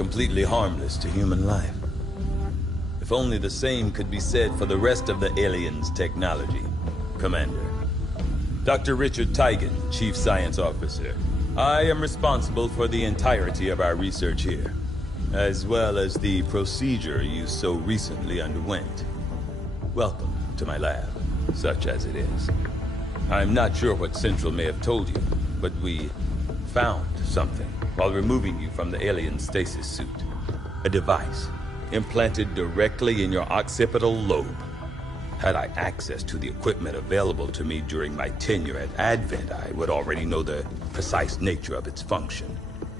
completely harmless to human life. If only the same could be said for the rest of the aliens' technology, Commander. Dr. Richard Tigan, Chief Science Officer. I am responsible for the entirety of our research here, as well as the procedure you so recently underwent. Welcome to my lab, such as it is. I'm not sure what Central may have told you, but we found something while removing you from the alien stasis suit. A device implanted directly in your occipital lobe. Had I access to the equipment available to me during my tenure at Advent, I would already know the precise nature of its function.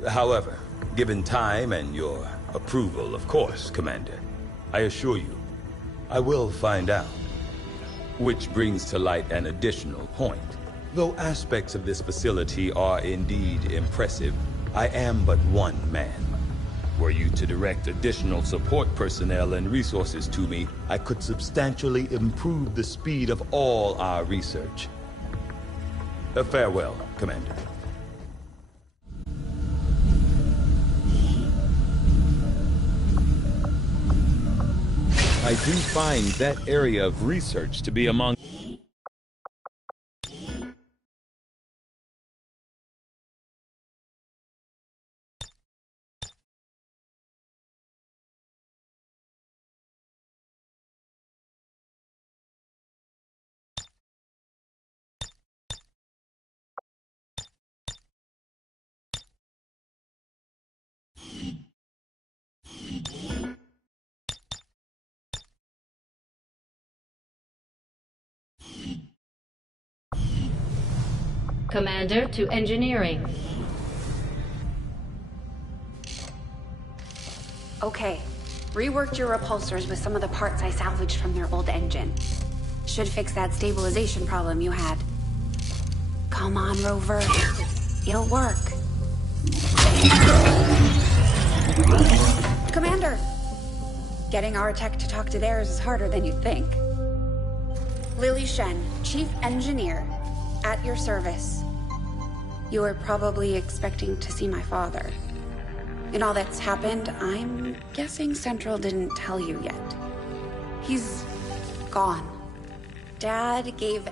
However, given time and your approval, of course, Commander, I assure you, I will find out. Which brings to light an additional point. Though aspects of this facility are indeed impressive, I am but one man. Were you to direct additional support personnel and resources to me, I could substantially improve the speed of all our research. Farewell, Commander. I do find that area of research to be among Commander to engineering. Okay. Reworked your repulsors with some of the parts I salvaged from their old engine. Should fix that stabilization problem you had. Come on, Rover. It'll work. Commander! Getting our tech to talk to theirs is harder than you'd think. Lily Shen, Chief Engineer. At your service. You were probably expecting to see my father. In all that's happened, I'm guessing Central didn't tell you yet. He's gone. Dad gave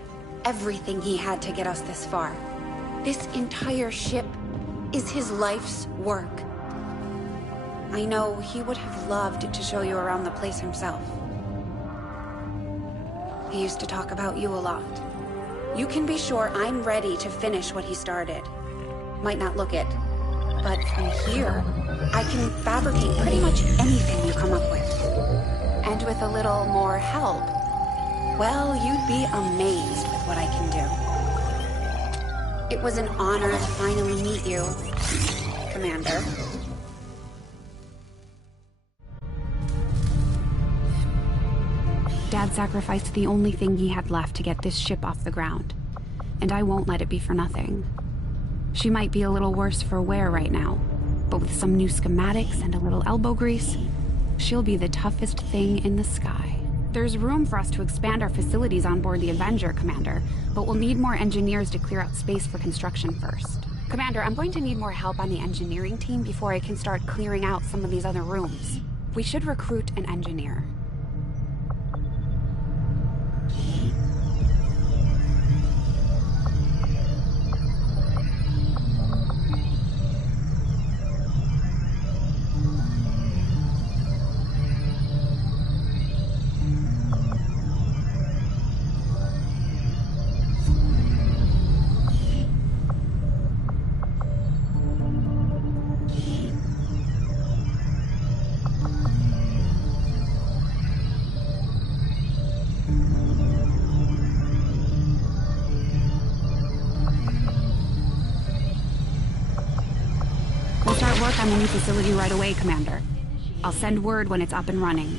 everything he had to get us this far. This entire ship is his life's work. I know he would have loved to show you around the place himself. He used to talk about you a lot. You can be sure I'm ready to finish what he started. Might not look it, but from here, I can fabricate pretty much anything you come up with. And with a little more help, well, you'd be amazed with what I can do. It was an honor to finally meet you, Commander. Dad sacrificed the only thing he had left to get this ship off the ground. And I won't let it be for nothing. She might be a little worse for wear right now, but with some new schematics and a little elbow grease, she'll be the toughest thing in the sky. There's room for us to expand our facilities on board the Avenger, Commander, but we'll need more engineers to clear out space for construction first. Commander, I'm going to need more help on the engineering team before I can start clearing out some of these other rooms. We should recruit an engineer. On the new facility right away, Commander. I'll send word when it's up and running.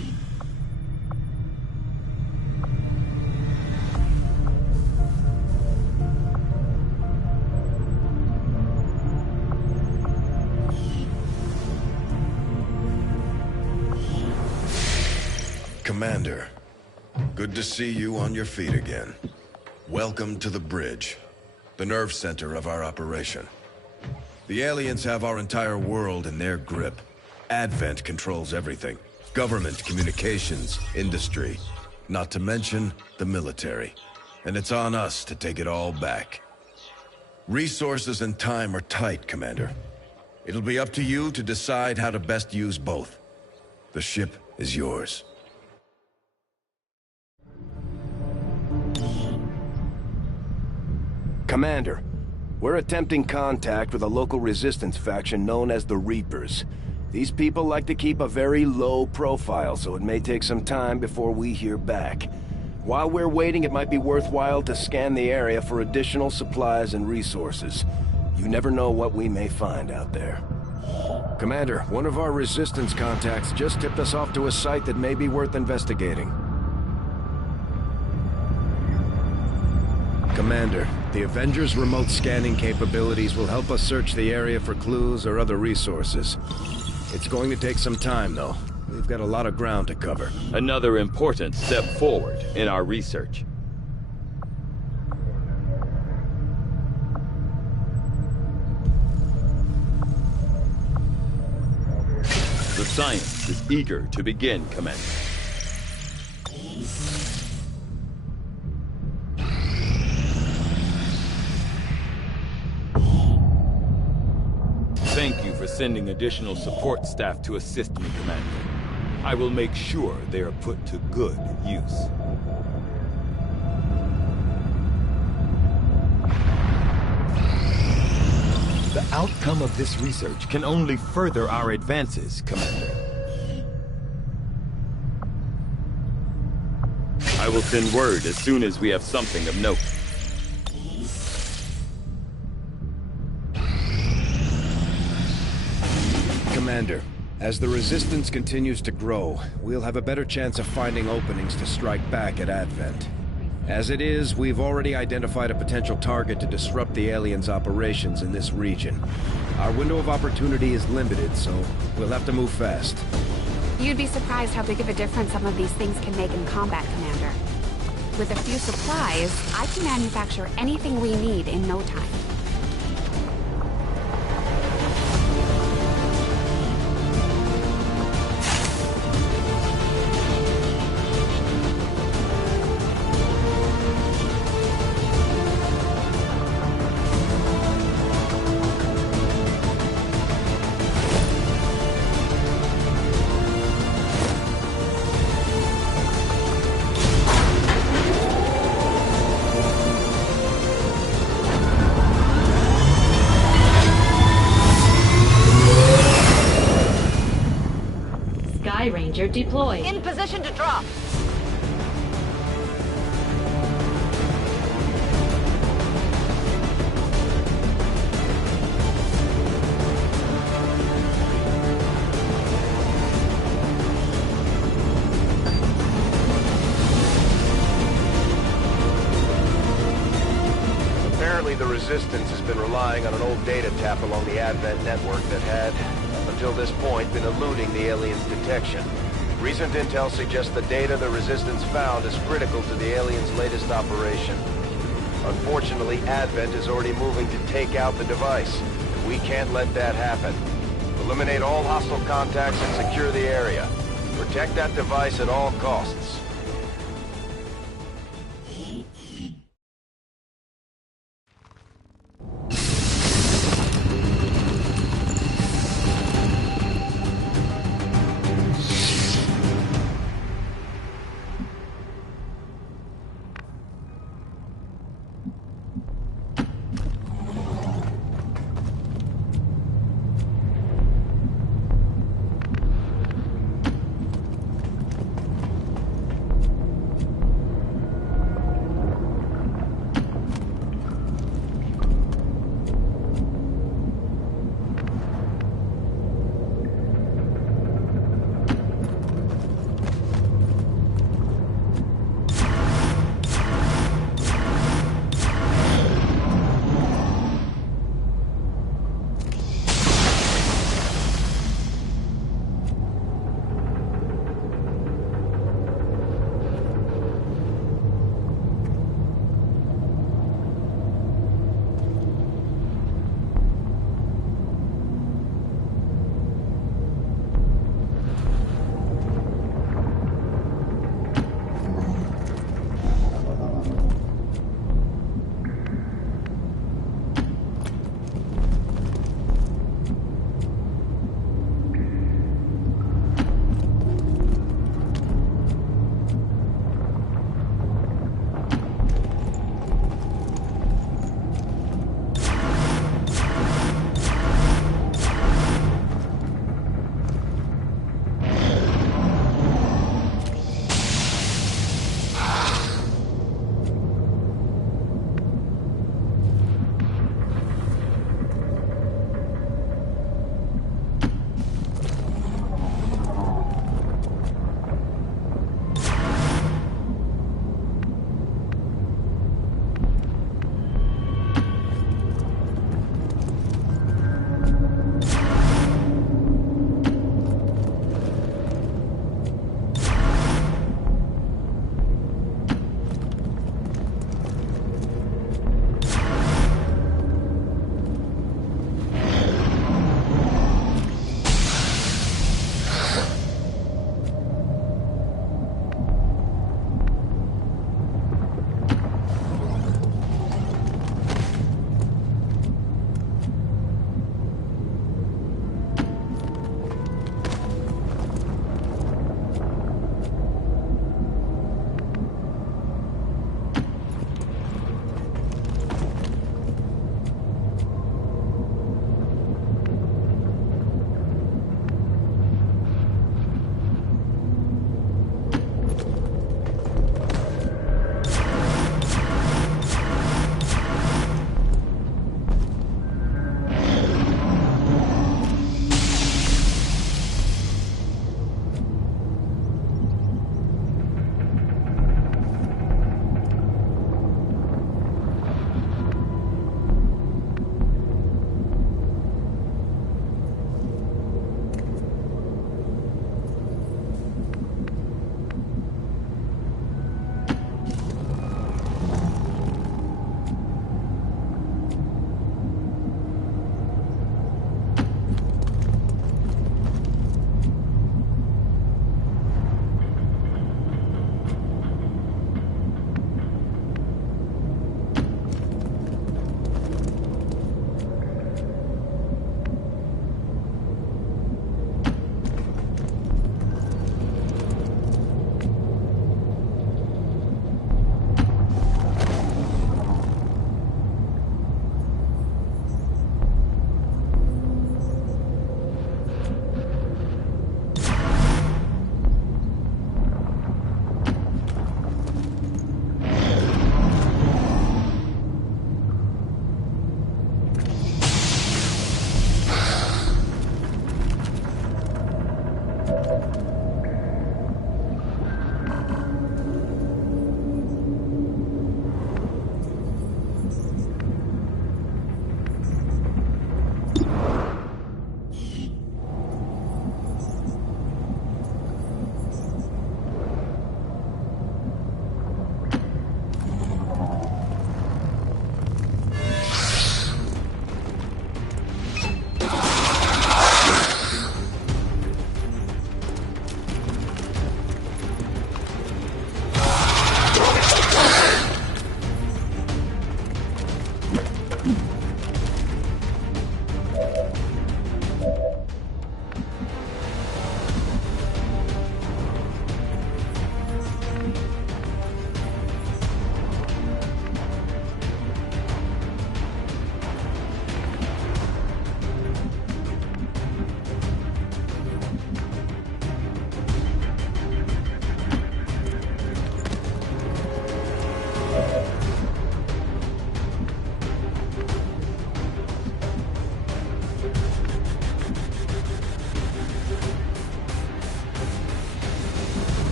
Commander, good to see you on your feet again. Welcome to the bridge, the nerve center of our operation. The aliens have our entire world in their grip, Advent controls everything. Government, communications, industry. Not to mention the military. And it's on us to take it all back. Resources and time are tight, Commander. It'll be up to you to decide how to best use both. The ship is yours. Commander, we're attempting contact with a local resistance faction known as the Reapers. These people like to keep a very low profile, so it may take some time before we hear back. While we're waiting, it might be worthwhile to scan the area for additional supplies and resources. You never know what we may find out there. Commander, one of our resistance contacts just tipped us off to a site that may be worth investigating. Commander, the Avengers' remote scanning capabilities will help us search the area for clues or other resources. It's going to take some time, though. We've got a lot of ground to cover. Another important step forward in our research. The science is eager to begin, Commander. Thank you for sending additional support staff to assist me, Commander. I will make sure they are put to good use. The outcome of this research can only further our advances, Commander. I will send word as soon as we have something of note. Commander, as the Resistance continues to grow, we'll have a better chance of finding openings to strike back at Advent. As it is, we've already identified a potential target to disrupt the aliens' operations in this region. Our window of opportunity is limited, so we'll have to move fast. You'd be surprised how big of a difference some of these things can make in combat, Commander. With a few supplies, I can manufacture anything we need in no time. Ranger deployed. In position to drop. Apparently the Resistance has been relying on an old data tap along the Advent network that had, up until this point, been eluding the aliens' detection. Recent intel suggests the data the Resistance found is critical to the aliens' latest operation. Unfortunately, Advent is already moving to take out the device, and we can't let that happen. Eliminate all hostile contacts and secure the area. Protect that device at all costs.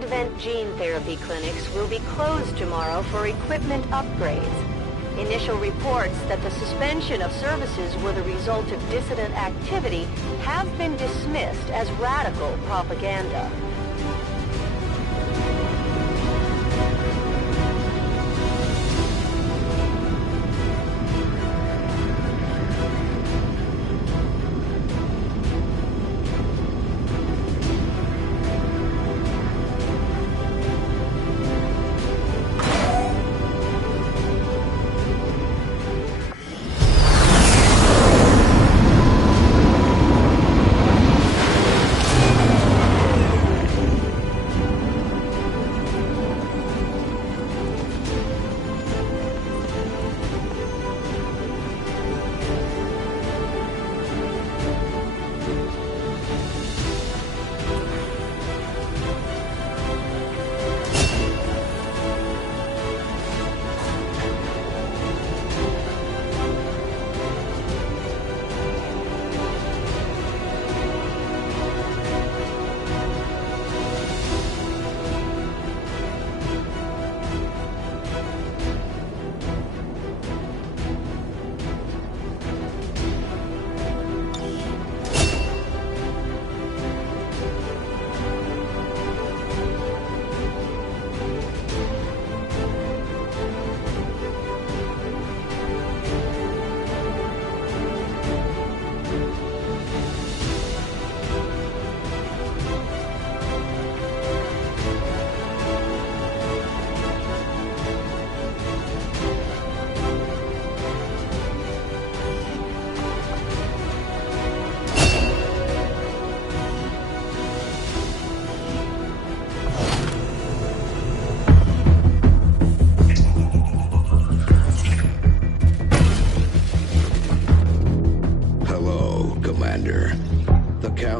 Advent gene therapy clinics will be closed tomorrow for equipment upgrades. Initial reports that the suspension of services were the result of dissident activity have been dismissed as radical propaganda.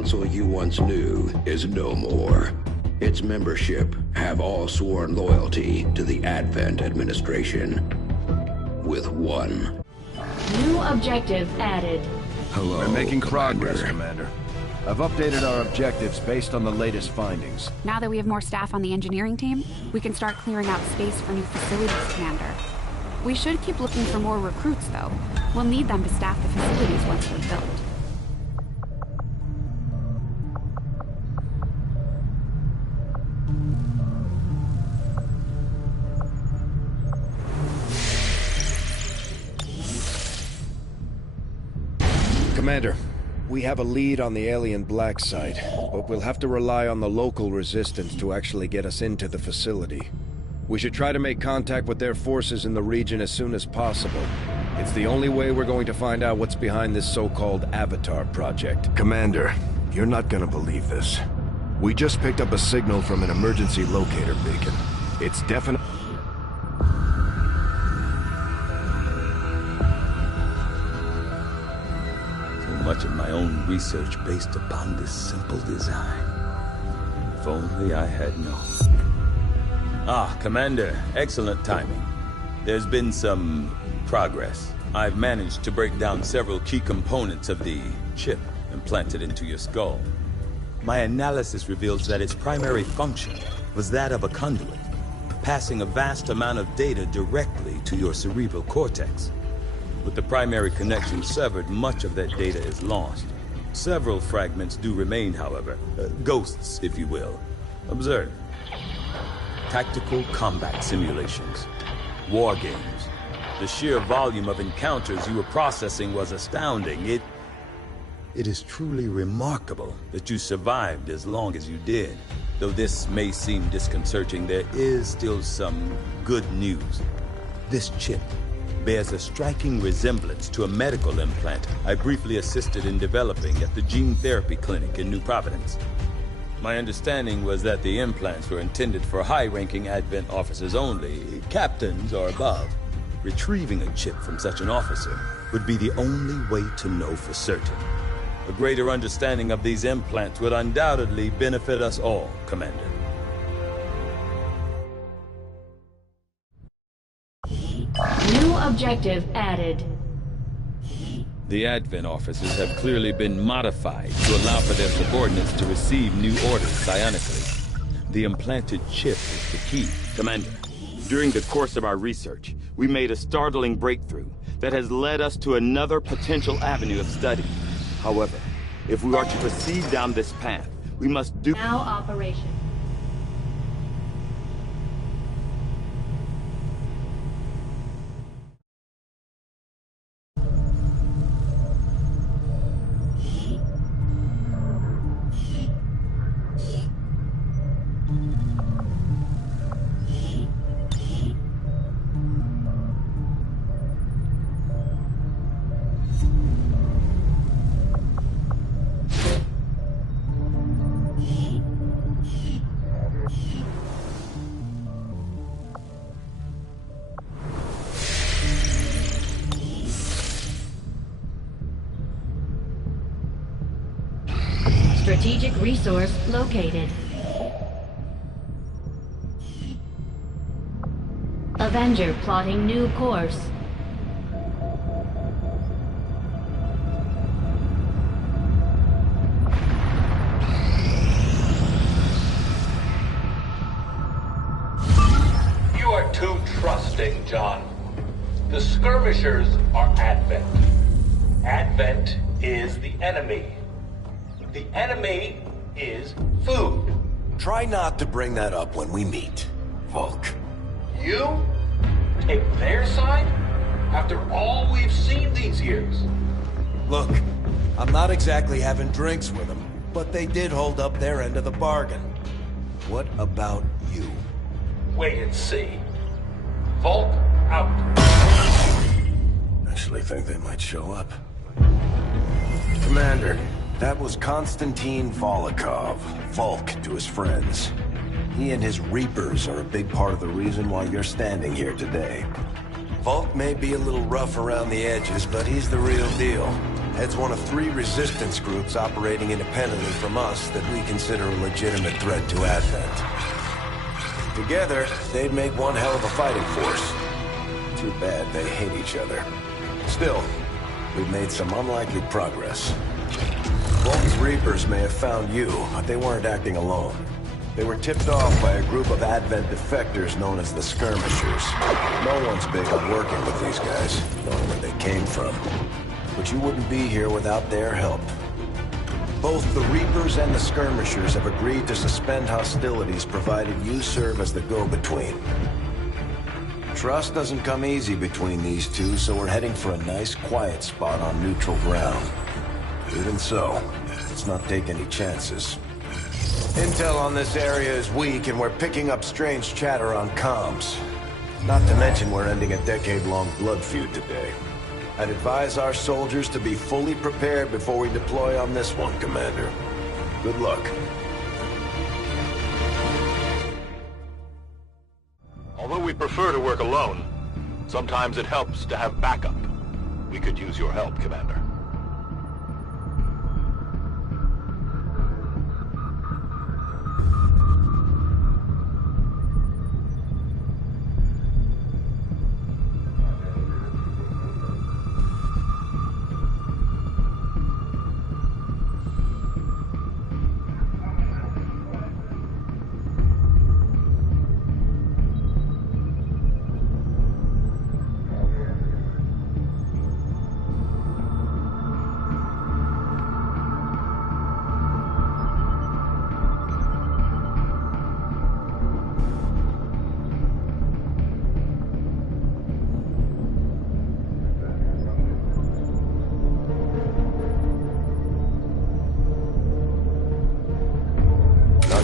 council you once knew is no more. Its membership have all sworn loyalty to the Advent administration. With one. New objective added. Hello, We're making progress, Commander. Commander. I've updated our objectives based on the latest findings. Now that we have more staff on the engineering team, we can start clearing out space for new facilities, Commander. We should keep looking for more recruits, though. We'll need them to staff the facilities once they're built. Commander, we have a lead on the alien black site, but we'll have to rely on the local resistance to actually get us into the facility. We should try to make contact with their forces in the region as soon as possible. It's the only way we're going to find out what's behind this so-called Avatar project. Commander, you're not gonna believe this. We just picked up a signal from an emergency locator beacon. It's definitely... Much of my own research based upon this simple design. If only I had known. Ah, Commander, excellent timing. There's been some progress. I've managed to break down several key components of the chip implanted into your skull. My analysis reveals that its primary function was that of a conduit, passing a vast amount of data directly to your cerebral cortex. With the primary connection severed, much of that data is lost. Several fragments do remain, however. Ghosts, if you will. Observe. Tactical combat simulations. War games. The sheer volume of encounters you were processing was astounding. It is truly remarkable that you survived as long as you did. Though this may seem disconcerting, there is still some good news. This chip bears a striking resemblance to a medical implant I briefly assisted in developing at the gene therapy clinic in New Providence. My understanding was that the implants were intended for high-ranking Advent officers only, captains or above. Retrieving a chip from such an officer would be the only way to know for certain. A greater understanding of these implants would undoubtedly benefit us all, Commander. New objective added. The Advent officers have clearly been modified to allow for their subordinates to receive new orders psionically. The implanted chip is the key, Commander. During the course of our research, we made a startling breakthrough that has led us to another potential avenue of study. However, if we are to proceed down this path, we must do... Now operation. Strategic resource located. Avenger plotting new course. You are too trusting, John. The skirmishers are Advent. Advent is the enemy. The enemy is food. Try not to bring that up when we meet, Volk. You take their side after all we've seen these years. Look, I'm not exactly having drinks with them, but they did hold up their end of the bargain. What about you? Wait and see. Volk out. Actually think they might show up. Commander, that was Konstantin Volokov, Volk to his friends. He and his Reapers are a big part of the reason why you're standing here today. Volk may be a little rough around the edges, but he's the real deal. Heads one of 3 resistance groups operating independently from us that we consider a legitimate threat to Advent. Together, they'd make one hell of a fighting force. Too bad they hate each other. Still, we've made some unlikely progress. Volk's Reapers may have found you, but they weren't acting alone. They were tipped off by a group of Advent defectors known as the Skirmishers. No one's big on working with these guys, knowing where they came from. But you wouldn't be here without their help. Both the Reapers and the Skirmishers have agreed to suspend hostilities provided you serve as the go-between. Trust doesn't come easy between these two, so we're heading for a nice, quiet spot on neutral ground. Even so, let's not take any chances. Intel on this area is weak, and we're picking up strange chatter on comms. Not to mention we're ending a decade-long blood feud today. I'd advise our soldiers to be fully prepared before we deploy on this one, Commander. Good luck. Although we prefer to work alone, sometimes it helps to have backup. We could use your help, Commander.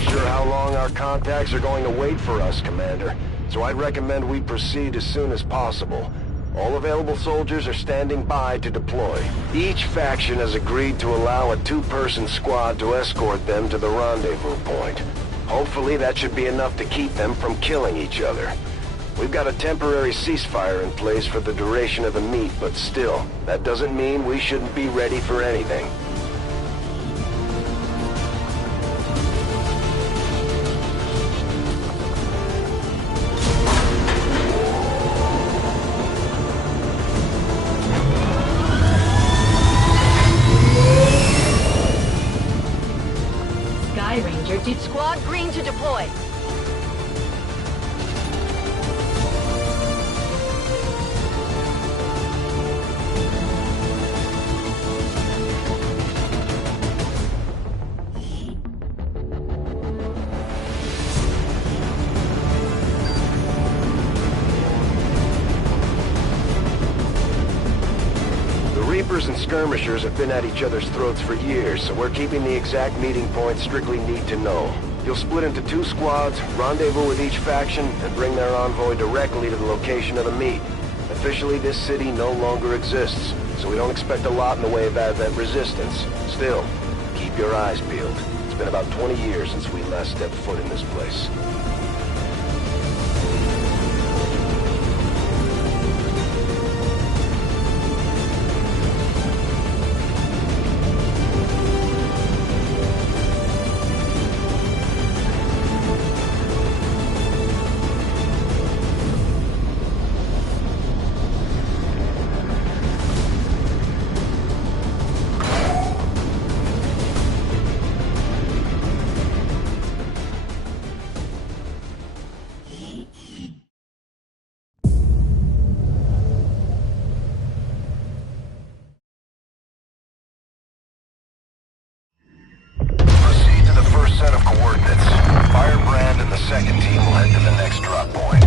sure how long our contacts are going to wait for us, Commander. So I'd recommend we proceed as soon as possible. All available soldiers are standing by to deploy. Each faction has agreed to allow a 2-person squad to escort them to the rendezvous point. Hopefully that should be enough to keep them from killing each other. We've got a temporary ceasefire in place for the duration of the meet, but still, that doesn't mean we shouldn't be ready for anything. Sky Ranger to Squad green to deploy. Reapers and skirmishers have been at each other's throats for years, so we're keeping the exact meeting point strictly need to know. You'll split into 2 squads, rendezvous with each faction, and bring their envoy directly to the location of the meet. Officially, this city no longer exists, so we don't expect a lot in the way of Advent resistance. Still, keep your eyes peeled. It's been about 20 years since we last stepped foot in this place. Set of coordinates. Firebrand and the second team will head to the next drop point.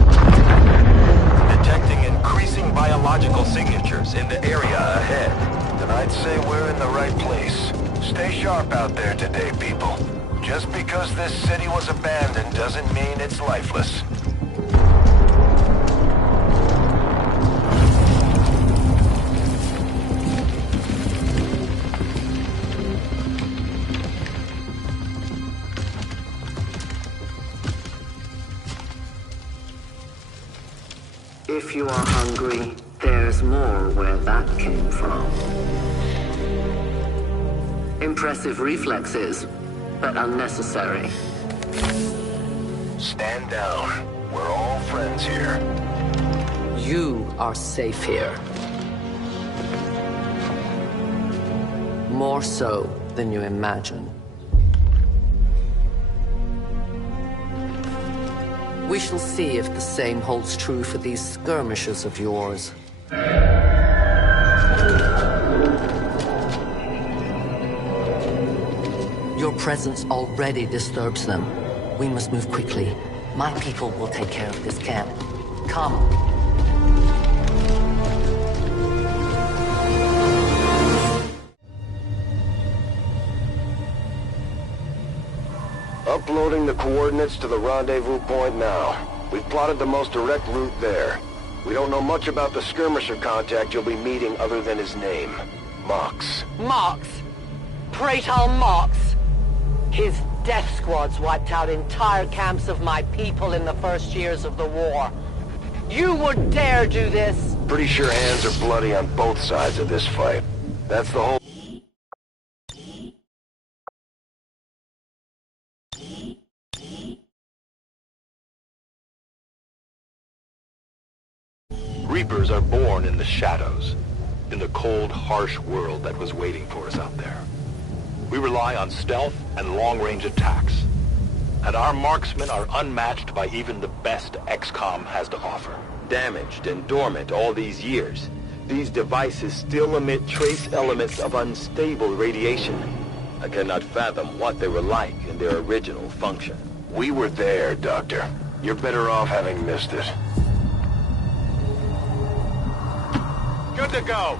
Detecting increasing biological signatures in the area ahead. Then I'd say we're in the right place. Stay sharp out there today, people. Just because this city was abandoned doesn't mean it's lifeless. If you are hungry, there's more where that came from. Impressive reflexes, but unnecessary. Stand down. We're all friends here. You are safe here. More so than you imagine. We shall see if the same holds true for these skirmishers of yours. Your presence already disturbs them. We must move quickly. My people will take care of this camp. Come. Uploading the coordinates to the rendezvous point now. We've plotted the most direct route there. We don't know much about the skirmisher contact you'll be meeting other than his name. Mox. Mox? Praetor Mox? His death squads wiped out entire camps of my people in the first years of the war. You would dare do this? Pretty sure hands are bloody on both sides of this fight. That's the whole... Reapers are born in the shadows, in the cold, harsh world that was waiting for us out there. We rely on stealth and long-range attacks, and our marksmen are unmatched by even the best Xcom has to offer. Damaged and dormant all these years, these devices still emit trace elements of unstable radiation. I cannot fathom what they were like in their original function. We were there, Doctor. You're better off having missed it. Good to go!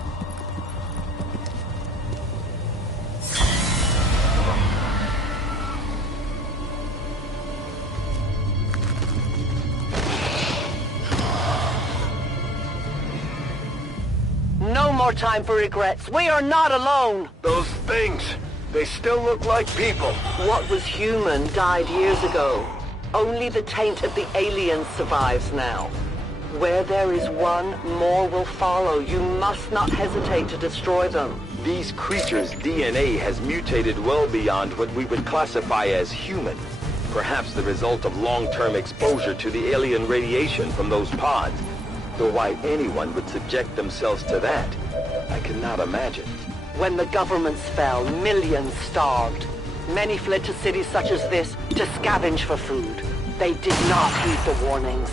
more time for regrets. We are not alone. Those things, they still look like people. What was human died years ago. Only the taint of the aliens survives now. Where there is one, more will follow. You must not hesitate to destroy them. These creatures' DNA has mutated well beyond what we would classify as human. Perhaps the result of long-term exposure to the alien radiation from those pods. Though why anyone would subject themselves to that, I cannot imagine. When the governments fell, millions starved. Many fled to cities such as this to scavenge for food. They did not heed the warnings.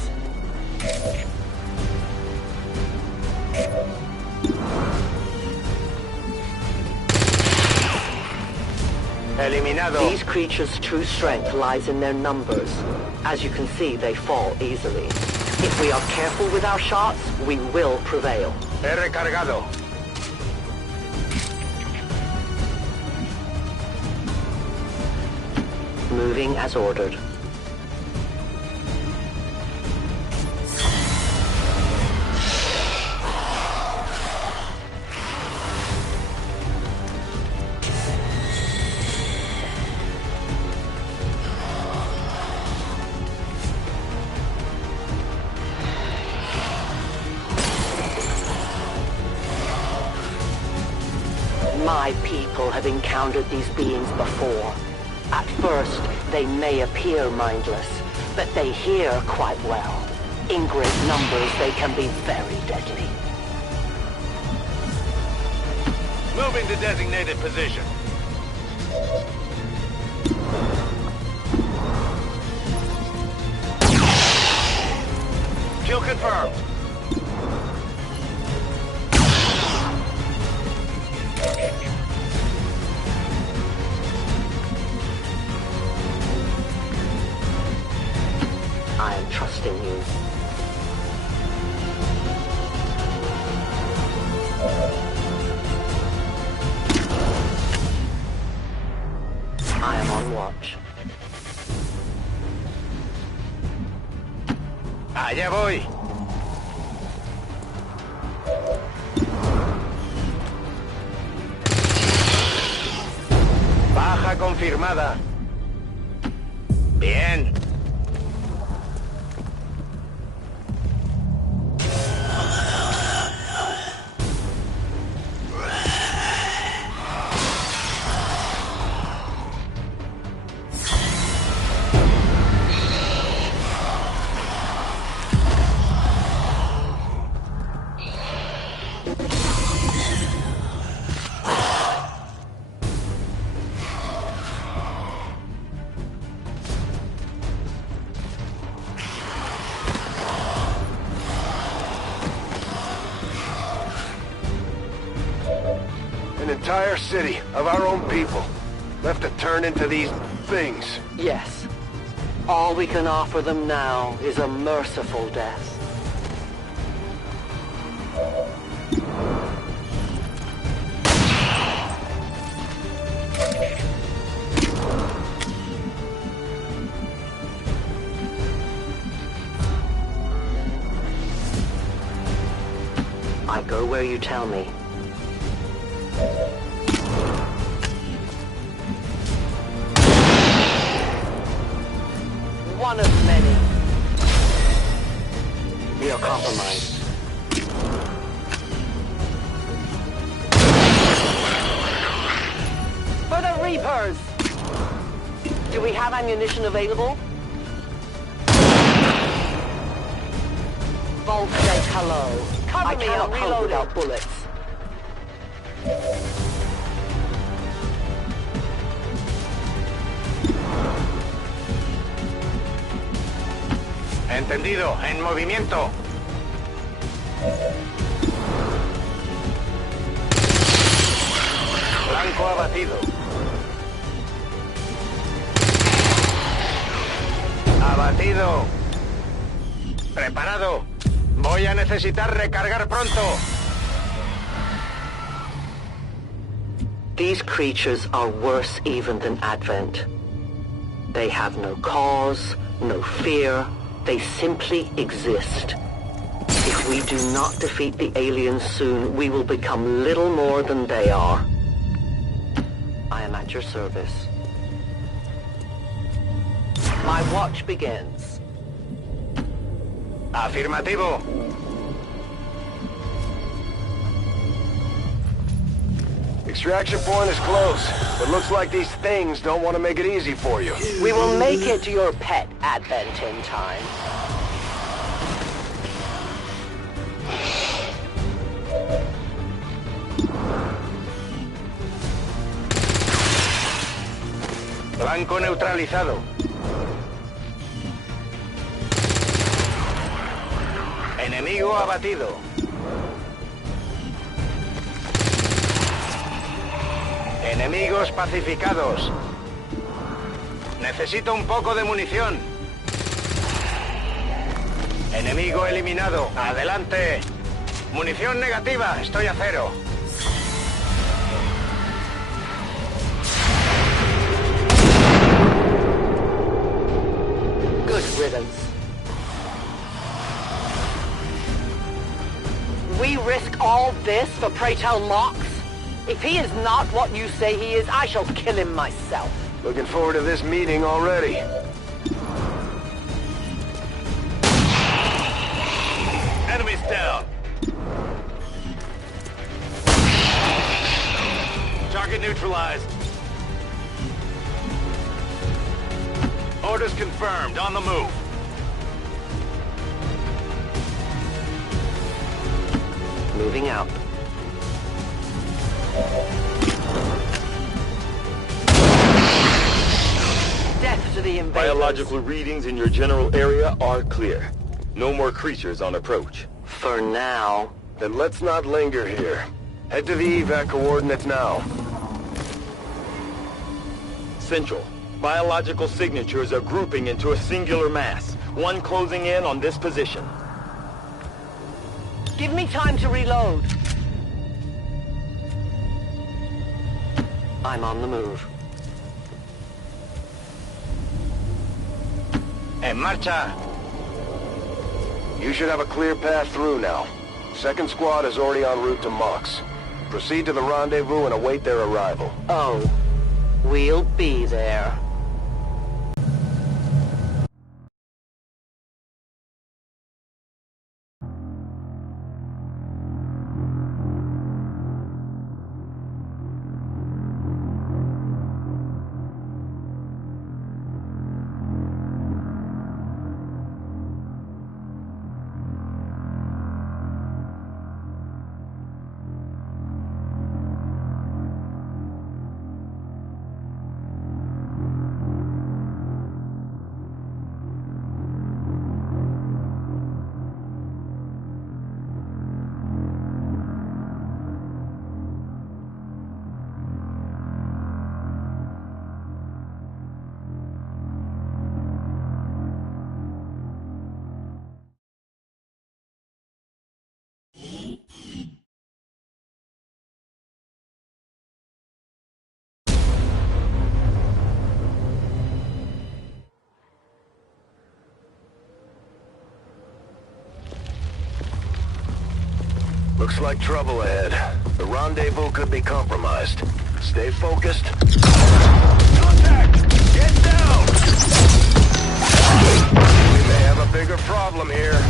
Eliminado. These creatures' true strength lies in their numbers. As you can see, they fall easily. If we are careful with our shots, we will prevail. He recargado. Moving as ordered. My people have encountered these beings before. At first, they may appear mindless, but they hear quite well. In great numbers, they can be very deadly. Moving to designated position. Kill confirmed. I am trusting you. I am on watch. Allá voy. Baja confirmada. Bien. An entire city of our own people left to turn into these things. Yes. All we can offer them now is a merciful death. I go where you tell me. One of many. We are compromised. For the Reapers! Do we have ammunition available? Vault say hello. I cannot cope without bullets. Entendido. En movimiento. Blanco abatido. Abatido. Preparado. Voy a necesitar recargar pronto. These creatures are worse even than Advent. They have no cause, no fear. They simply exist. If we do not defeat the aliens soon, we will become little more than they are. I am at your service. My watch begins. Afirmativo. Extraction point is close, but looks like these things don't want to make it easy for you. We will make it your pet advent in time. Blanco neutralizado. Enemigo abatido. Enemigos pacificados. Necesito un poco de munición. Enemigo eliminado. Adelante. Munición negativa. Estoy a cero. Good riddance. We risk all this for pray tell Mox? If he is not what you say he is, I shall kill him myself. Looking forward to this meeting already. Enemies down. Target neutralized. Orders confirmed. On the move. Moving out. Death to the invaders. Biological readings in your general area are clear. No more creatures on approach. For now. Then let's not linger here. Head to the evac coordinates now. Central. Biological signatures are grouping into a singular mass. One closing in on this position. Give me time to reload. I'm on the move. En marcha! You should have a clear path through now. Second squad is already en route to Mox. Proceed to the rendezvous and await their arrival. Oh, we'll be there. Looks like trouble ahead. The rendezvous could be compromised. Stay focused. Contact! Get down! We may have a bigger problem here.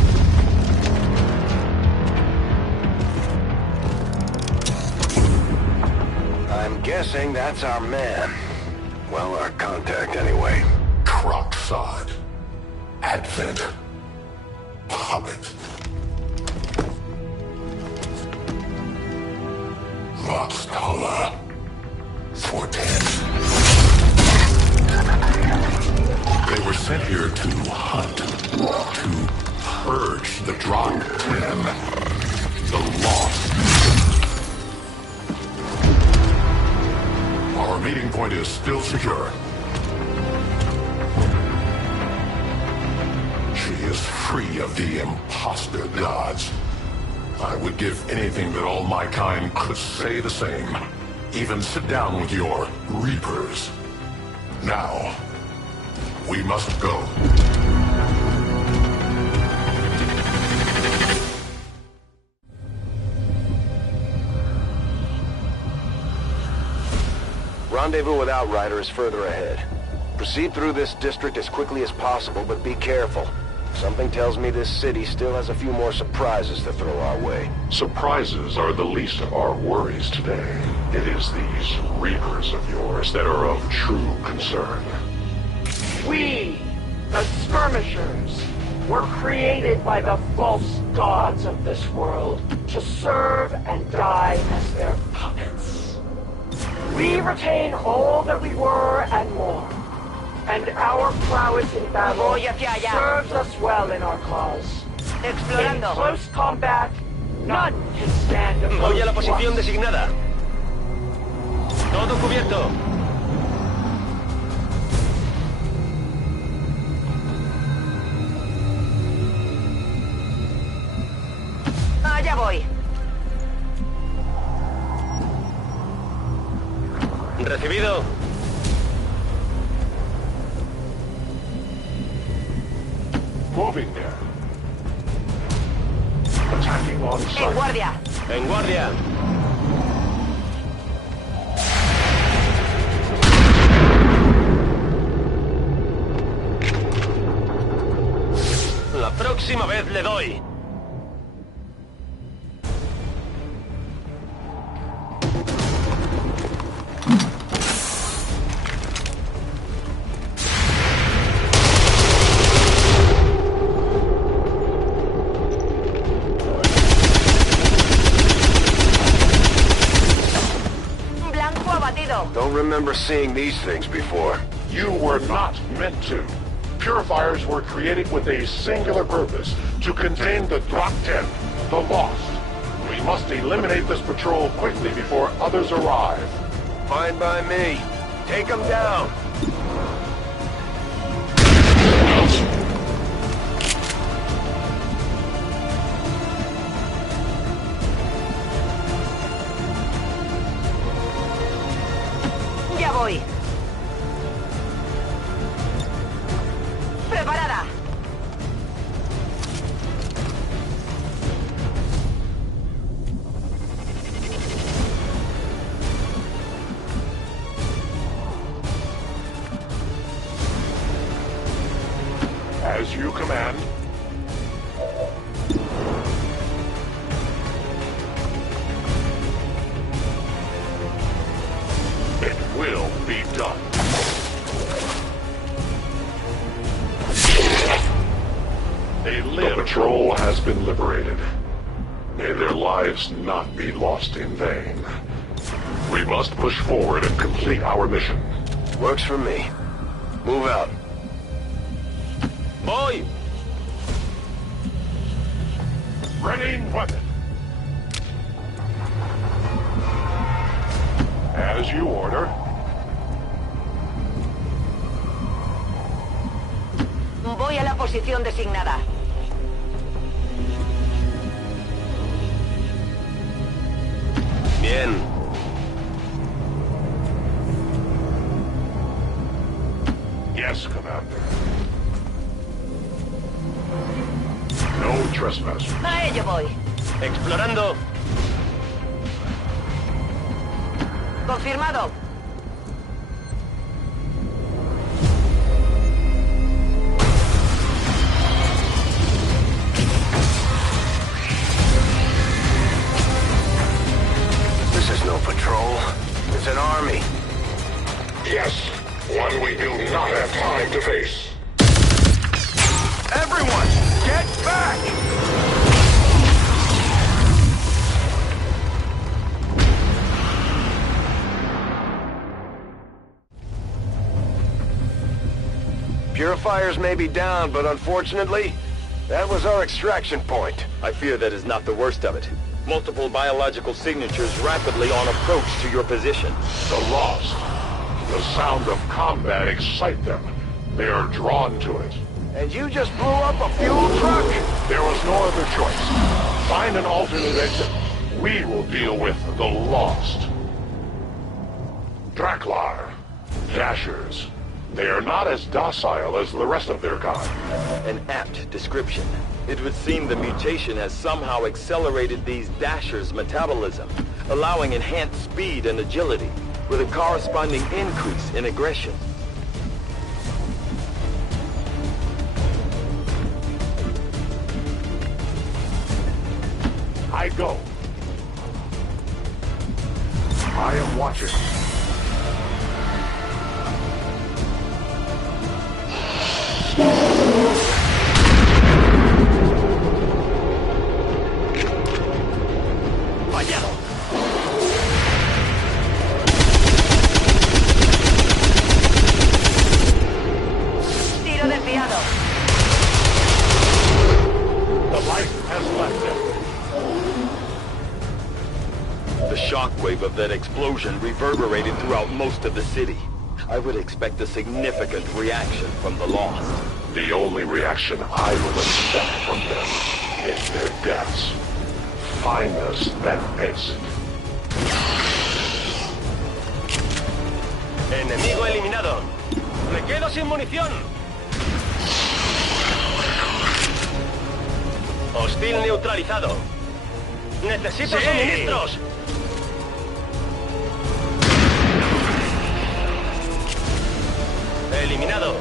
I'm guessing that's our man. Well, our contact anyway. Crocksod. Advent. Puppet. Voxtala. 410. They were sent here to hunt. To purge the Drop 10. The Lost. Our meeting point is still secure. She is free of the imposter gods. I would give anything that all my kind could say the same. Even sit down with your Reapers. Now, we must go. rendezvous with Outrider is further ahead. Proceed through this district as quickly as possible, but be careful. Something tells me this city still has a few more surprises to throw our way. Surprises are the least of our worries today. It is these Reapers of yours that are of true concern. We, the Skirmishers, were created by the false gods of this world to serve and die as their puppets. We retain all that we were and more. And our prowess in battle serves us well in our cause. In close combat, none can stand opposed. Voy a la posición designada. Todo cubierto. Allá voy. Recibido. Moving there. Attacking on En sight. guardia. En guardia. La próxima vez le doy. Don't remember seeing these things before. You were not meant to. Purifiers were created with a singular purpose, to contain the Drop 10, the Lost. We must eliminate this patrol quickly before others arrive. Fine by me. Take them down. Ya voy. Preparada. As you command. It will be done. The patrol has been liberated. May their lives not be lost in vain. We must push forward and complete our mission. Works for me. Move out. Voy! Ready weapon. As you order. Voy a la posición designada. Bien. Yes, Commander. No trespass. A ello voy. Explorando. Confirmado. This is no patrol. It's an army. Yes, one we do not have time to face. Everyone, get back! Purifiers may be down, but unfortunately, that was our extraction point. I fear that is not the worst of it. Multiple biological signatures rapidly on approach to your position. The Lost. The sound of combat excites them. They are drawn to it. And you just blew up a fuel truck? There was no other choice. Find an alternate exit. We will deal with the Lost. Draklar. Dashers. They are not as docile as the rest of their kind. An apt description. It would seem the mutation has somehow accelerated these Dashers' metabolism, allowing enhanced speed and agility. with a corresponding increase in aggression. I go. I am watching. ¡Fallado! Tiro desviado. The light has left him. The shockwave of that explosion reverberated throughout most of the city. I would expect a significant reaction from the Lost. The only reaction I will expect from them is their deaths. Find us that exit. Enemigo eliminado. Me quedo sin munición. Hostil neutralizado. Necesito suministros. Eliminado.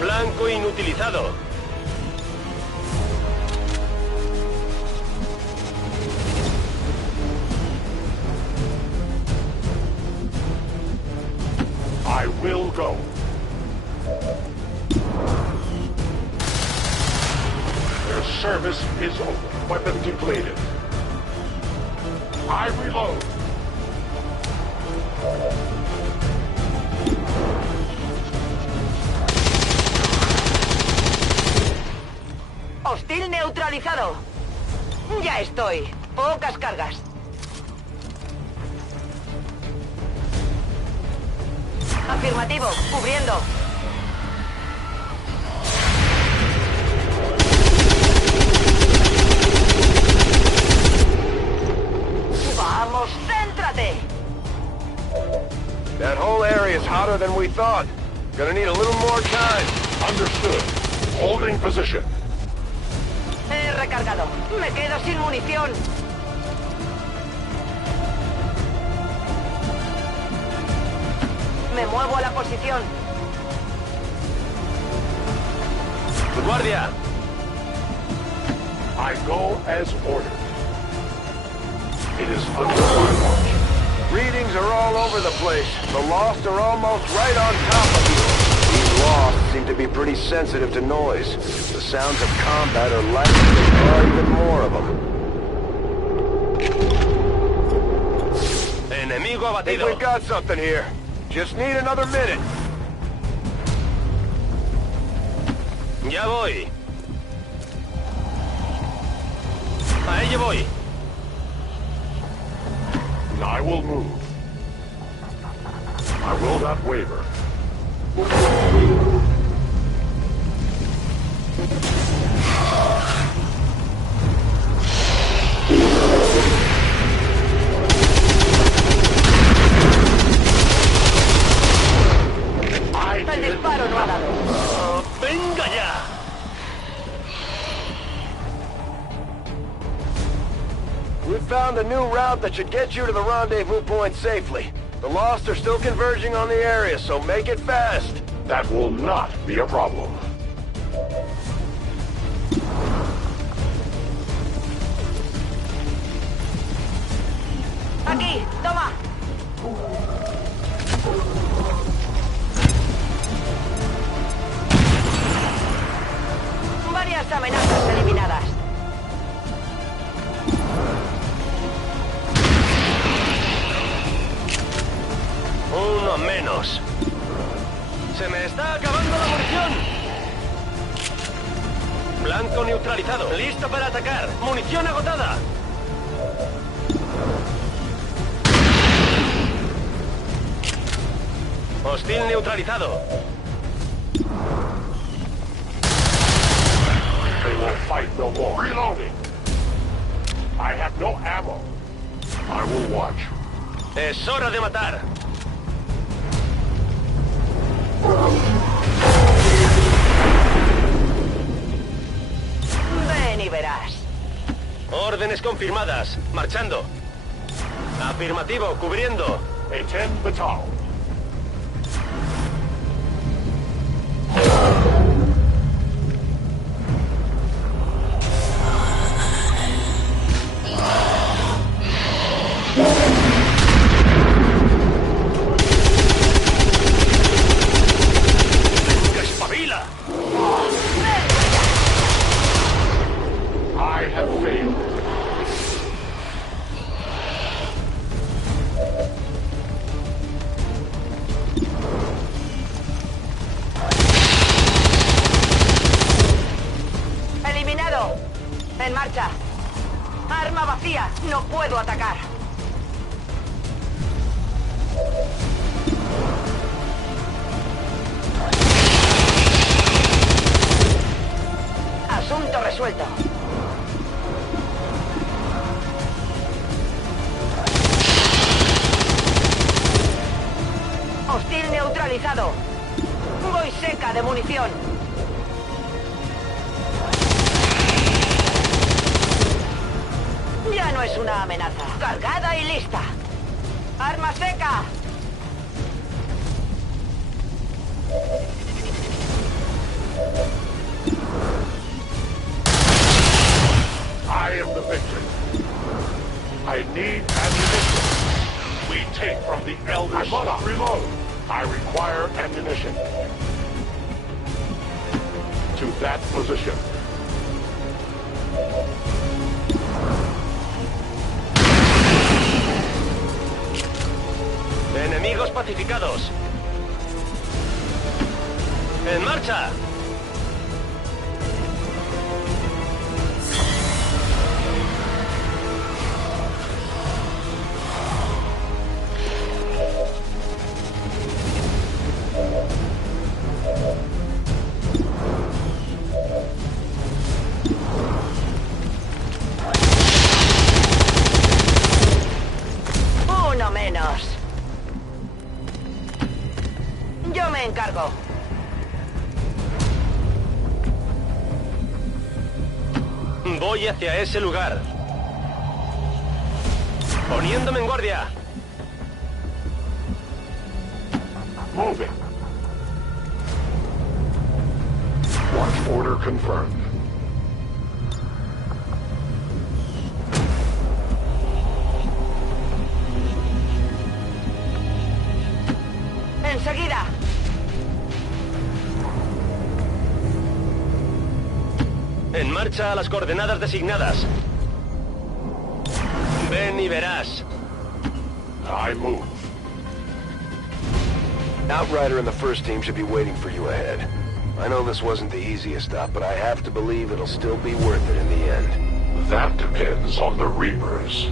Blanco inutilizado. I will go. Their service is over. Weapon depleted. I reload. Hostil neutralizado. Ya estoy. Pocas cargas. Afirmativo. Cubriendo. Vamos, céntrate. That whole area is hotter than we thought. Gonna need a little more time. Understood. Holding position. He recargado. Me quedo sin munición. Me muevo a la posición. Guardia. I go as ordered. It is under my watch. Readings are all over the place. The Lost are almost right on top of you. These Lost seem to be pretty sensitive to noise. The sounds of combat are likely to draw even more of them. Enemigo I think abatido. we've got something here. Just need another minute. Ya voy. A ello voy. I will move. I will not waver. El disparo no ha dado. ¡Venga ya! We found a new route that should get you to the rendezvous point safely. The Lost are still converging on the area, so make it fast. That will not be a problem. Aquí, toma. Varias amenazas eliminadas. Uno menos. ¡Se me está acabando la munición! Blanco neutralizado. Listo para atacar. ¡Munición agotada! Hostil neutralizado. They will fight no more. Reloading. I have no ammo. I will watch. Es hora de matar. Ven y verás. Órdenes confirmadas. Marchando. Afirmativo, cubriendo. A-10 Batal. ¡Espabila! I have failed. ¡Eliminado! En marcha. Arma vacía. No puedo atacar. Asunto resuelto. Hostil neutralizado. Voy seca de munición. Ya no es una amenaza. Cargada y lista. Arma seca. I am the victor. I need ammunition. We take from the Elder. I must reload. I require ammunition. To that position. Enemigos pacificados. ¡En marcha! Uno menos. Yo me encargo. Voy hacia ese lugar. Poniéndome en guardia. Moving. Watch order confirmed. Enseguida. En marcha a las coordenadas designadas. Ven y verás. I move. Outrider and the first team should be waiting for you ahead. I know this wasn't the easiest stop, but I have to believe it'll still be worth it in the end. That depends on the Reapers.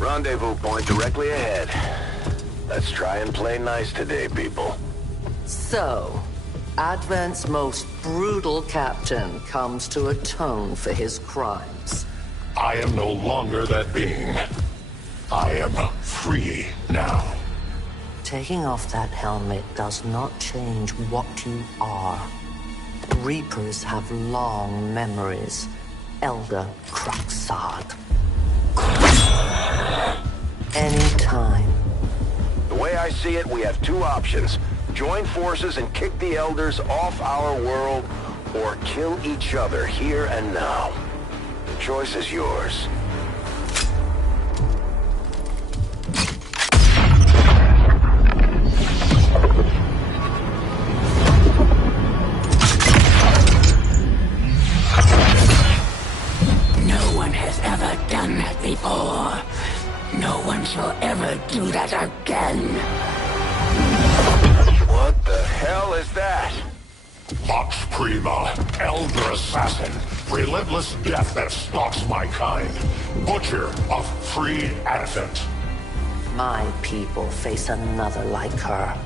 Rendezvous point directly ahead. Let's try and play nice today, people. So, Advent's most brutal captain comes to atone for his crimes. I am no longer that being. I am free now. Taking off that helmet does not change what you are. Reapers have long memories, Elder Craxard. any time. The way I see it, we have two options. Join forces and kick the Elders off our world, or kill each other here and now. The choice is yours. No one has ever done that before. No one shall ever do that again. What the hell is that? Vox Prima, Elder Assassin, relentless death that stalks my kind. Butcher of free Advent. My people face another like her.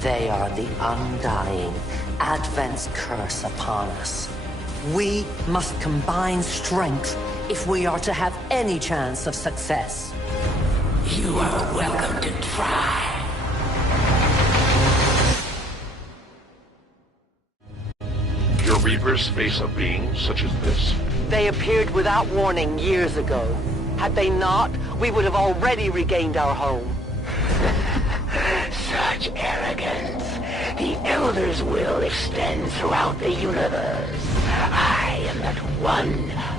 They are the undying, Advent's curse upon us. We must combine strength if we are to have any chance of success. You are welcome to try. Your Reapers face a being such as this? They appeared without warning years ago. Had they not, we would have already regained our home. Such arrogance. The Elder's will extends throughout the universe. I am but one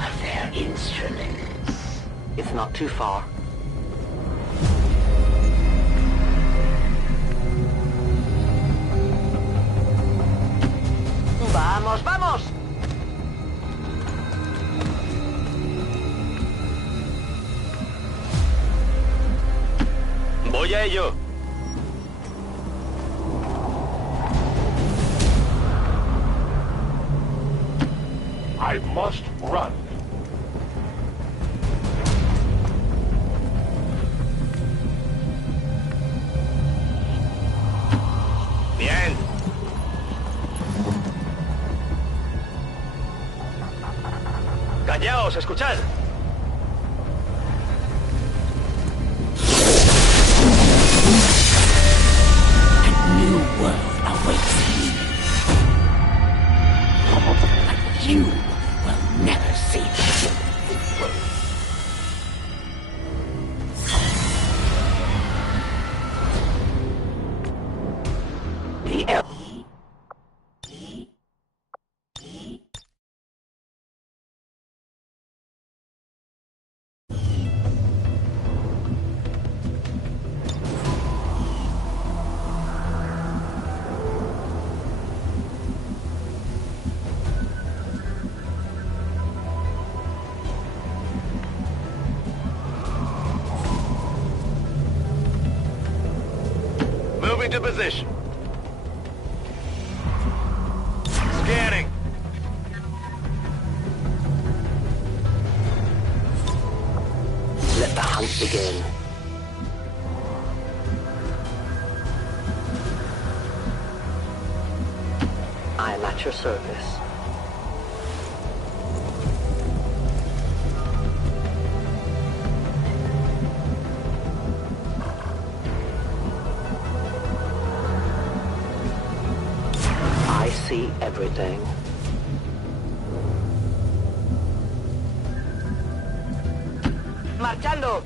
of their instruments. It's not too far. ¡Vamos, vamos! Voy a ello. I must run. Bien. Callaos, escuchad. A new world awaits me. But you will never see it. The El- Moving to position. Scanning. Let the hunt begin. I am at your service. I see everything. Marchando.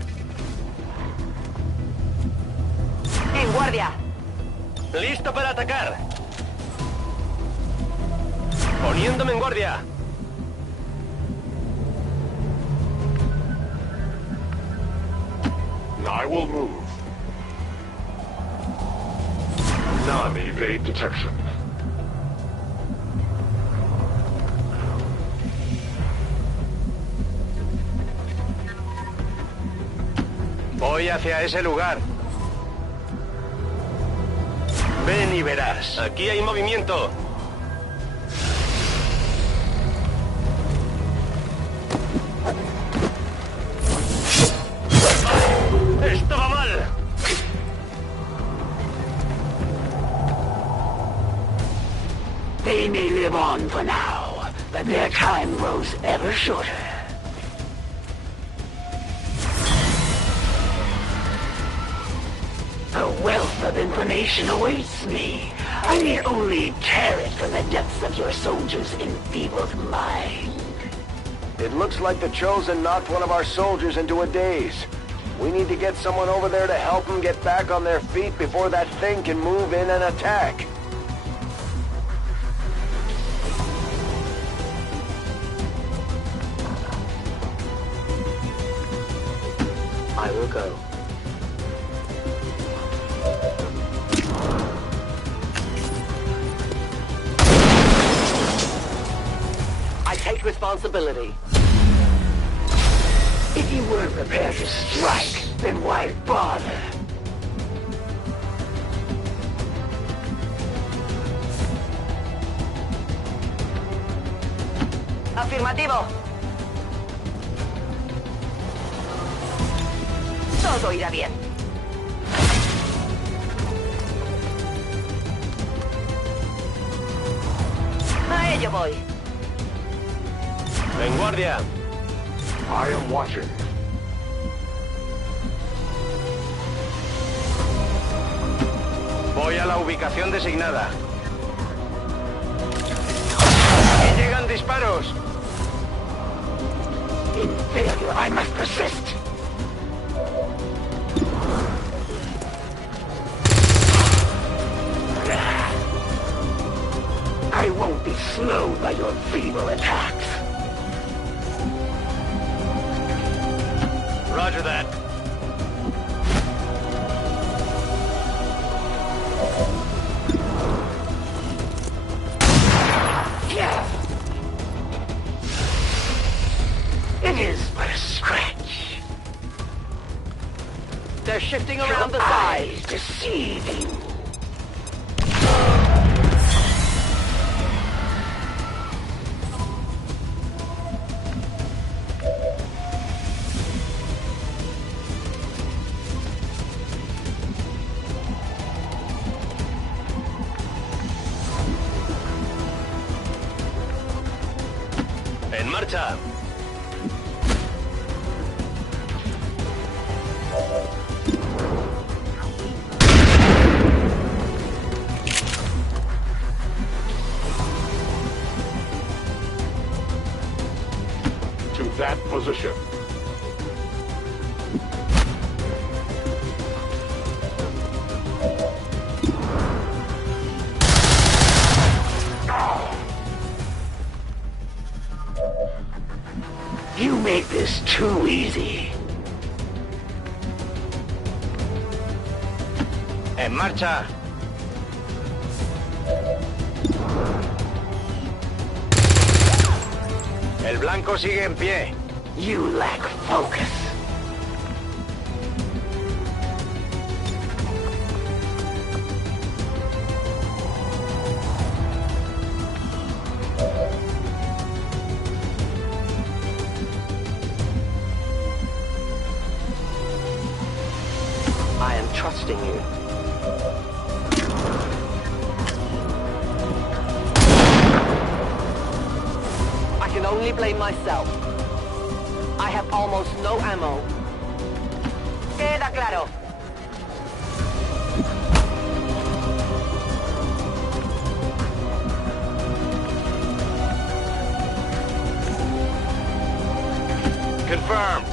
En guardia. Listo para atacar. Poniéndome en guardia. I will move. Non-evade detection. Voy hacia ese lugar. Ven y verás. Aquí hay movimiento. Esto va mal. They may live on for now, but their time grows ever shorter. A wealth of information awaits me. I need only tear it from the depths of your soldiers' enfeebled mind. It looks like the Chosen knocked one of our soldiers into a daze. We need to get someone over there to help them get back on their feet before that thing can move in and attack. I will go. I take responsibility. If you weren't prepared to strike, then why bother? Afirmativo. Todo irá bien. A ello voy. En guardia. I am watching. Voy a la ubicación designada. ¡Que llegan disparos! In failure, I must persist. I won't be slowed by your feeble attacks. Roger that. It is but a scratch. They're shifting around Your the side. eyes deceive you. En marcha. To that position. You make this too easy. En marcha. El blanco sigue en pie. You lack focus. I am trusting you. I can only blame myself. I have almost no ammo. Queda claro. Confirmed.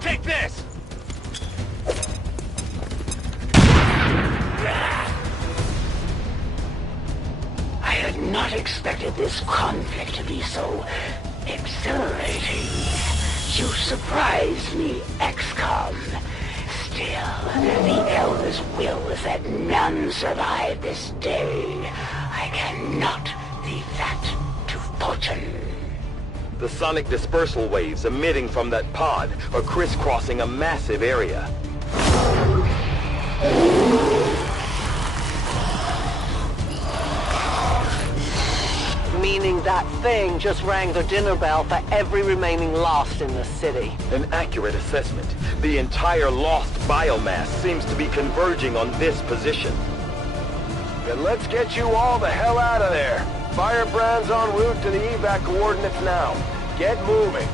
Take this! I had not expected this conflict to be so exhilarating. You surprised me, Xcom. Still, the Elder's will is that none survive this day. I cannot leave that to fortune. The sonic dispersal waves emitting from that pod are crisscrossing a massive area. Meaning that thing just rang the dinner bell for every remaining lost in the city. An accurate assessment. The entire lost biomass seems to be converging on this position. Then let's get you all the hell out of there. Firebrand's en route to the evac coordinates now. Get moving.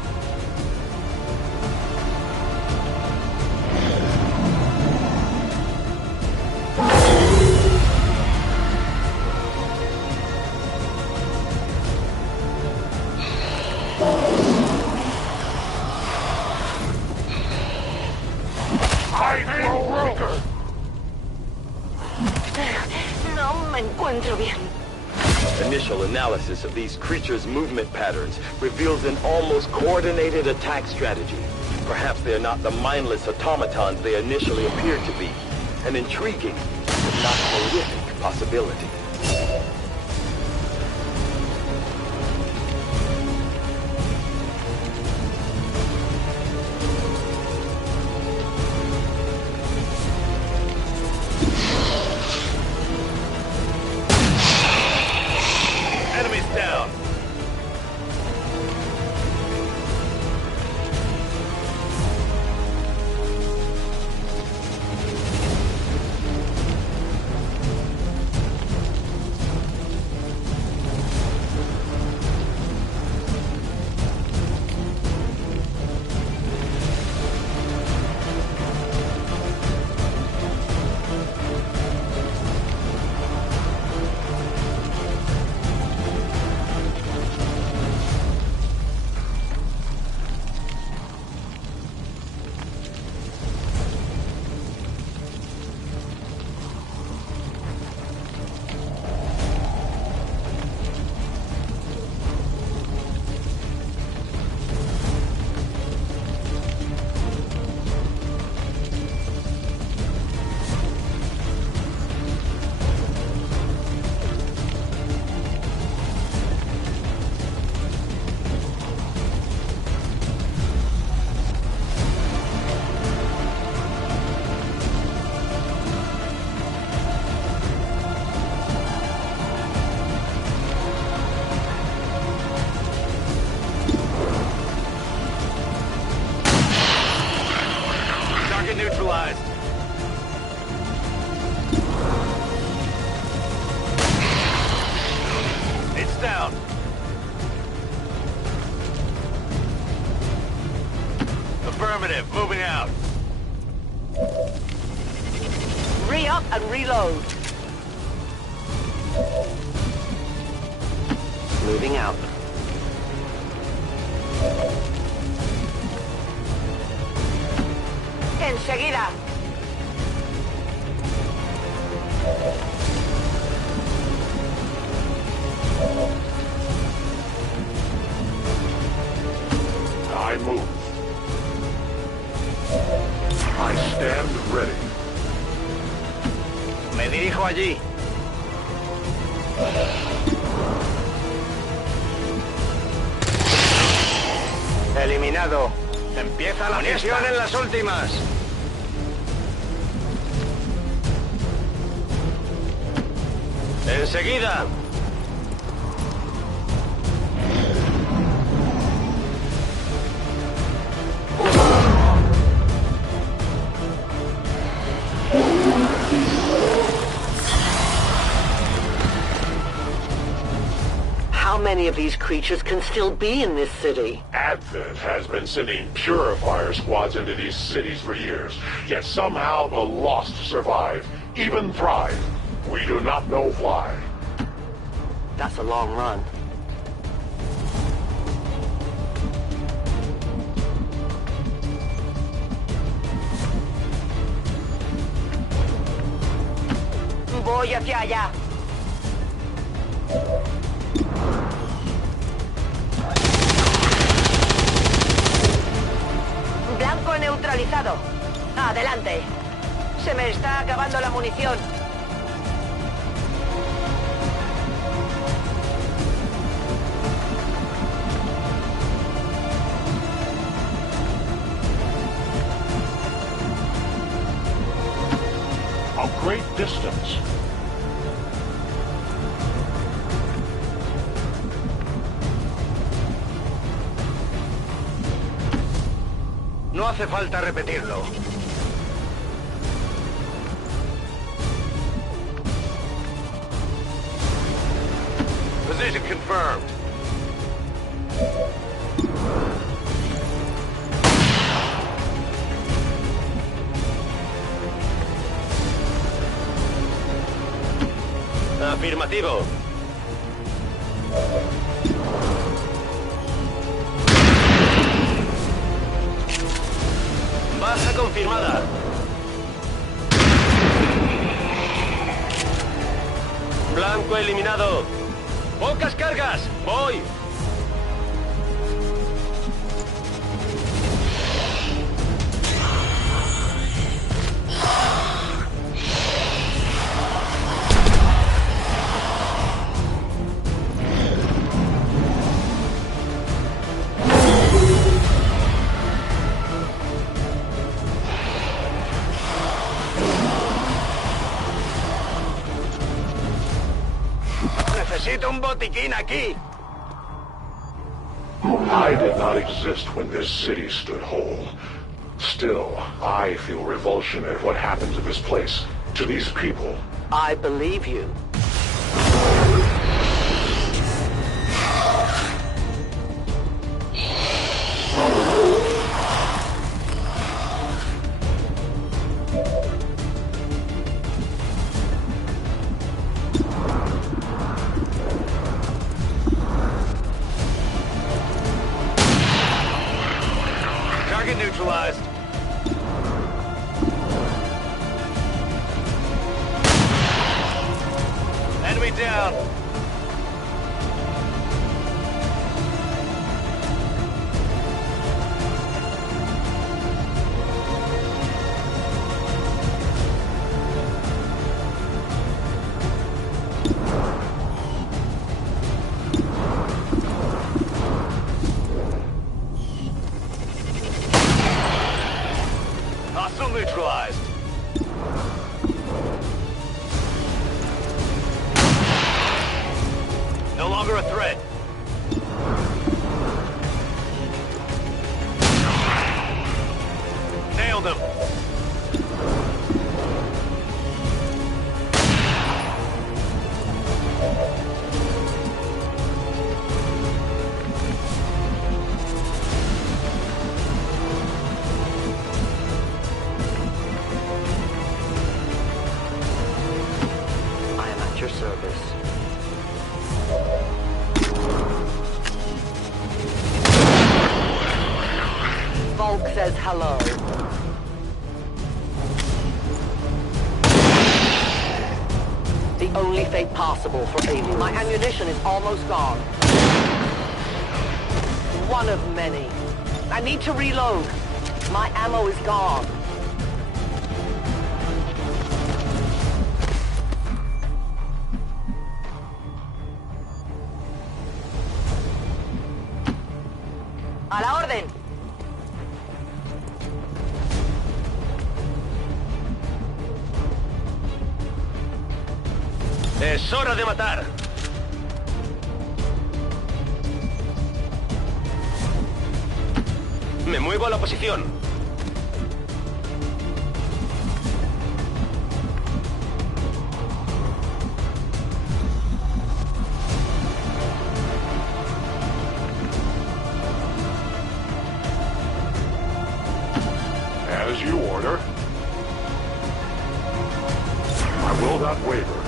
No me encuentro bien. Initial analysis of these creatures' movement patterns reveals an almost coordinated attack strategy. Perhaps they are not the mindless automatons they initially appeared to be. An intriguing, but not horrific possibility. Enemies down. Target neutralized. It's down. Affirmative, moving out. Re-up and reload. Moving out. Enseguida. I move. I stand ready. Me dirijo allí. Eliminado. Empieza la munición en las últimas. Enseguida. How many of these creatures can still be in this city? Advent has been sending purifier squads into these cities for years, yet somehow the lost survive, even thrive. We do not know why. That's a long run. Voy hacia allá. Blanco neutralizado. Adelante. Se me está acabando la munición. A great distance. No hace falta repetirlo. Position confirmed. Afirmativo. Baja confirmada. Blanco eliminado. ¡Pocas cargas! ¡Voy! Necesito un botiquín aquí. I did not exist when this city stood whole. Still, I feel revulsion at what happened to this place, to these people. I believe you. Target neutralized. Enemy down. Hostile neutralized. No longer a threat. Nailed him. I am at your service. Volk says hello. The only fate possible for alien. My ammunition is almost gone. One of many. I need to reload. My ammo is gone. A la orden. Es hora de matar. Me muevo a la posición. As you order. I will not waver.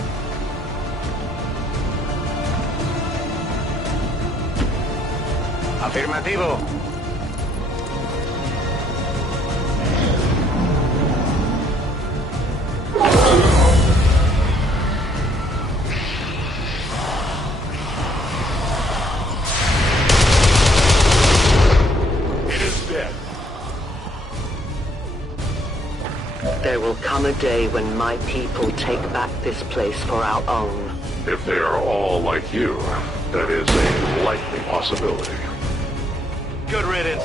Afirmativo. It is dead. There will come a day when my people take back this place for our own. If they are all like you, that is a likely possibility. Good riddance.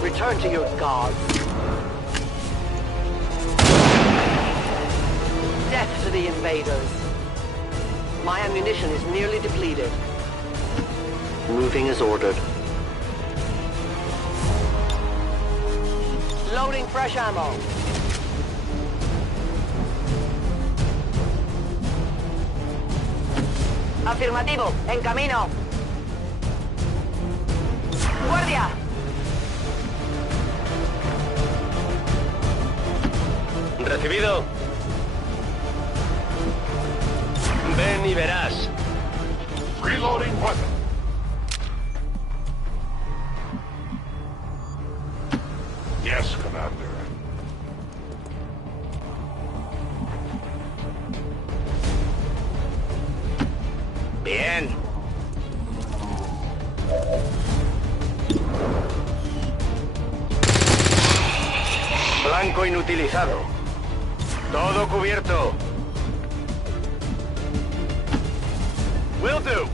Return to your gods. Death to the invaders. My ammunition is nearly depleted. Moving as ordered. Loading fresh ammo. Afirmativo, en camino. Guardia. Recibido. Ven y verás. Reloading weapon. Commander. Bien. Blanco inutilizado. Todo cubierto. Will do.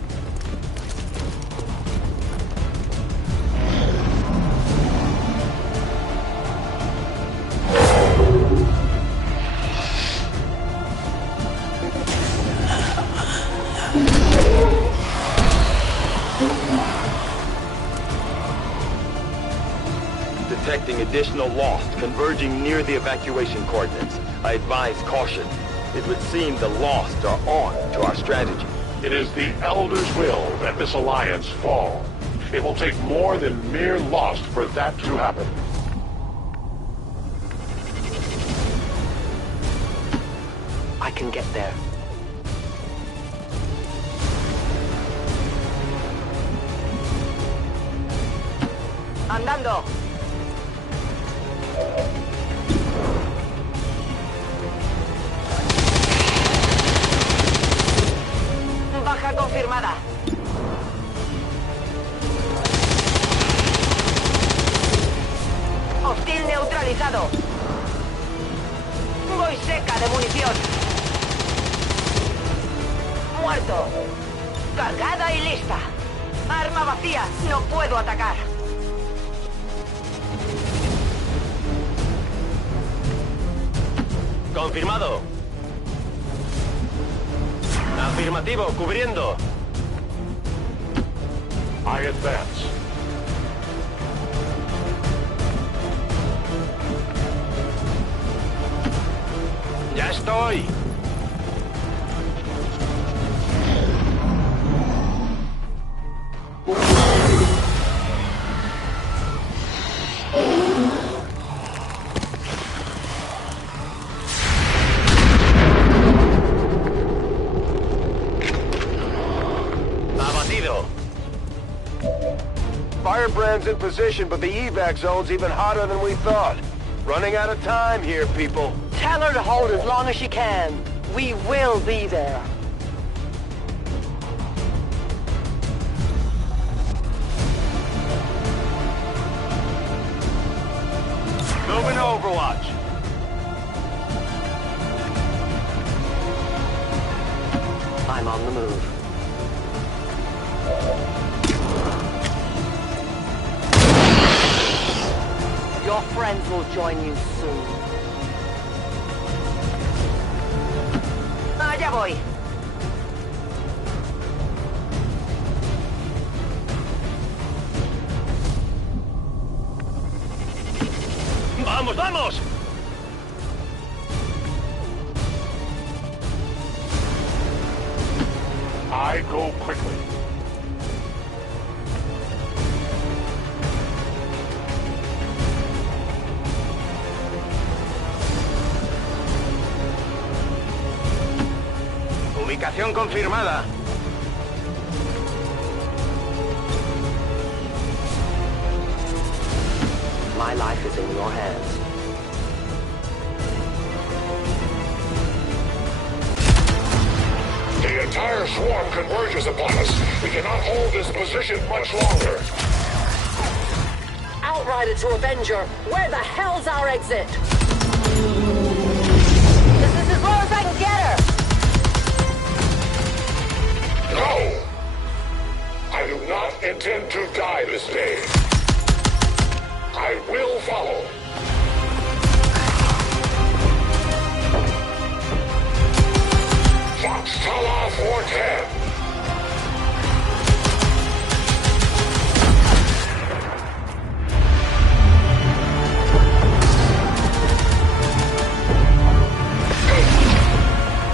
Detecting additional lost converging near the evacuation coordinates. I advise caution. It would seem the lost are on to our strategy. It is the Elder's will that this alliance fall. It will take more than mere lost for that to happen. I can get there. Andando. Baja confirmada. Hostil neutralizado. Voy seca de munición. Muerto. Cargada y lista. Arma vacía. No puedo atacar. Confirmado. Afirmativo, cubriendo. I advance. Ya estoy. Firebrand's in position, but the evac zone's even hotter than we thought. Running out of time here, people. Tell her to hold as long as she can. We will be there. Moving to Overwatch. I'm on the move. Your friends will join you soon. Allá voy. ¡Vamos, vamos! I go quickly. Ubicación confirmada. My life is in your hands. The entire swarm converges upon us. We cannot hold this position much longer. Outrider to Avenger, where the hell's our exit? This is as low as I can get her! No! I do not intend to die this day. I will follow. Foxtrot 410.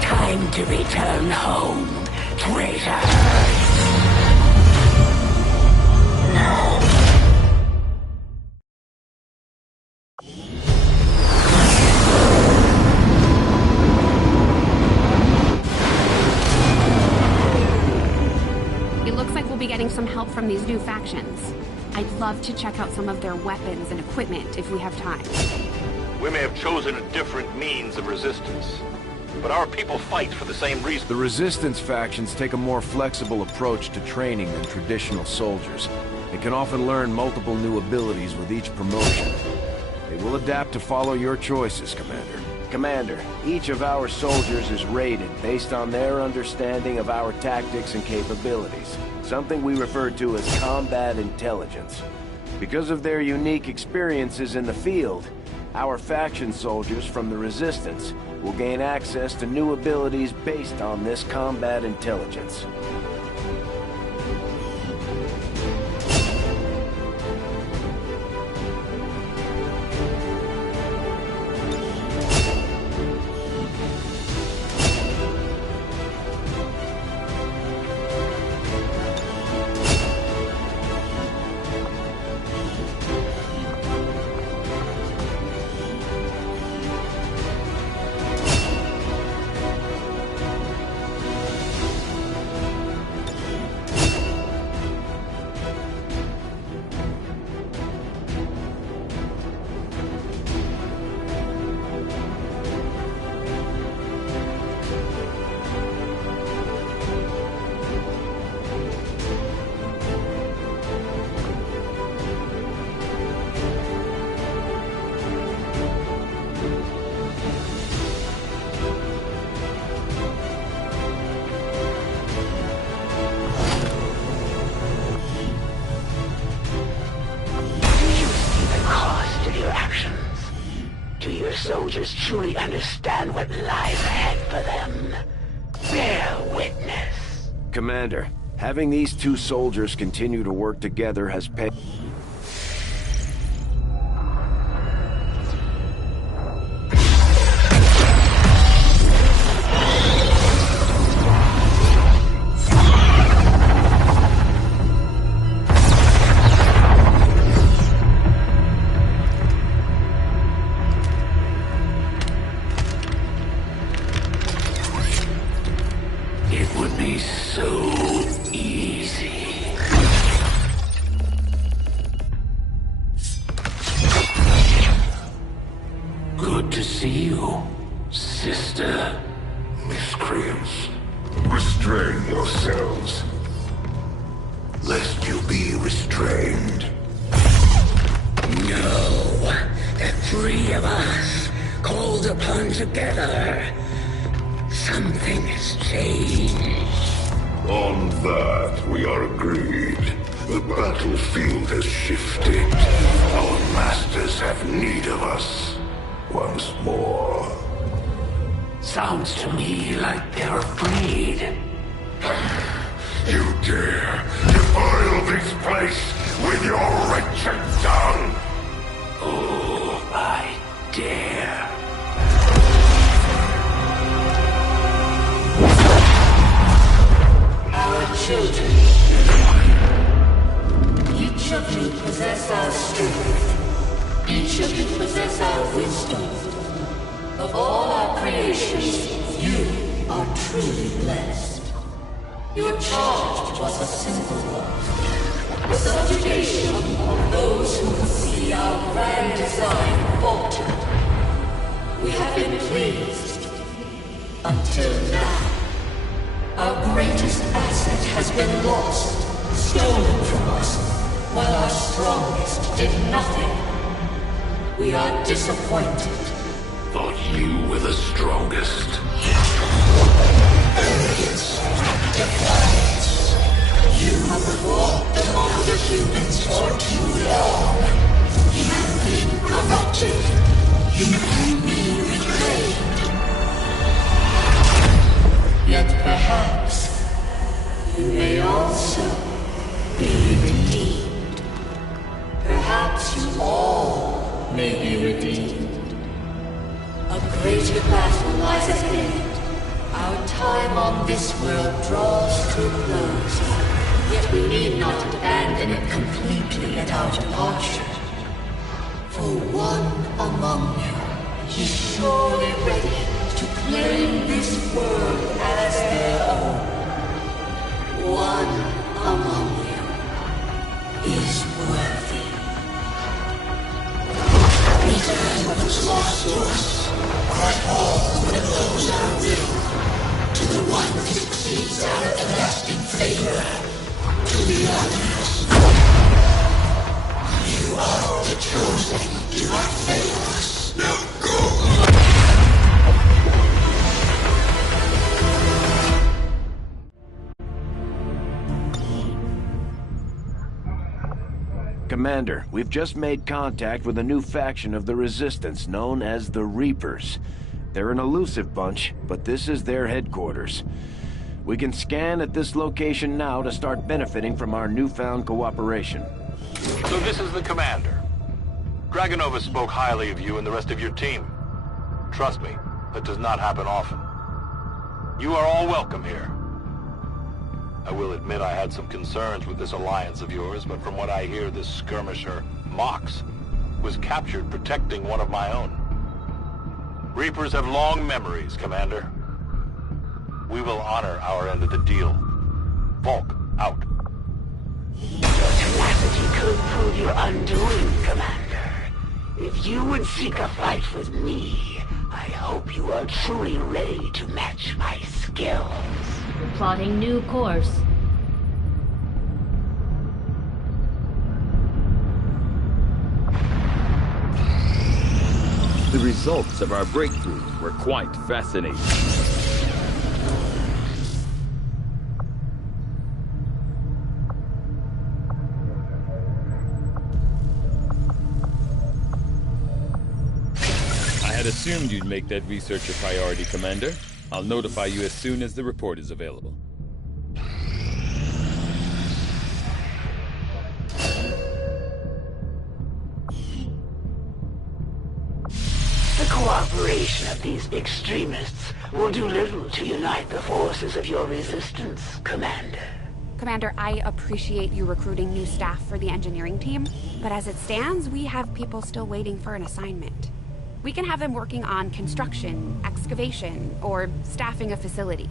Time to return home, traitors! It looks like we'll be getting some help from these new factions. I'd love to check out some of their weapons and equipment if we have time. We may have chosen a different means of resistance, but our people fight for the same reason. The resistance factions take a more flexible approach to training than traditional soldiers. They can often learn multiple new abilities with each promotion. They will adapt to follow your choices, Commander. Commander, each of our soldiers is rated based on their understanding of our tactics and capabilities, something we refer to as combat intelligence. Because of their unique experiences in the field, our faction soldiers from the Resistance will gain access to new abilities based on this combat intelligence. Soldiers truly understand what lies ahead for them. Bear witness. Commander, having these two soldiers continue to work together has paid... Sounds to me like they're afraid. You dare defile this place with your wretched tongue? Oh, I dare. Our children. Each of you possess our strength. Each of you possess our wisdom. Of all our creations, you are truly blessed. Your charge was a simple one. The subjugation of those who see our grand design falter. We have been pleased. Until now. Our greatest asset has been lost, stolen from us, while our strongest did nothing. We are disappointed. Thought you were the strongest. Arrogance, defiance. You have walked among the humans for too long. You have been corrupted. You can be reclaimed. Yet perhaps you may also be redeemed. Perhaps you all may be redeemed. A greater battle lies ahead. Our time on this world draws to a close. Yet we need not abandon it completely at our departure. For one among you is surely ready to claim this world as their own. One among you is worthy. was lost to us, but all when those are will. To the one who succeeds our everlasting favor. To the others. You are the chosen. Do not fail us. Now go! Commander, we've just made contact with a new faction of the Resistance known as the Reapers. They're an elusive bunch, but this is their headquarters. We can scan at this location now to start benefiting from our newfound cooperation. So this is the Commander. Dragonova spoke highly of you and the rest of your team. Trust me, that does not happen often. You are all welcome here. I will admit I had some concerns with this alliance of yours, but from what I hear, this skirmisher, Mox, was captured protecting one of my own. Reapers have long memories, Commander. We will honor our end of the deal. Volk, out. Your tenacity could prove your undoing, Commander. If you would seek a fight with me, I hope you are truly ready to match my skills. Plotting new course. The results of our breakthrough were quite fascinating. I had assumed you'd make that research a priority, Commander. I'll notify you as soon as the report is available. The cooperation of these extremists will do little to unite the forces of your resistance, Commander. Commander, I appreciate you recruiting new staff for the engineering team, but as it stands, we have people still waiting for an assignment. We can have them working on construction, excavation, or staffing a facility.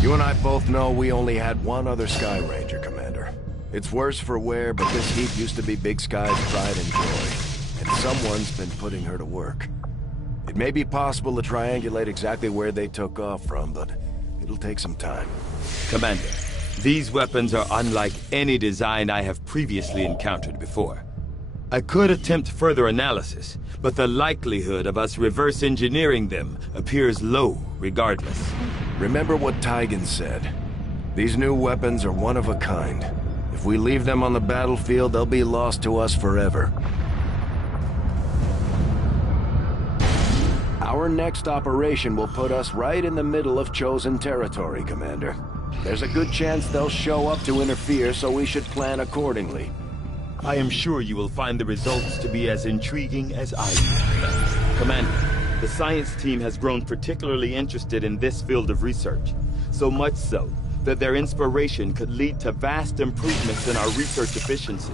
You and I both know we only had one other Sky Ranger, Commander. It's worse for wear, but this heap used to be Big Sky's pride and joy. And someone's been putting her to work. It may be possible to triangulate exactly where they took off from, but it'll take some time. Commander, these weapons are unlike any design I have previously encountered before. I could attempt further analysis, but the likelihood of us reverse engineering them appears low regardless. Remember what Tygan said. These new weapons are one of a kind. If we leave them on the battlefield, they'll be lost to us forever. Our next operation will put us right in the middle of chosen territory, Commander. There's a good chance they'll show up to interfere, so we should plan accordingly. I am sure you will find the results to be as intriguing as I do. Commander, the science team has grown particularly interested in this field of research, so much so that their inspiration could lead to vast improvements in our research efficiency.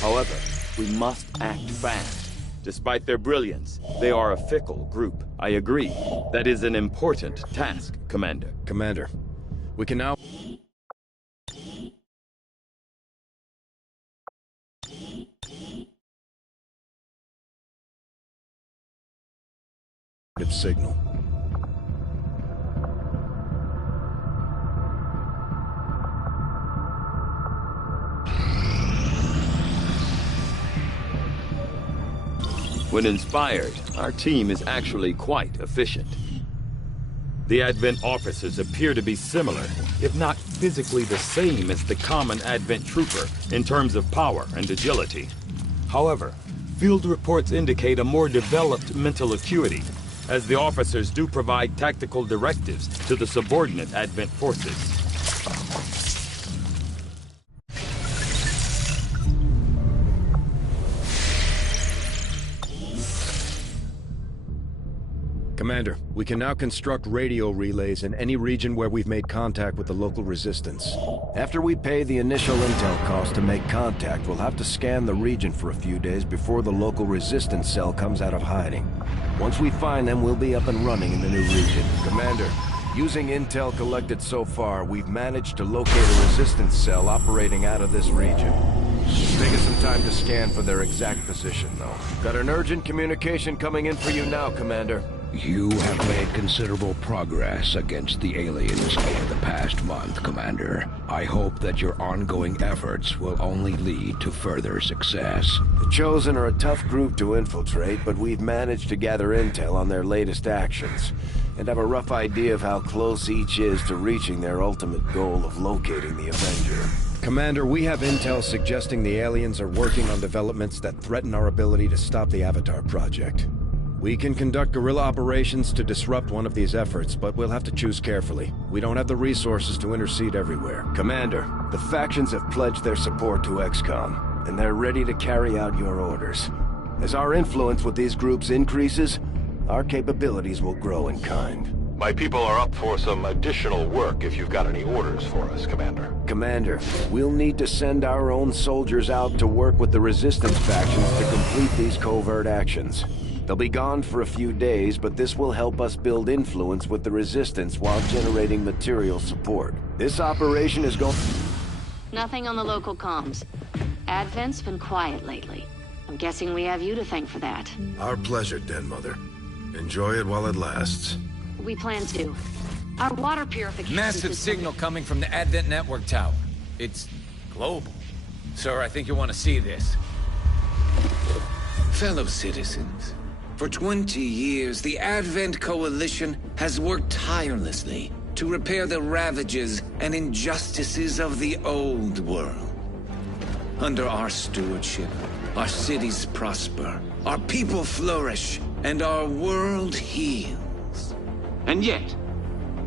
However, we must act fast. Despite their brilliance, they are a fickle group. I agree. That is an important task, Commander. Commander, we can now... signal. When inspired, our team is actually quite efficient. The Advent officers appear to be similar, if not physically the same as the common Advent trooper in terms of power and agility. However, field reports indicate a more developed mental acuity, as the officers do provide tactical directives to the subordinate Advent forces. Commander, we can now construct radio relays in any region where we've made contact with the local resistance. After we pay the initial intel cost to make contact, we'll have to scan the region for a few days before the local resistance cell comes out of hiding. Once we find them, we'll be up and running in the new region. Commander, using intel collected so far, we've managed to locate a resistance cell operating out of this region. It'll take us some time to scan for their exact position, though. Got an urgent communication coming in for you now, Commander. You have made considerable progress against the aliens over the past month, Commander. I hope that your ongoing efforts will only lead to further success. The Chosen are a tough group to infiltrate, but we've managed to gather intel on their latest actions, and have a rough idea of how close each is to reaching their ultimate goal of locating the Avenger. Commander, we have intel suggesting the aliens are working on developments that threaten our ability to stop the Avatar project. We can conduct guerrilla operations to disrupt one of these efforts, but we'll have to choose carefully. We don't have the resources to intercede everywhere. Commander, the factions have pledged their support to Xcom, and they're ready to carry out your orders. As our influence with these groups increases, our capabilities will grow in kind. My people are up for some additional work if you've got any orders for us, Commander. Commander, we'll need to send our own soldiers out to work with the resistance factions to complete these covert actions. They'll be gone for a few days, but this will help us build influence with the resistance while generating material support. This operation is going... Nothing on the local comms. Advent's been quiet lately. I'm guessing we have you to thank for that. Our pleasure, Den Mother. Enjoy it while it lasts. We plan to. Our water purification... Massive signal coming from the Advent network tower. It's global. Sir, I think you'll want to see this. Fellow citizens, for 20 years, the Advent Coalition has worked tirelessly to repair the ravages and injustices of the old world. Under our stewardship, our cities prosper, our people flourish, and our world heals. And yet,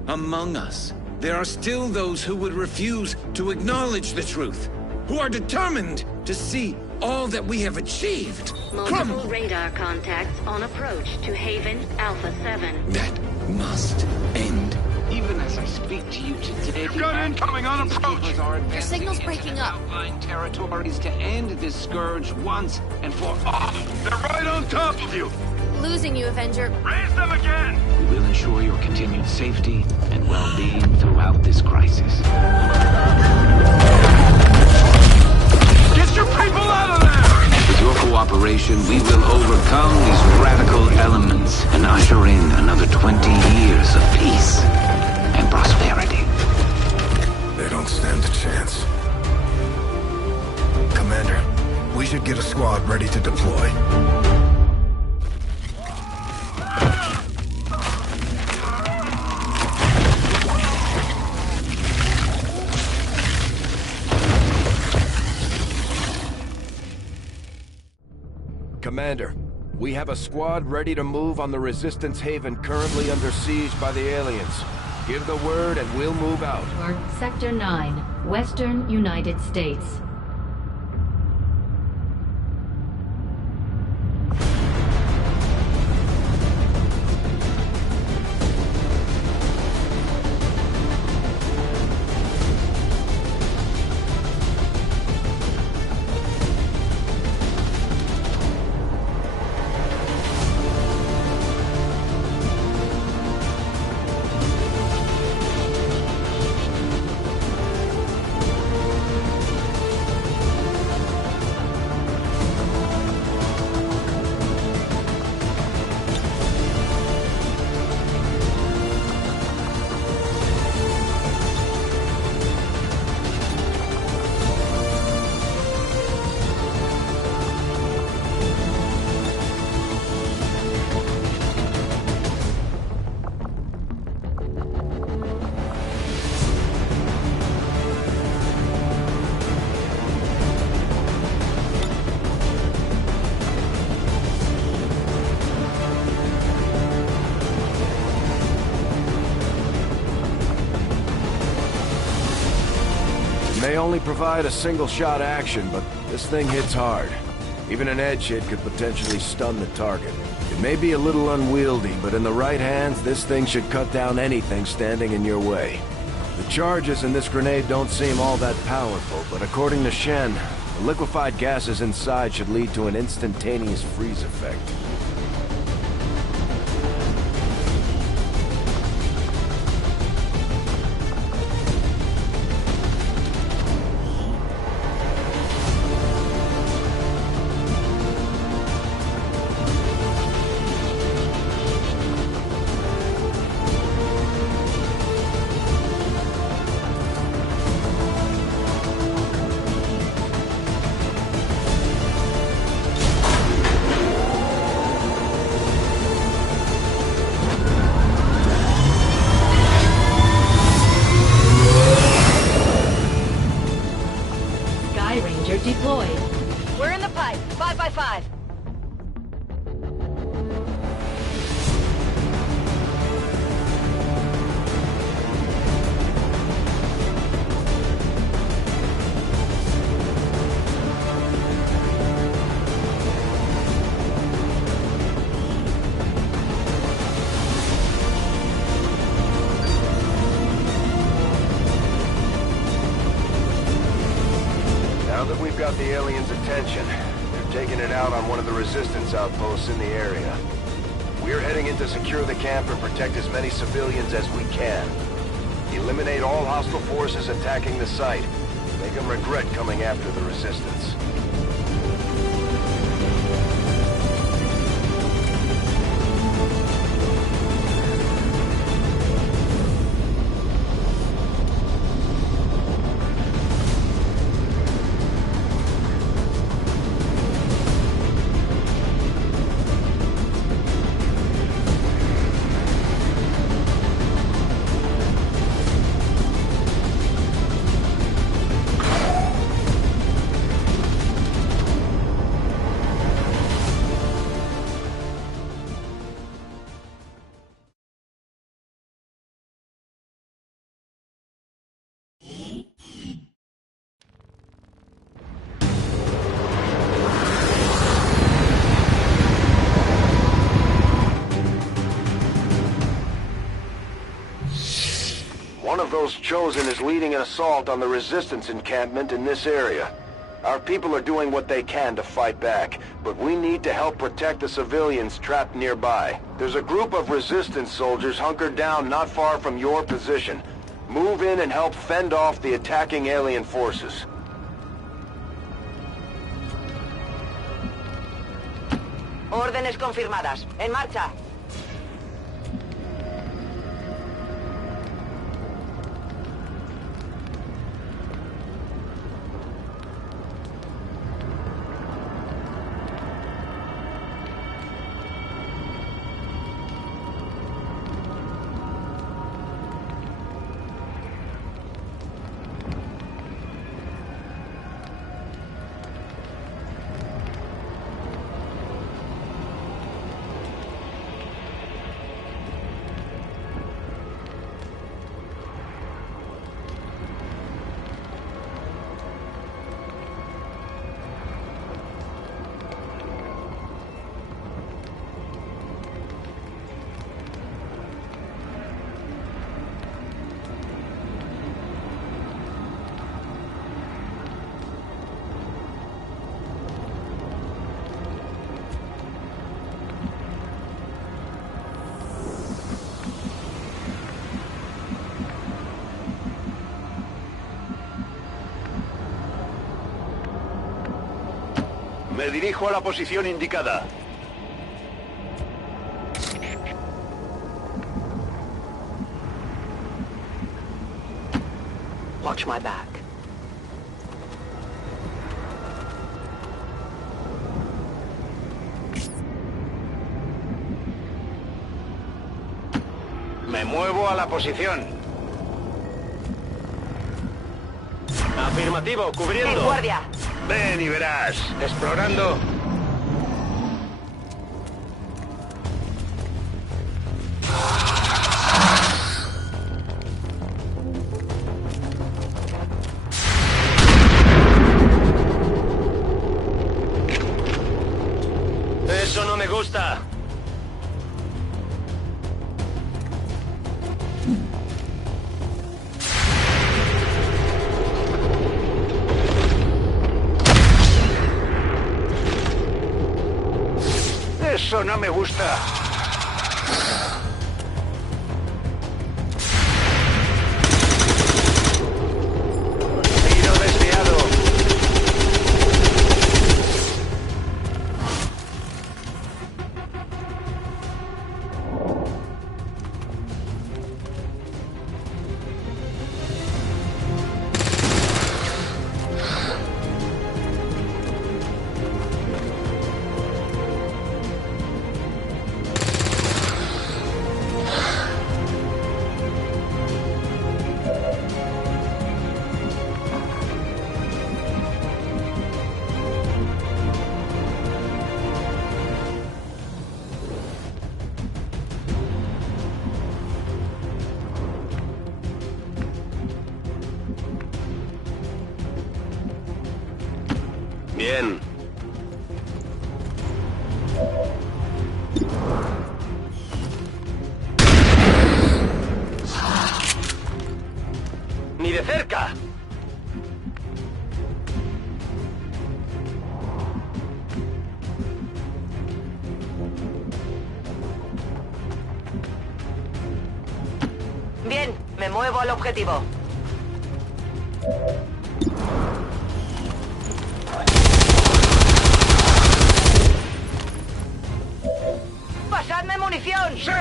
among us, there are still those who would refuse to acknowledge the truth, who are determined to see all that we have achieved. Multiple radar contacts on approach to Haven Alpha 7. That must end. Even as I speak to you today, You've got incoming on approach. Your signal's breaking up. Outlying territories to end this scourge once and for all. They're right on top of you. Losing you, Avenger. Raise them again. We will ensure your continued safety and well-being throughout this crisis. Get your people out of there! With your cooperation, we will overcome these radical elements and usher in another 20 years of peace and prosperity. They don't stand a chance. Commander, we should get a squad ready to deploy. Commander, we have a squad ready to move on the Resistance Haven currently under siege by the aliens. Give the word and we'll move out. Sector 9, Western United States. only provide a single-shot action, but this thing hits hard. Even an edge hit could potentially stun the target. It may be a little unwieldy, but in the right hands, this thing should cut down anything standing in your way. The charges in this grenade don't seem all that powerful, but according to Shen, the liquefied gases inside should lead to an instantaneous freeze effect. Deployed. We're in the pipe. 5x5. Now that we've got the aliens' attention, they're taking it out on one of the resistance outposts in the area. We're heading in to secure the camp and protect as many civilians as we can. Eliminate all hostile forces attacking the site. Make them regret coming after the resistance. One of those chosen is leading an assault on the resistance encampment in this area. Our people are doing what they can to fight back, but we need to help protect the civilians trapped nearby. There's a group of resistance soldiers hunkered down not far from your position. Move in and help fend off the attacking alien forces. Órdenes confirmadas. En marcha. Me dirijo a la posición indicada. Watch my back. Me muevo a la posición. Afirmativo, cubriendo. En guardia. Ven y verás. Explorando. Eso no me gusta. Tiro desviado. Bien. ¡Ni de cerca! Bien, me muevo al objetivo. ¡Pasadme munición! ¡Sí!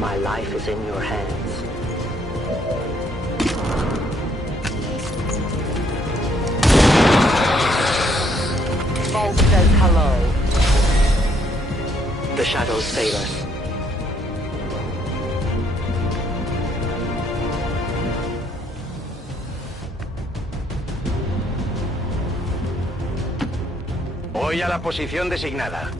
My life is in your hands. Vault says hello. The shadows fail us. Voy a la posición designada.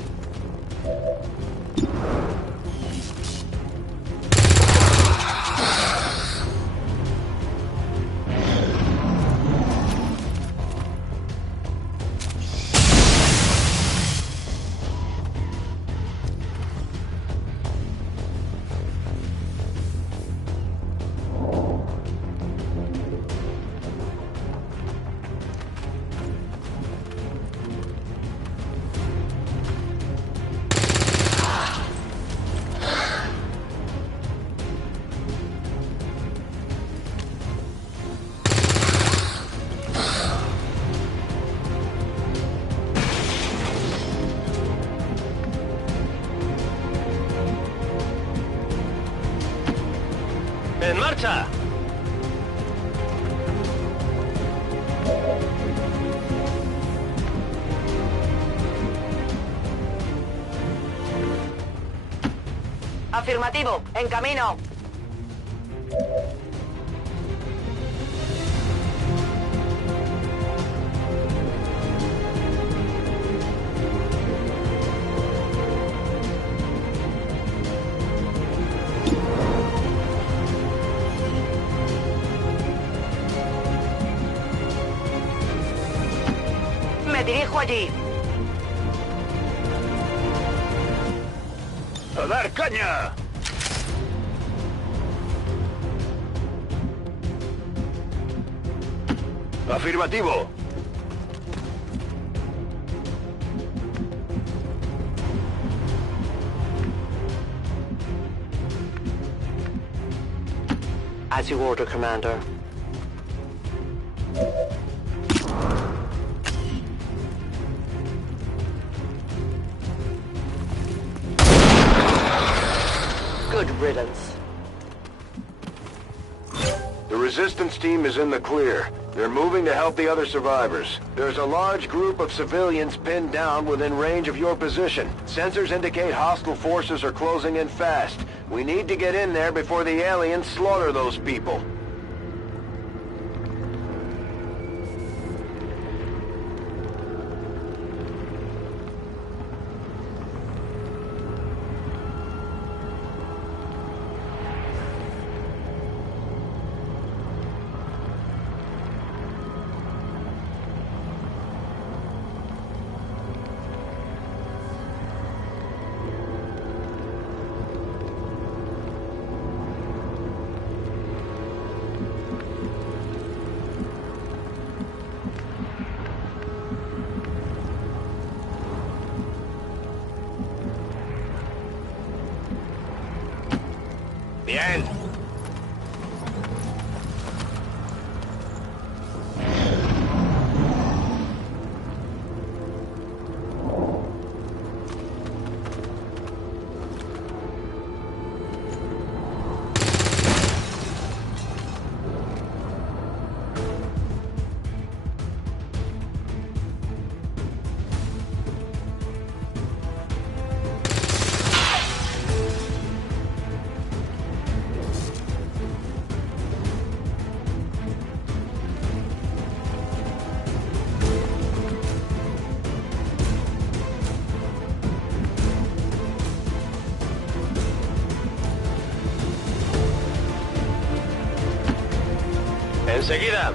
¡En marcha! Afirmativo, en camino. Me dirijo allí. ¡A dar caña! Afirmativo. As you order, Commander. Good riddance. The resistance team is in the clear. They're moving to help the other survivors. There's a large group of civilians pinned down within range of your position. Sensors indicate hostile forces are closing in fast. We need to get in there before the aliens slaughter those people. Enseguida.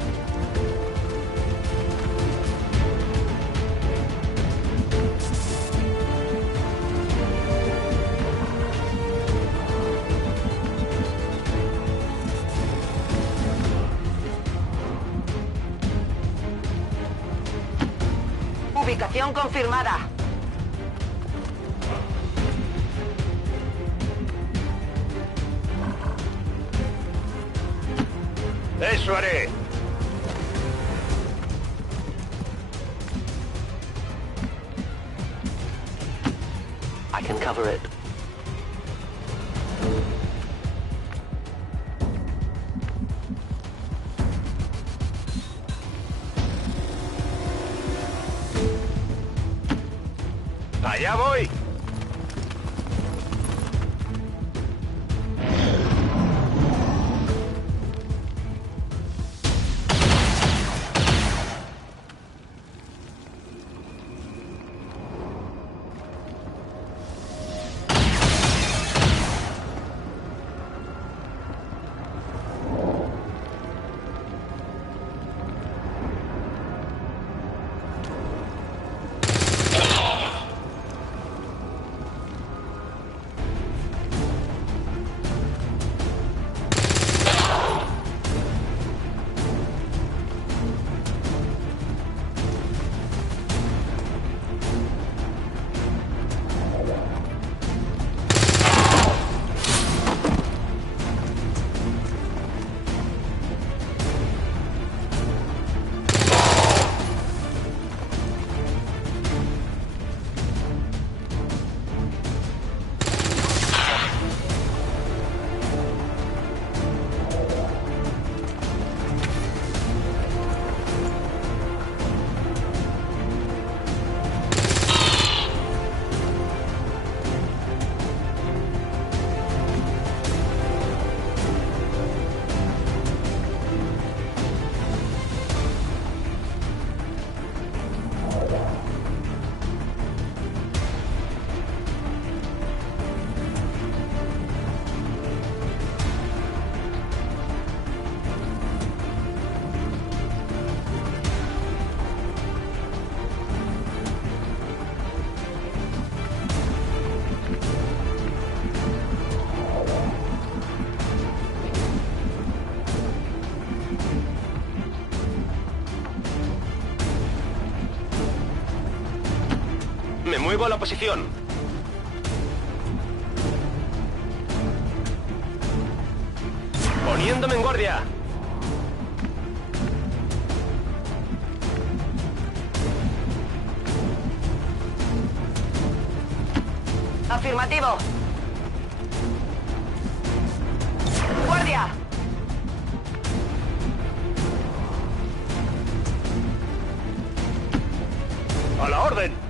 Ubicación confirmada. Eso haré. I can cover it. Allá voy. Me muevo a la posición. Poniéndome en guardia. Afirmativo. Guardia. A la orden.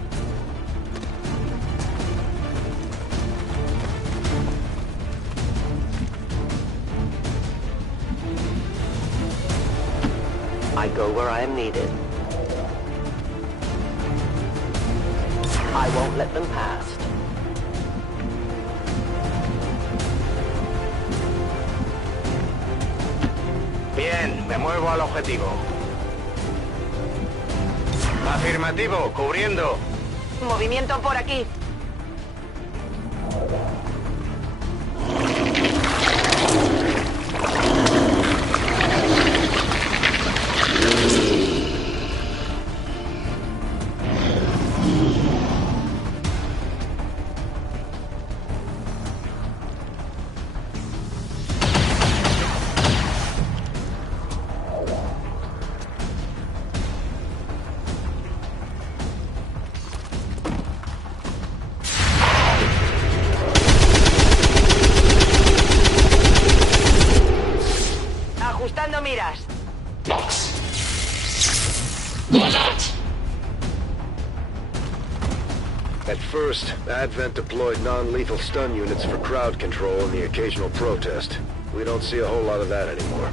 I go where I am needed. I won't let them past. Bien, me muevo al objetivo. Afirmativo, cubriendo. Movimiento por aquí. Ajustando miras. At first, Advent deployed non-lethal stun units for crowd control and the occasional protest. We don't see a whole lot of that anymore.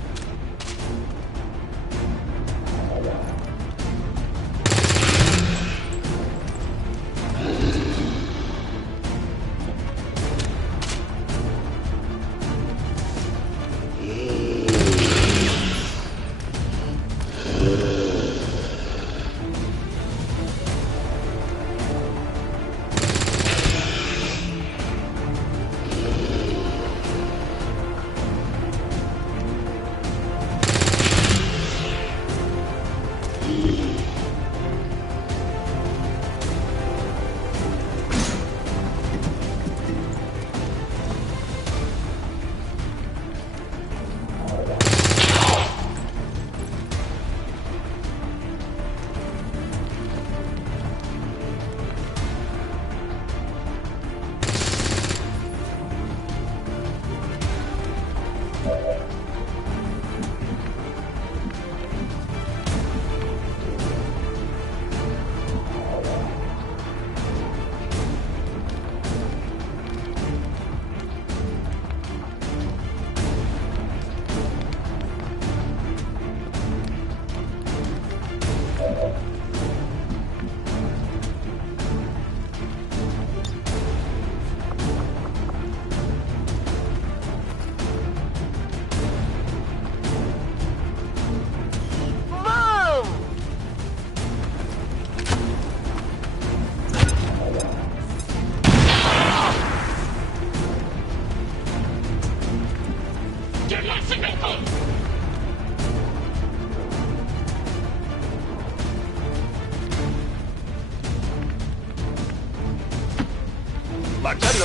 ¡Marchando!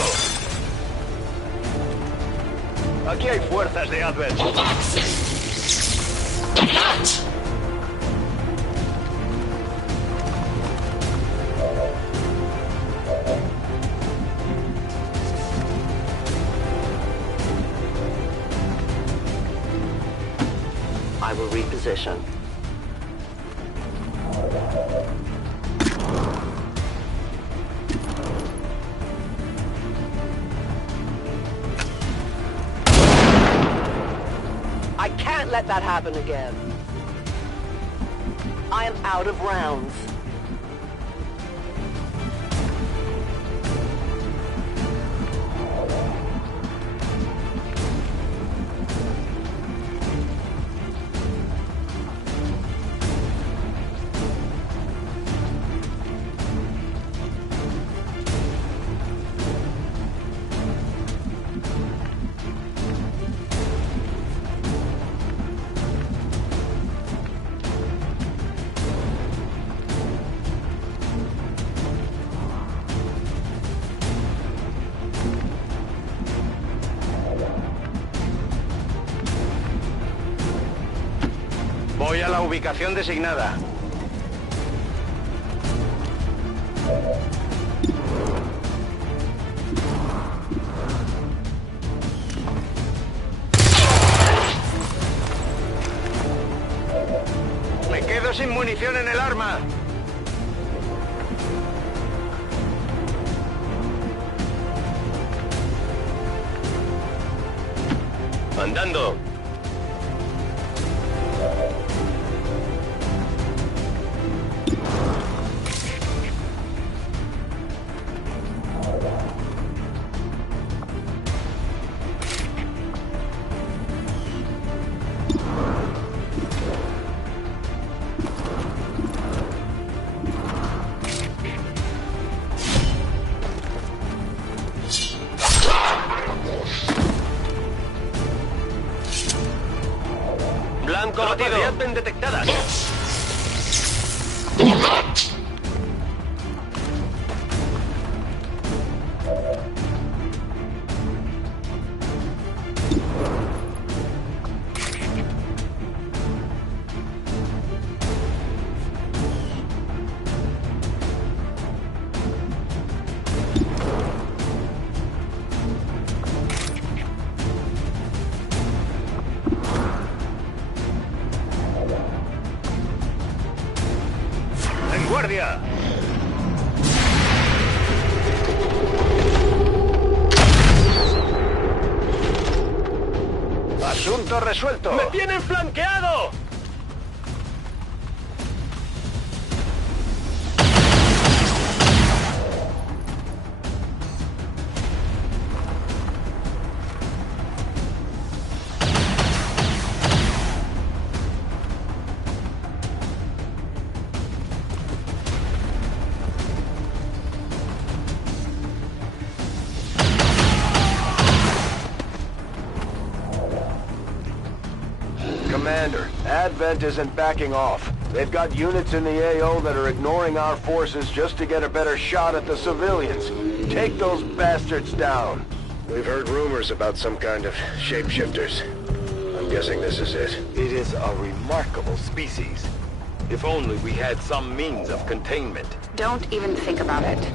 Aquí hay fuerzas de Advent. I will reposition. I can't let that happen again. I am out of rounds. Voy a la ubicación designada. Me quedo sin munición en el arma. Andando. Blanco batido. Advent detectadas. ¡Guardia! ¡Asunto resuelto! ¡Me tienen flanqueado! Commander, Advent isn't backing off. They've got units in the AO that are ignoring our forces just to get a better shot at the civilians. Take those bastards down. We've heard rumors about some kind of shapeshifters. I'm guessing this is it. It is a remarkable species. If only we had some means of containment. Don't even think about it.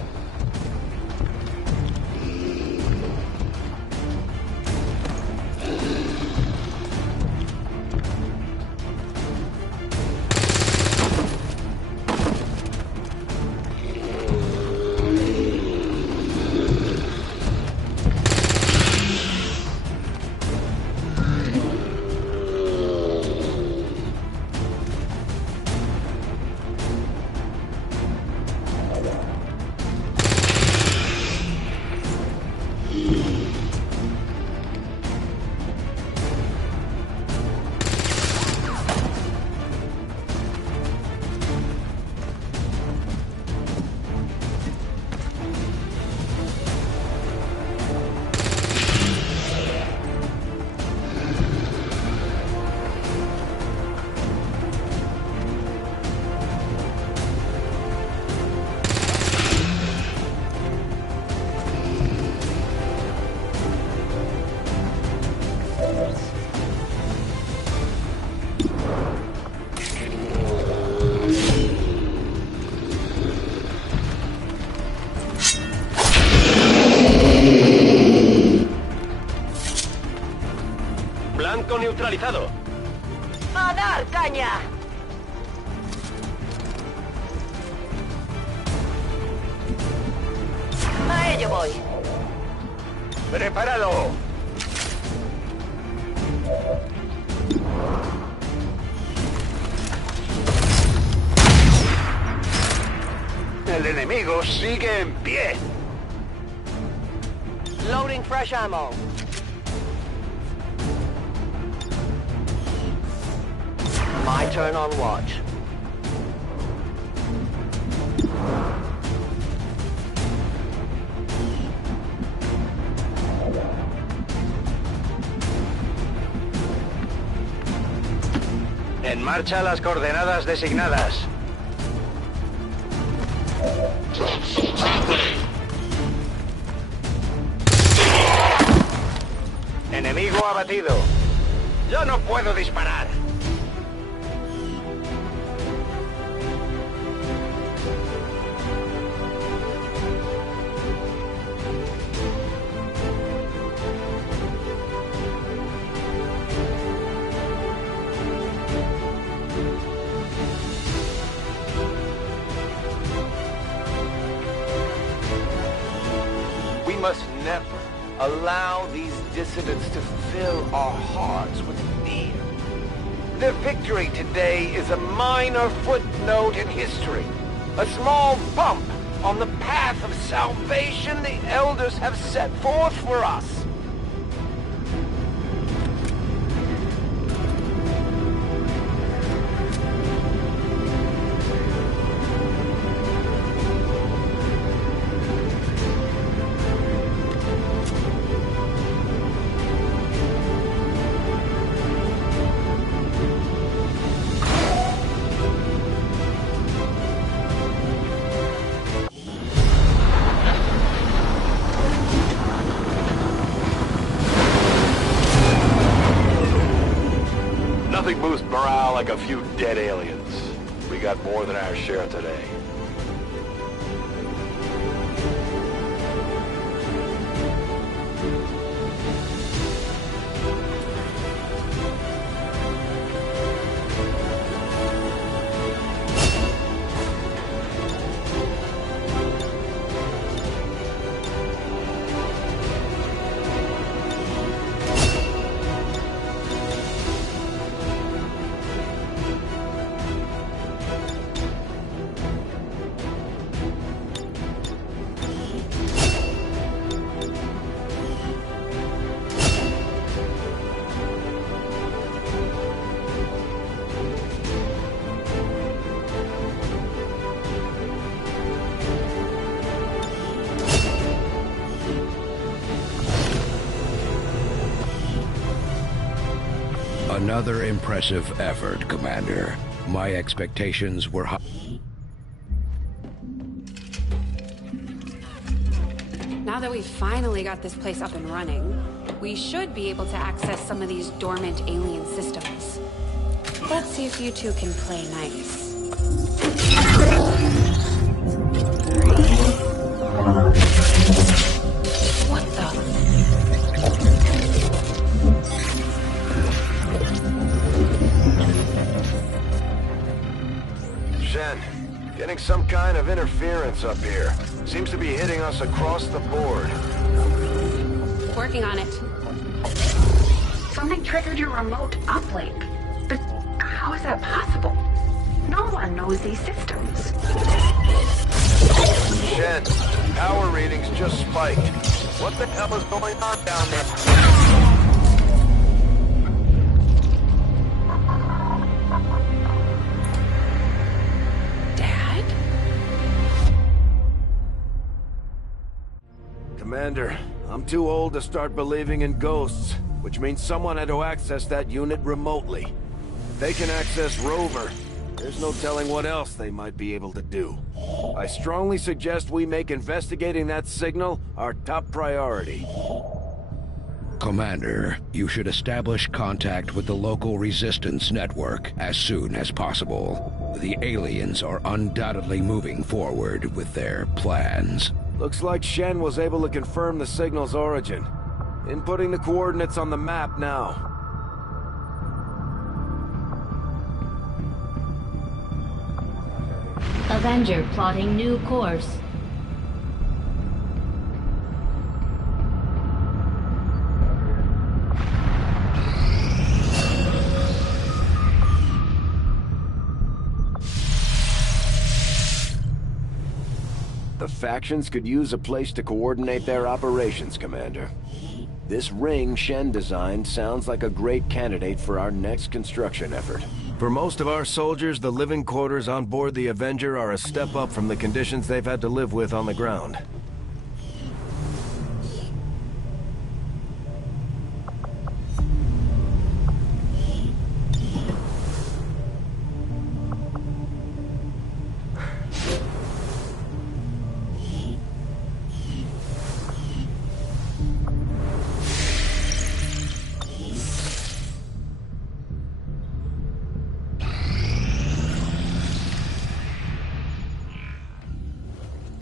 Blanco neutralizado. ¡A dar caña! A ello voy. ¡Prepáralo! El enemigo sigue en pie. Loading fresh ammo. My turn on watch. En marcha las coordenadas designadas. Enemigo abatido. Yo no puedo disparar. We must never allow these dissidents to fill our hearts with fear. Their victory today is a minor footnote in history. A small bump on the path of salvation the elders have set forth for us. Nothing boosts morale like a few dead aliens. We got more than our share today. Another impressive effort, Commander. My expectations were high. Now that we've finally got this place up and running, we should be able to access some of these dormant alien systems. Let's see if you two can play nice. What the? Shen, getting some kind of interference up here. Seems to be hitting us across the board. Working on it. Something triggered your remote uplink. But how is that possible? No one knows these systems. Shen, power readings just spiked. What the hell is going on down there? Dad? Commander, I'm too old to start believing in ghosts, which means someone had to access that unit remotely. If they can access Rover, there's no telling what else they might be able to do. I strongly suggest we make investigating that signal our top priority. Commander, you should establish contact with the local resistance network as soon as possible. The aliens are undoubtedly moving forward with their plans. Looks like Shen was able to confirm the signal's origin. Inputting the coordinates on the map now. Avenger plotting new course. The factions could use a place to coordinate their operations, Commander. This ring Shen designed sounds like a great candidate for our next construction effort. For most of our soldiers, the living quarters on board the Avenger are a step up from the conditions they've had to live with on the ground.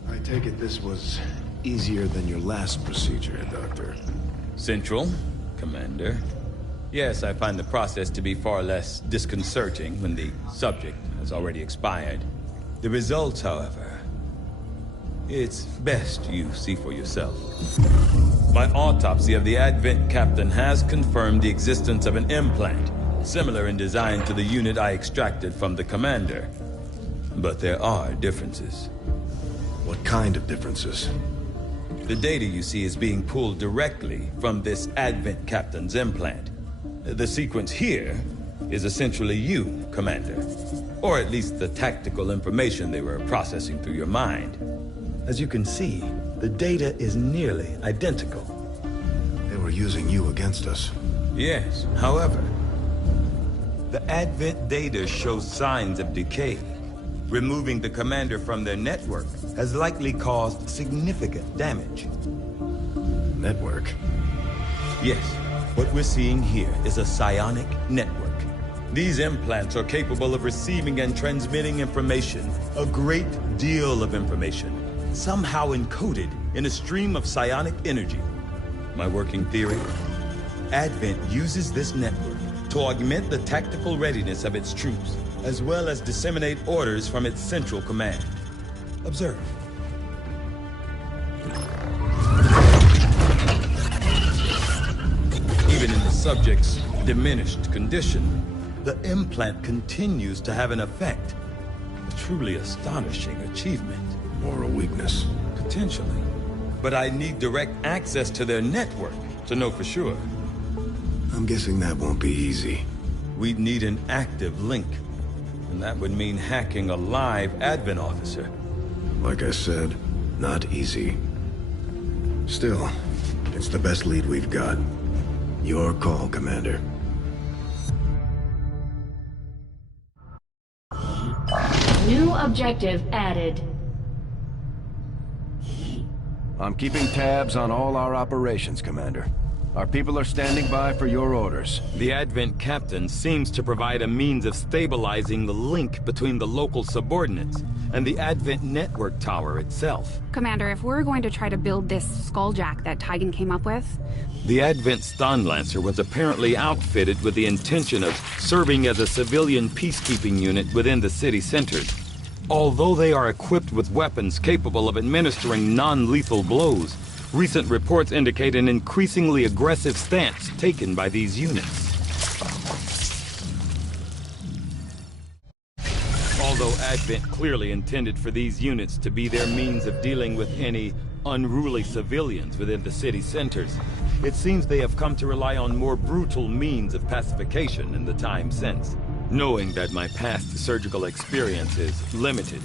I take it this was easier than your last procedure, Doctor. Central, Commander. Yes, I find the process to be far less disconcerting when the subject has already expired. The results, however, it's best you see for yourself. My autopsy of the Advent captain has confirmed the existence of an implant, similar in design to the unit I extracted from the Commander. But there are differences. What kind of differences? The data you see is being pulled directly from this Advent captain's implant. The sequence here is essentially you, Commander. Or at least the tactical information they were processing through your mind. As you can see, the data is nearly identical. They were using you against us. Yes, however, the Advent data shows signs of decay. Removing the Commander from their network has likely caused significant damage. Network? Yes, what we're seeing here is a psionic network. These implants are capable of receiving and transmitting information, a great deal of information, somehow encoded in a stream of psionic energy. My working theory? Advent uses this network to augment the tactical readiness of its troops, as well as disseminate orders from its central command. Observe. Even in the subject's diminished condition, the implant continues to have an effect. A truly astonishing achievement. Or a weakness. Potentially. But I need direct access to their network to know for sure. I'm guessing that won't be easy. We'd need an active link. And that would mean hacking a live Advent officer. Like I said, not easy. Still, it's the best lead we've got. Your call, Commander. New objective added. I'm keeping tabs on all our operations, Commander. Our people are standing by for your orders. The Advent captain seems to provide a means of stabilizing the link between the local subordinates and the Advent network tower itself. Commander, if we're going to try to build this skulljack that Tigan came up with... The Advent Stonlancer was apparently outfitted with the intention of serving as a civilian peacekeeping unit within the city centers. Although they are equipped with weapons capable of administering non-lethal blows, recent reports indicate an increasingly aggressive stance taken by these units. Although Advent clearly intended for these units to be their means of dealing with any unruly civilians within the city centers, it seems they have come to rely on more brutal means of pacification in the time since. Knowing that my past surgical experience is limited,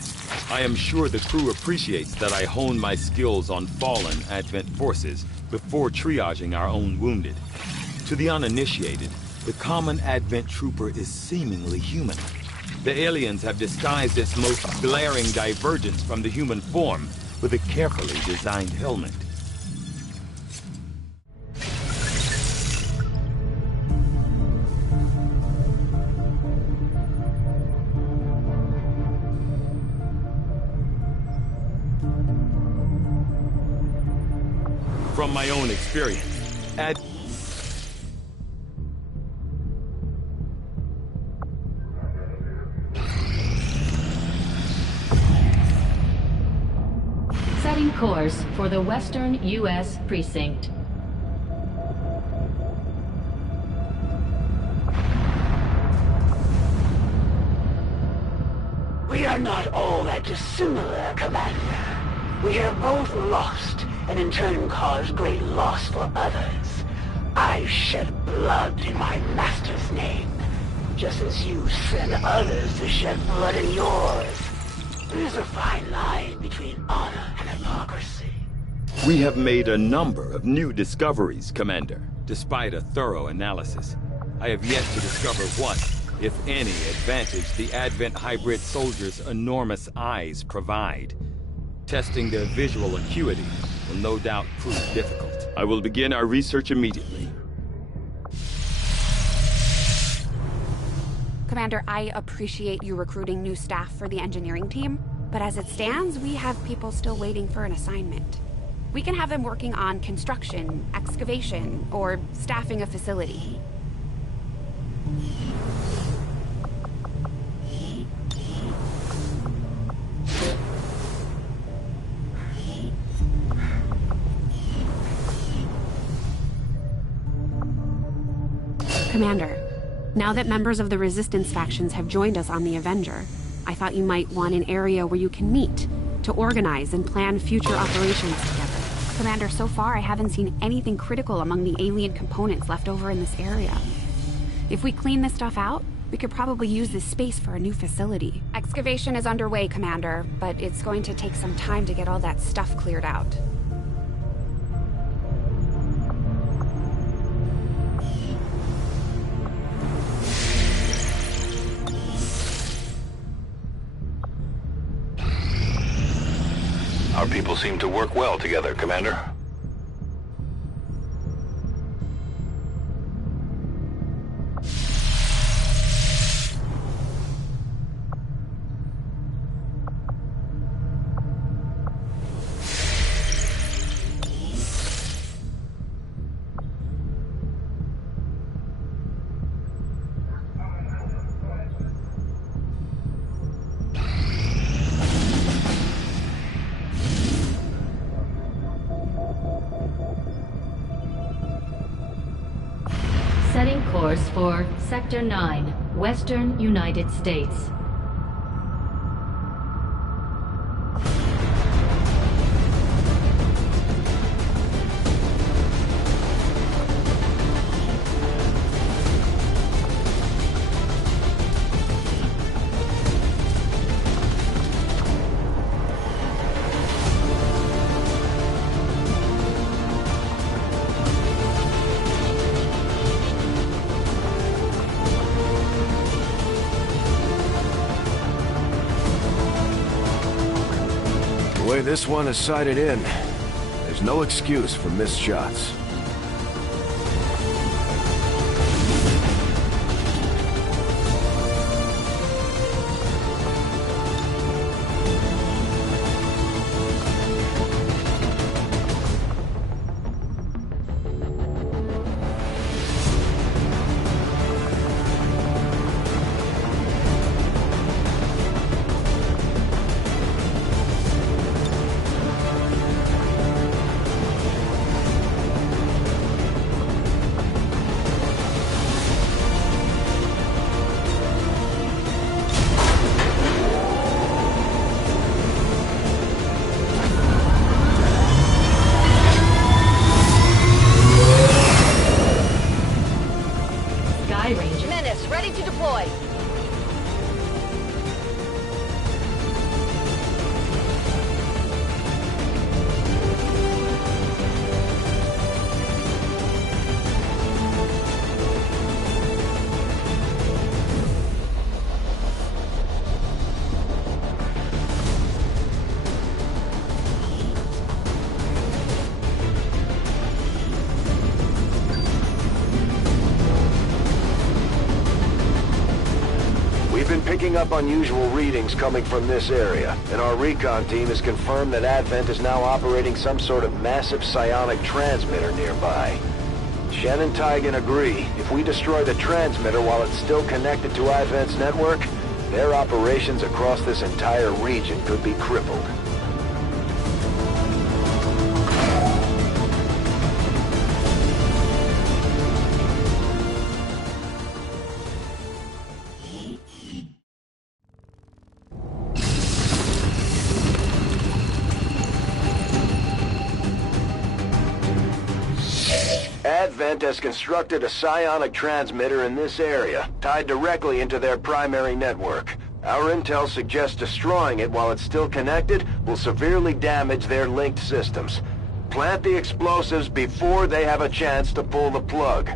I am sure the crew appreciates that I hone my skills on fallen Advent forces before triaging our own wounded. To the uninitiated, the common Advent trooper is seemingly human. The aliens have disguised its most glaring divergence from the human form with a carefully designed helmet. From my own experience, Setting course for the Western U.S. Precinct. We are not all that dissimilar, Commander. We have both lost, and in turn caused great loss for others. I've shed blood in my master's name, just as you send others to shed blood in yours. There's a fine line between honor and hypocrisy. We have made a number of new discoveries, Commander. Despite a thorough analysis, I have yet to discover what, if any, advantage the Advent hybrid soldiers' enormous eyes provide. Testing their visual acuity will no doubt prove difficult. I will begin our research immediately. Commander, I appreciate you recruiting new staff for the engineering team, but as it stands, we have people still waiting for an assignment. We can have them working on construction, excavation, or staffing a facility. Commander, now that members of the Resistance factions have joined us on the Avenger, I thought you might want an area where you can meet to organize and plan future operations together. Commander, so far I haven't seen anything critical among the alien components left over in this area. If we clean this stuff out, we could probably use this space for a new facility. Excavation is underway, Commander, but it's going to take some time to get all that stuff cleared out. Our people seem to work well together, Commander. Setting course for Sector 9, Western United States. The way this one is sighted in, there's no excuse for missed shots. Ready to deploy. Picking up unusual readings coming from this area, and our recon team has confirmed that Advent is now operating some sort of massive psionic transmitter nearby. Shen and Tygan agree, if we destroy the transmitter while it's still connected to Advent's network, their operations across this entire region could be crippled. Advent has constructed a psionic transmitter in this area, tied directly into their primary network. Our intel suggests destroying it while it's still connected will severely damage their linked systems. Plant the explosives before they have a chance to pull the plug.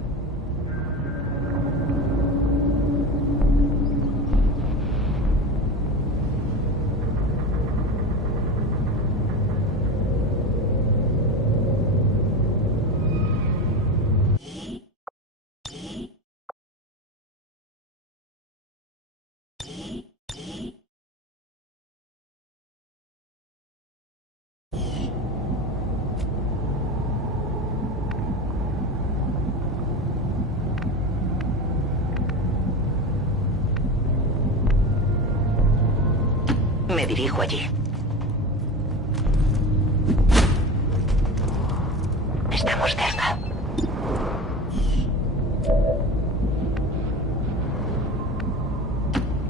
Me dirijo allí. Estamos cerca.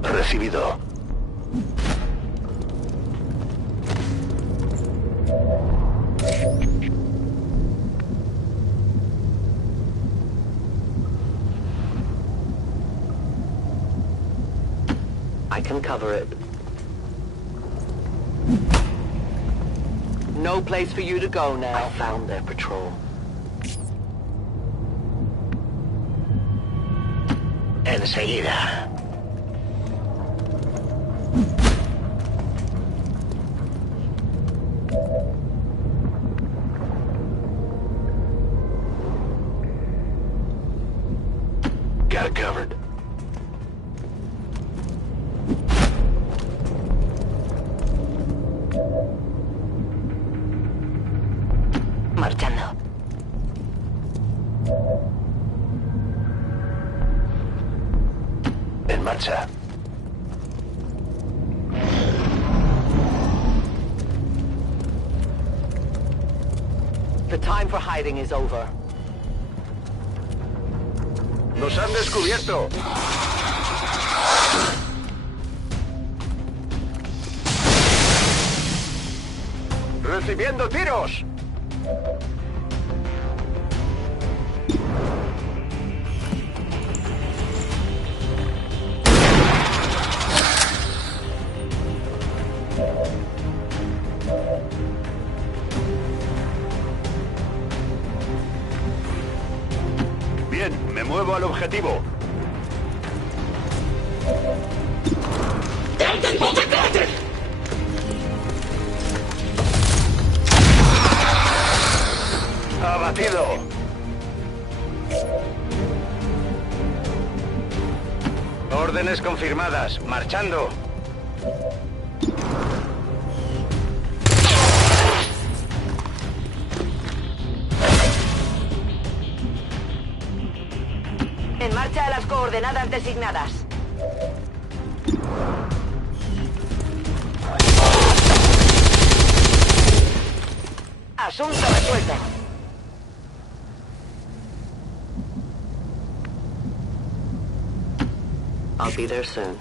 Recibido. I can cover it. No place for you to go now. I found their patrol. Enseguida. Got it covered. Marchando. En marcha. The time for hiding is over. ¡Nos han descubierto! ¡Recibiendo tiros! Bien, me muevo al objetivo. establecido. Órdenes confirmadas. Marchando. En marcha a las coordenadas designadas. Asunto resuelto. I'll be there soon.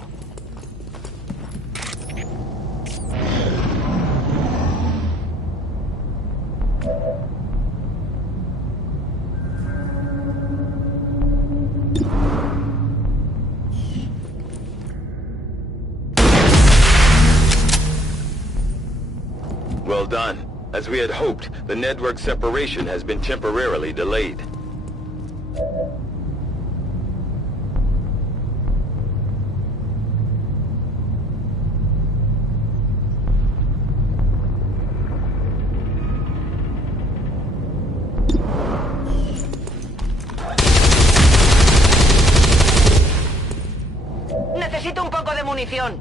Well done. As we had hoped, the network separation has been temporarily delayed. Necesito un poco de munición.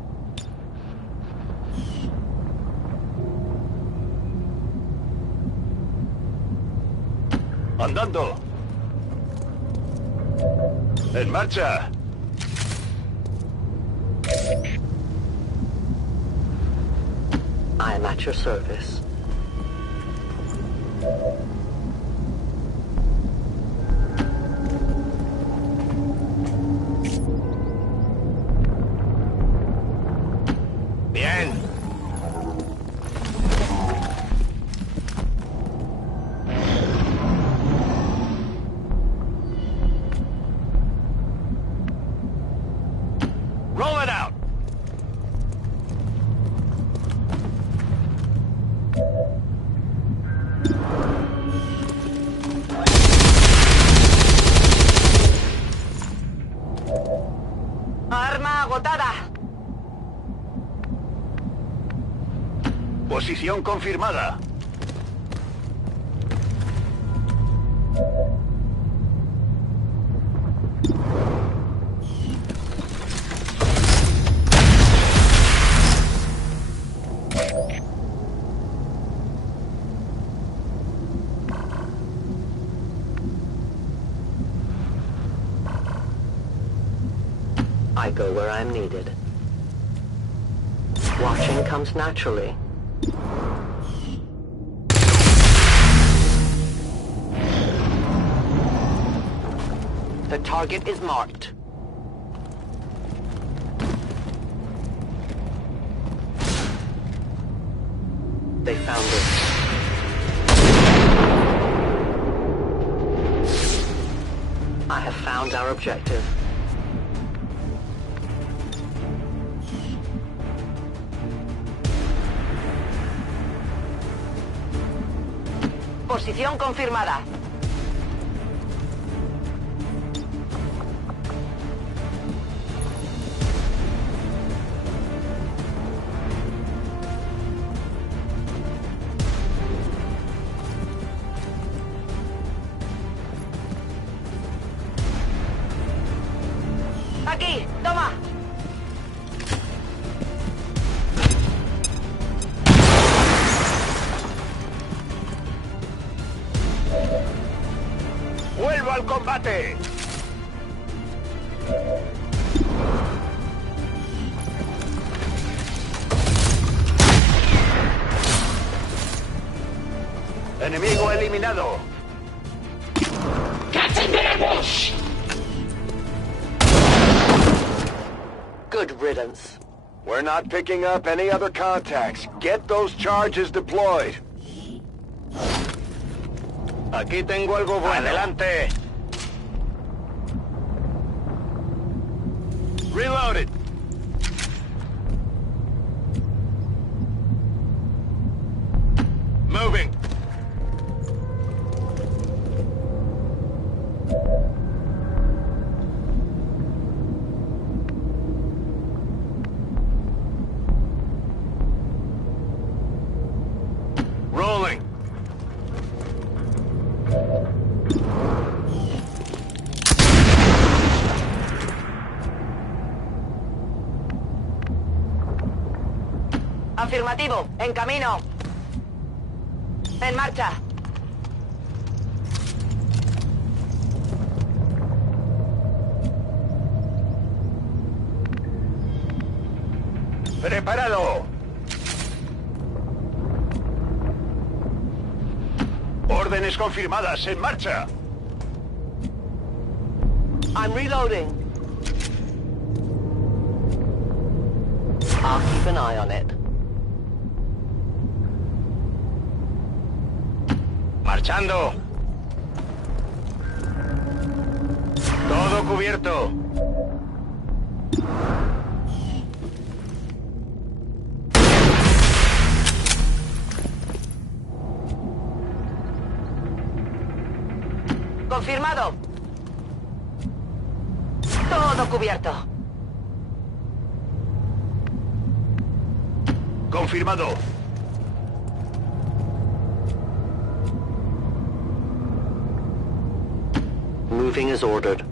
Andando. En marcha. I am at your service. Bien. Roll it out. Arma agotada. Posición confirmada. I go where I'm needed. Watching comes naturally. The target is marked. They found it. I have found our objective. Posición confirmada. Aquí, toma. ¡Vuelvo al combate! Enemigo eliminado. Good riddance. We're not picking up any other contacts. Get those charges deployed. Aquí tengo algo bueno. Adelante. Reloaded. Moving. Rolling. Afirmativo. En camino. En marcha. ¡Preparado! Órdenes confirmadas, en marcha. I'm reloading. I'll keep an eye on it. Marchando. Todo cubierto. Confirmado. Todo cubierto. Confirmado. Moving as ordered.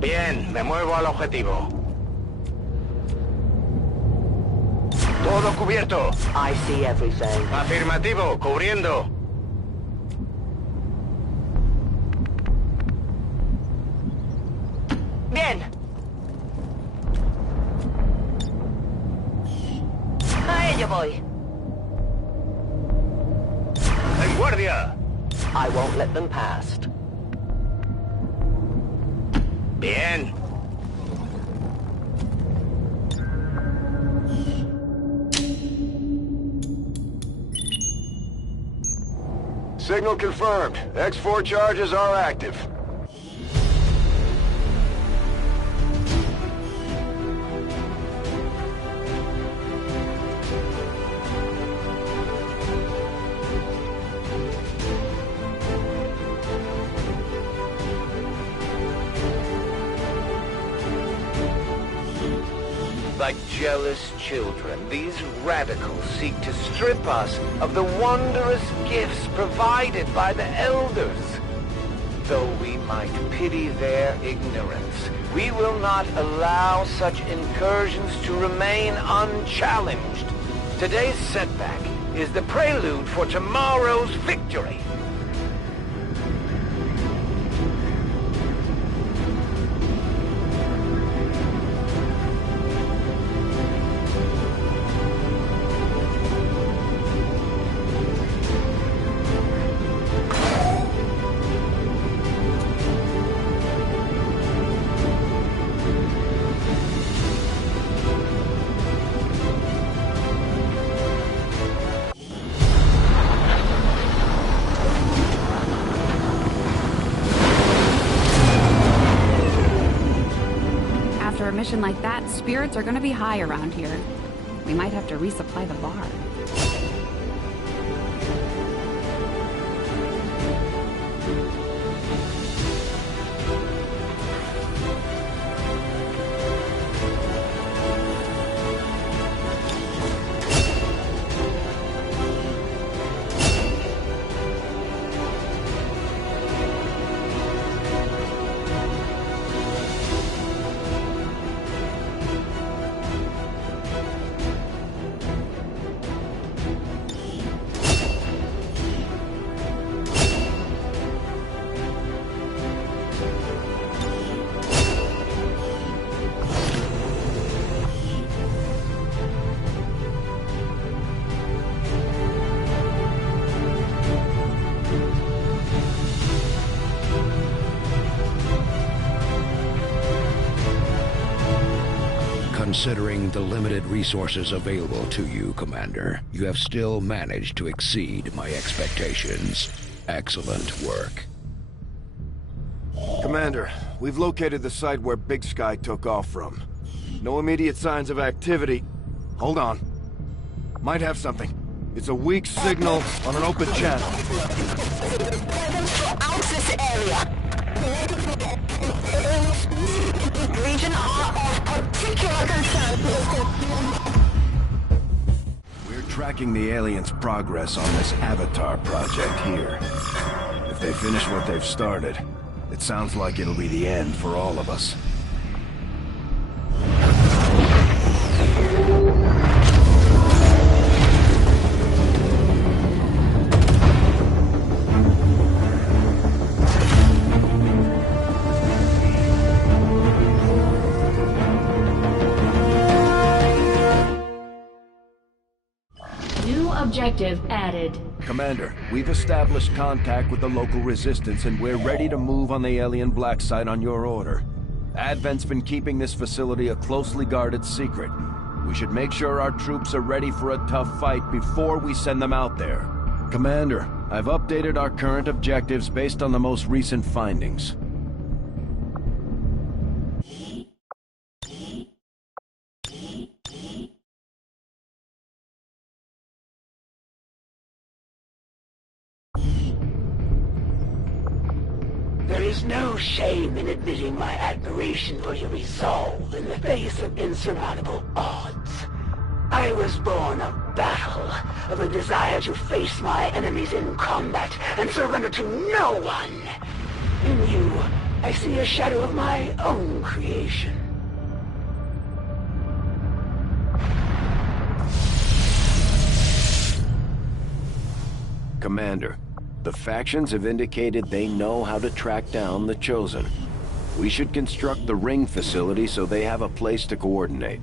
Bien, me muevo al objetivo. Todo cubierto. I see everything. Afirmativo, cubriendo. Bien. A ello voy. En guardia. I won't let them past. Bien. Signal confirmed. X4 charges are active. Like jealous children, these radicals seek to strip us of the wondrous gifts provided by the Elders. Though we might pity their ignorance, we will not allow such incursions to remain unchallenged. Today's setback is the prelude for tomorrow's victory. After a mission like that, spirits are gonna be high around here. We might have to resupply the bar. Considering the limited resources available to you, Commander, you have still managed to exceed my expectations. Excellent work. Commander, we've located the site where Big Sky took off from. No immediate signs of activity. Hold on. Might have something. It's a weak signal on an open channel. Out this area. Region are of particular concern. We're tracking the aliens' progress on this Avatar project here. If they finish what they've started, it sounds like it'll be the end for all of us. objective added. Commander, we've established contact with the local resistance and we're ready to move on the alien black site on your order. Advent's been keeping this facility a closely guarded secret. We should make sure our troops are ready for a tough fight before we send them out there. Commander, I've updated our current objectives based on the most recent findings. There is no shame in admitting my admiration for your resolve in the face of insurmountable odds. I was born of battle, of a desire to face my enemies in combat and surrender to no one. In you, I see a shadow of my own creation. Commander, the factions have indicated they know how to track down the Chosen. We should construct the ring facility so they have a place to coordinate.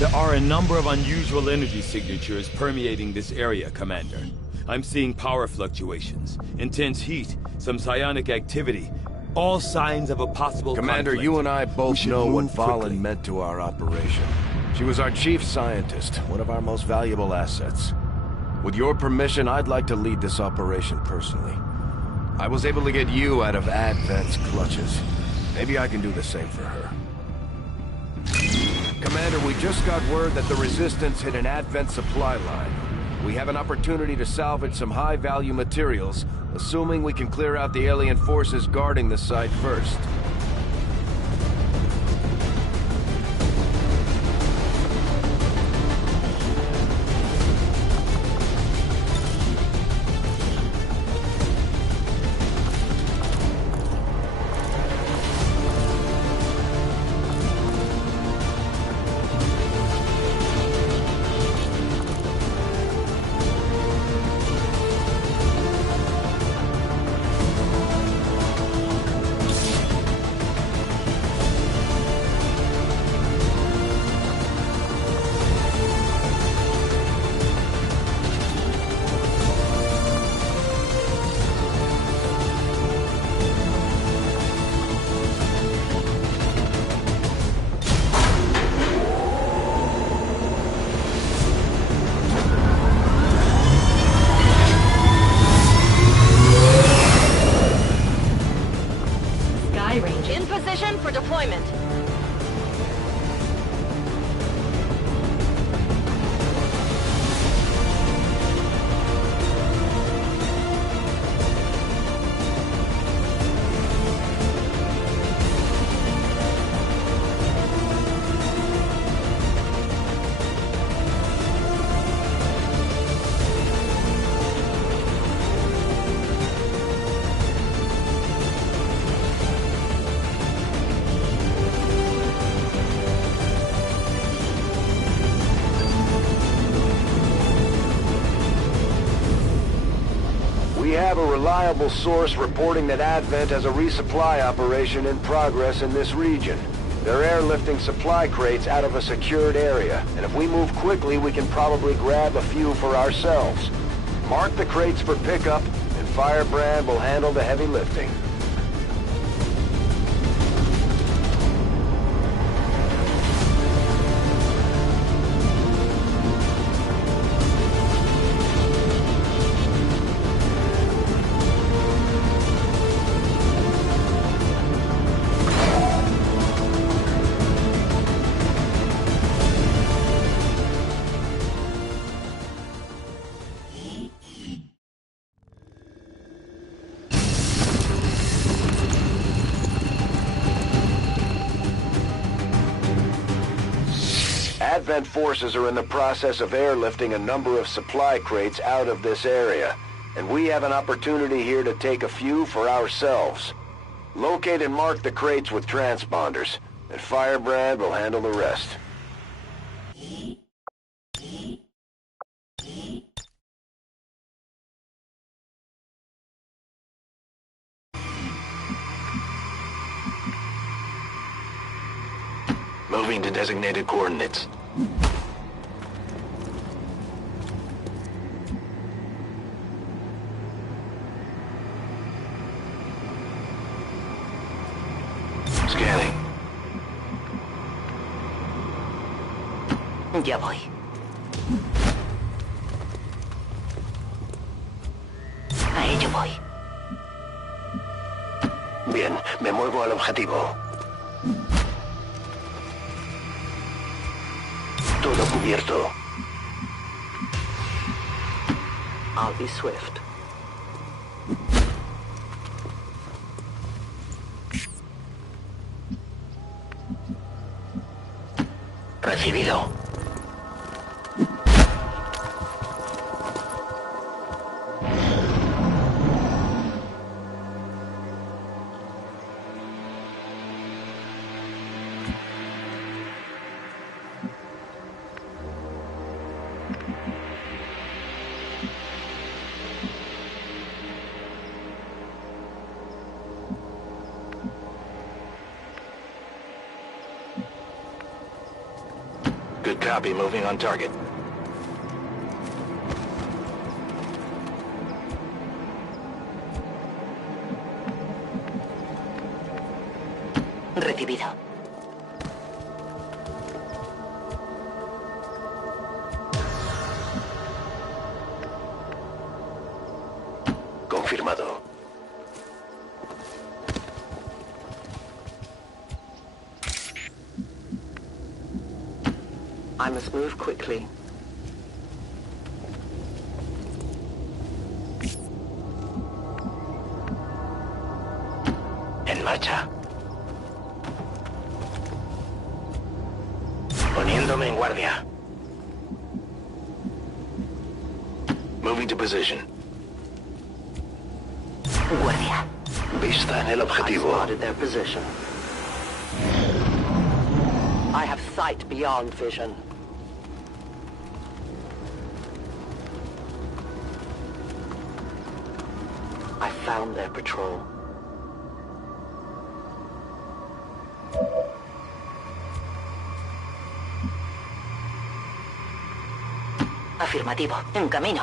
There are a number of unusual energy signatures permeating this area, Commander. I'm seeing power fluctuations, intense heat, some psionic activity, all signs of a possible Commander, conflict. you and I both know what move quickly. Valen meant to our operation. She was our chief scientist, one of our most valuable assets. With your permission, I'd like to lead this operation personally. I was able to get you out of Advent's clutches. Maybe I can do the same for her. Commander, we just got word that the Resistance hit an Advent supply line. We have an opportunity to salvage some high-value materials, assuming we can clear out the alien forces guarding the site first. In position for deployment. have a reliable source reporting that Advent has a resupply operation in progress in this region. They're airlifting supply crates out of a secured area, and if we move quickly, we can probably grab a few for ourselves. Mark the crates for pickup, and Firebrand will handle the heavy lifting. Advent forces are in the process of airlifting a number of supply crates out of this area, and we have an opportunity here to take a few for ourselves. Locate and mark the crates with transponders, and Firebrand will handle the rest. Moving to designated coordinates. Scanning. Ya voy. A ello voy. Bien, me muevo al objetivo. Todo cubierto. I'll be swift. Recibido. Good copy, moving on target. Recibido. Confirmado. I must move quickly. En marcha. Poniéndome en guardia. Moving to position. Guardia. Vista en el objetivo. I spotted their position. I have sight beyond vision. I found their patrol. Afirmativo. En camino.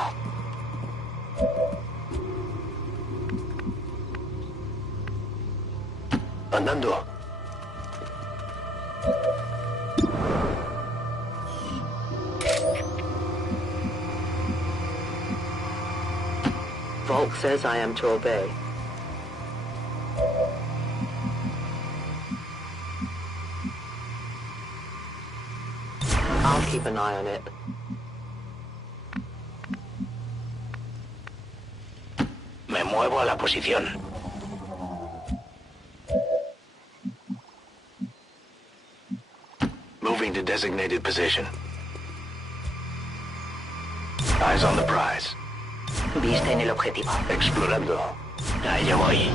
Andando. Volk says I am to obey. I'll keep an eye on it. Me muevo a la posición. Moving to designated position. Eyes on the prize. Vista en el objetivo. Explorando. A ello voy.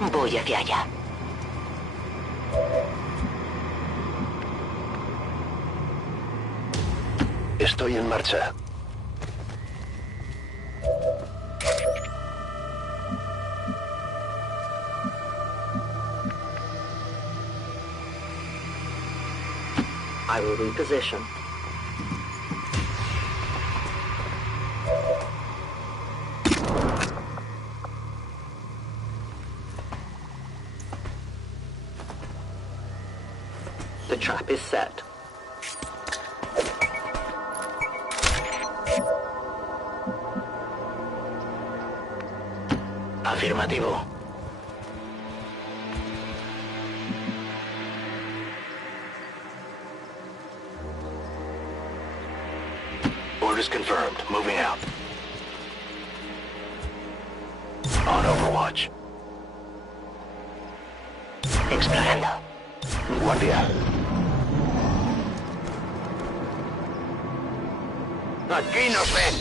Voy hacia allá. Estoy en marcha. I will reposition. The trap is set. Afirmativo. Orders confirmed. Moving out. On Overwatch. Explorando. Guardia. ¡Aquí nos ven!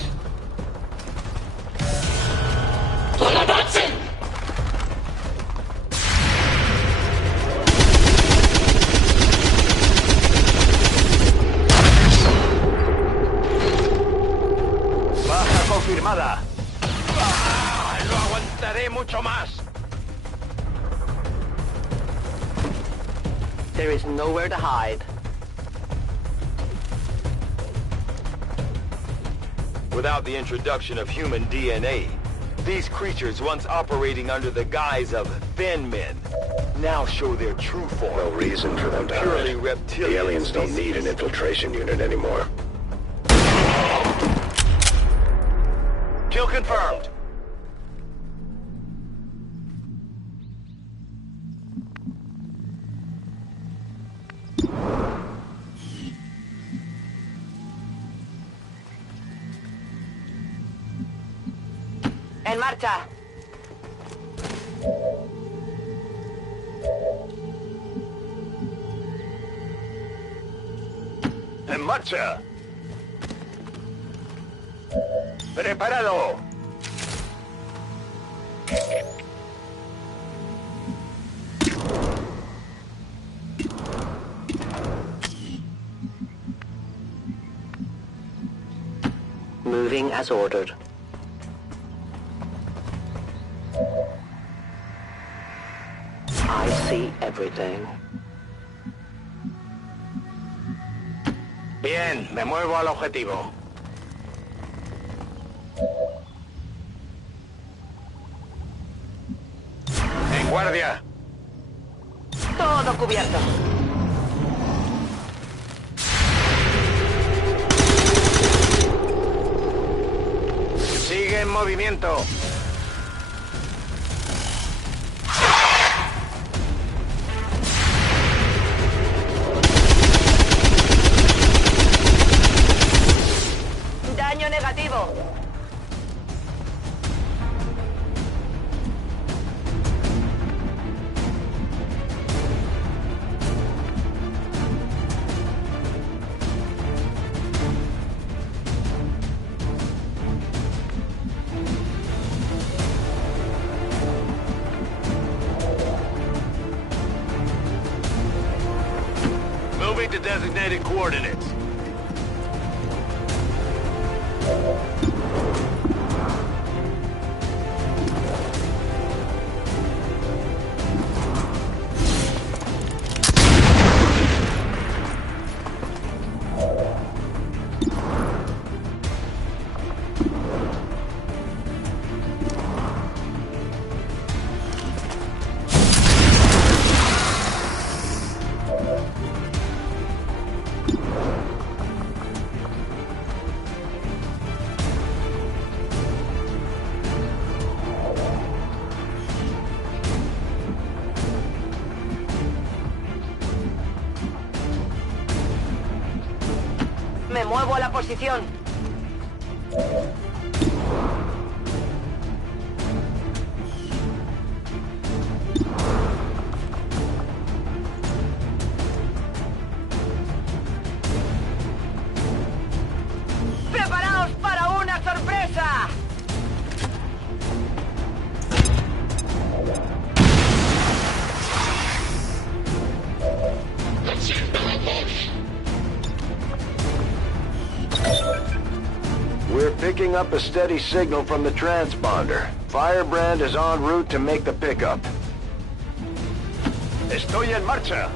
Baja confirmada. No aguantaré mucho más. There is nowhere to hide. Without the introduction of human DNA, these creatures once operating under the guise of thin men now show their true form. No reason for them to Purely hide. reptilian The aliens don't species. need an infiltration unit anymore. Kill confirmed. En marcha. En marcha. Preparado. Moving as ordered. I see everything. Bien, me muevo al objetivo. En guardia. Todo cubierto. Sigue en movimiento. Daño negativo. Moving to designated coordinates. Me muevo a la posición. ¡Preparaos para una sorpresa! picking up a steady signal from the transponder. Firebrand is en route to make the pickup. Estoy en marcha.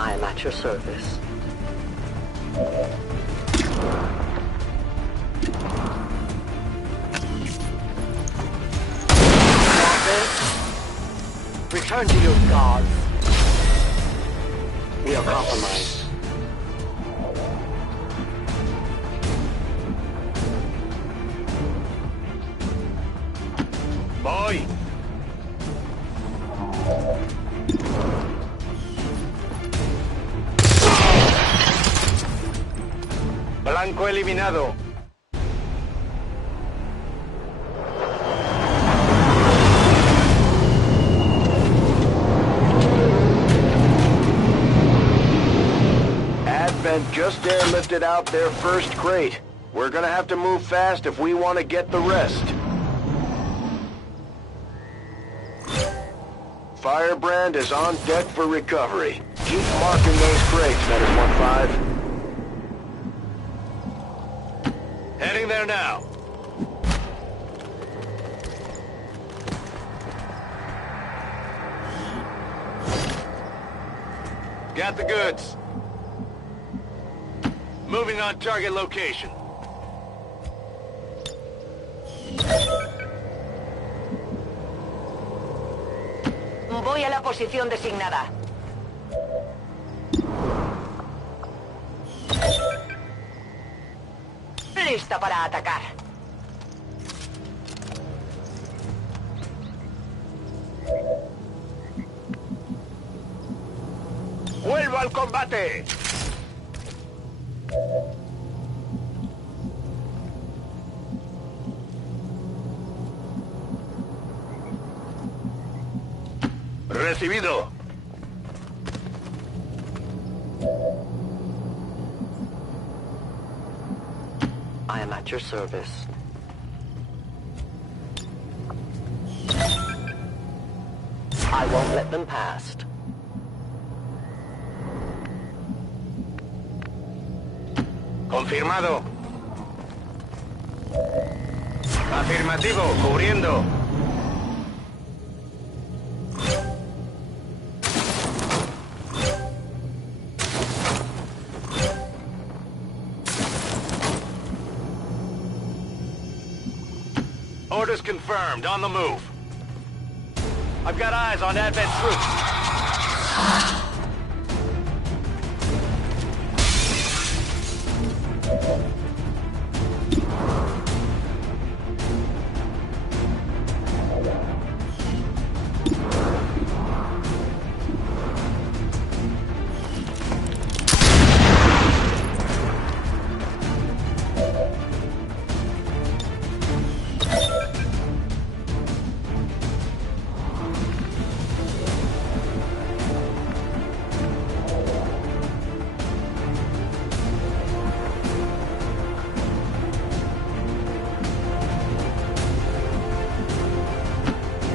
I am at your service. Return to your gods. We are compromised. Voy. Blanco eliminado. Advent just airlifted out their first crate. We're gonna have to move fast if we want to get the rest. Firebrand is on deck for recovery. Keep marking those crates, Menace 1-5. Heading there now. Got the goods. Moving on target location. Voy a la posición designada. Lista para atacar. ¡Vuelvo al combate! Recibido. I am at your service. I won't let them past. Confirmado. Afirmativo, cubriendo. Orders confirmed, on the move. I've got eyes on Advent troops.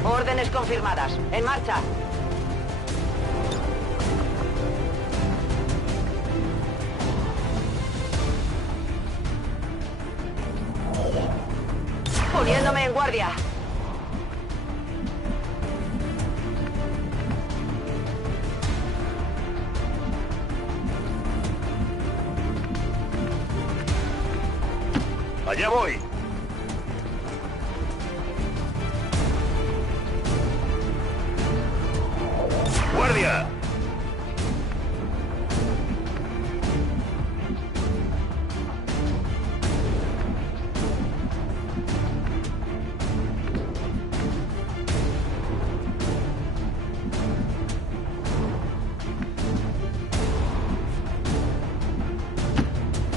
Órdenes confirmadas. En marcha. Poniéndome en guardia. Allá voy. ¡Guardia!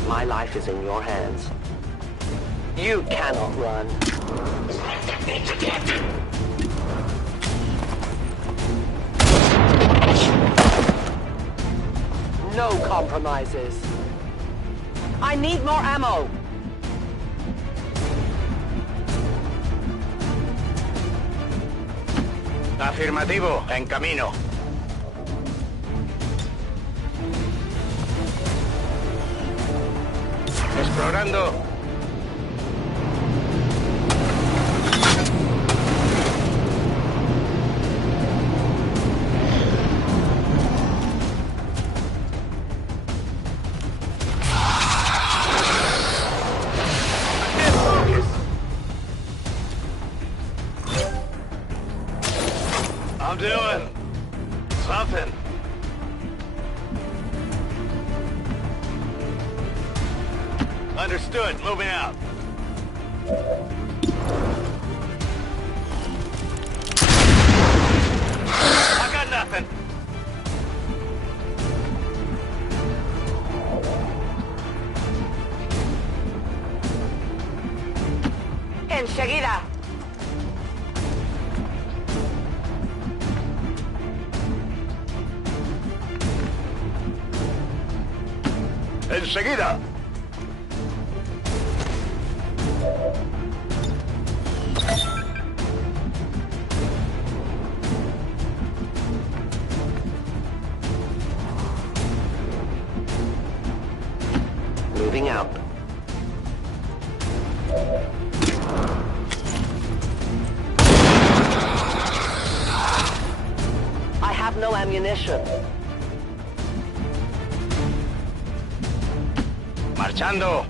My life is in your hands. You cannot run. no compromises. I need more ammo. Afirmativo, en camino. Explorando. I'm doing something. Understood. Moving out. I got nothing. Enseguida. Enseguida. Moving out. I have no ammunition. Marchando.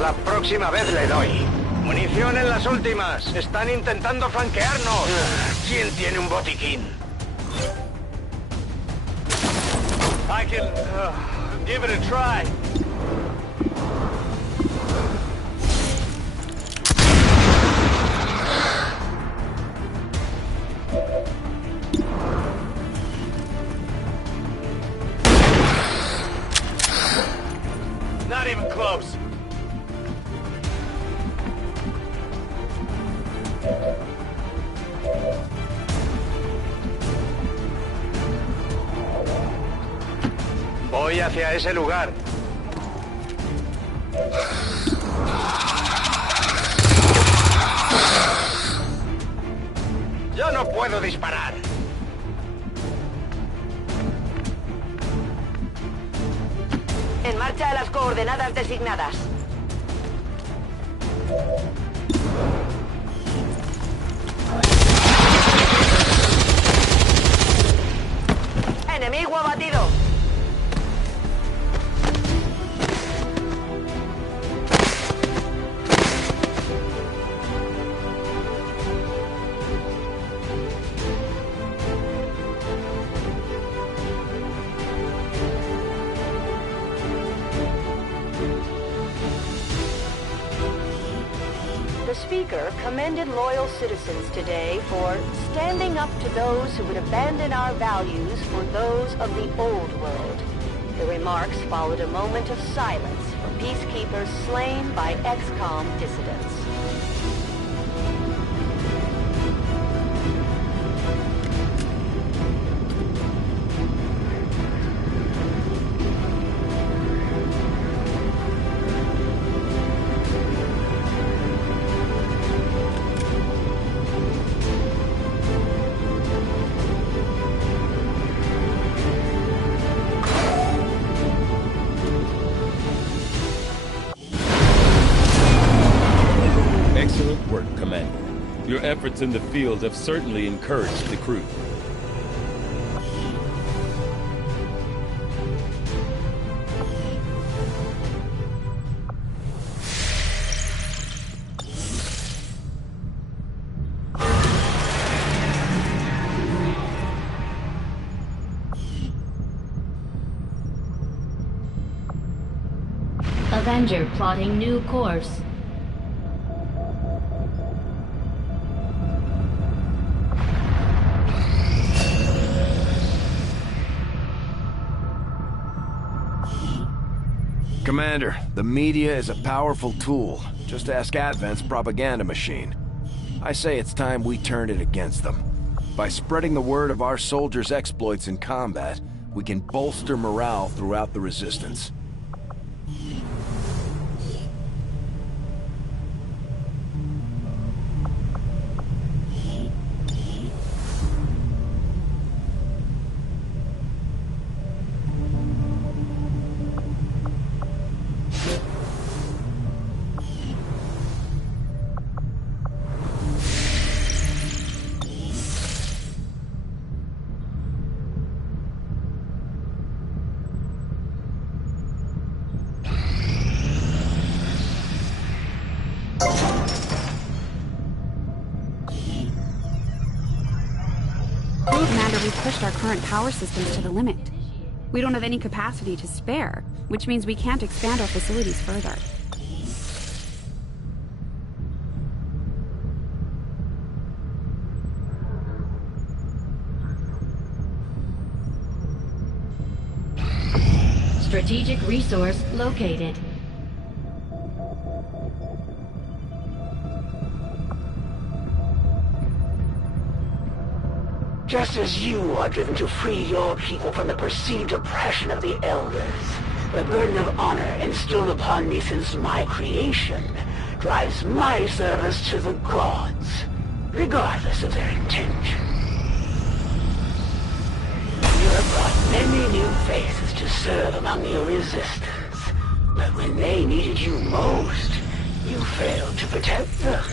La próxima vez le doy. Munición en las últimas. Están intentando flanquearnos. ¿Quién tiene un botiquín? I can give it a try. Not even close. Voy hacia ese lugar. Yo no puedo disparar. En marcha a las coordenadas designadas. Enemigo abatido. The speaker commended loyal citizens today for standing up to those who would abandon our values for those of the old world. The remarks followed a moment of silence for peacekeepers slain by Xcom dissidents. Excellent work, Commander. Your efforts in the field have certainly encouraged the crew. Avenger plotting new course. Commander, the media is a powerful tool. Just ask Advent's propaganda machine. I say it's time we turned it against them. By spreading the word of our soldiers' exploits in combat, we can bolster morale throughout the Resistance. Commander, we've pushed our current power systems to the limit. We don't have any capacity to spare, which means we can't expand our facilities further. Strategic resource located. Just as you are driven to free your people from the perceived oppression of the Elders, the burden of honor instilled upon me since my creation drives my service to the gods, regardless of their intention. You have brought many new faces to serve among your resistance, but when they needed you most, you failed to protect them.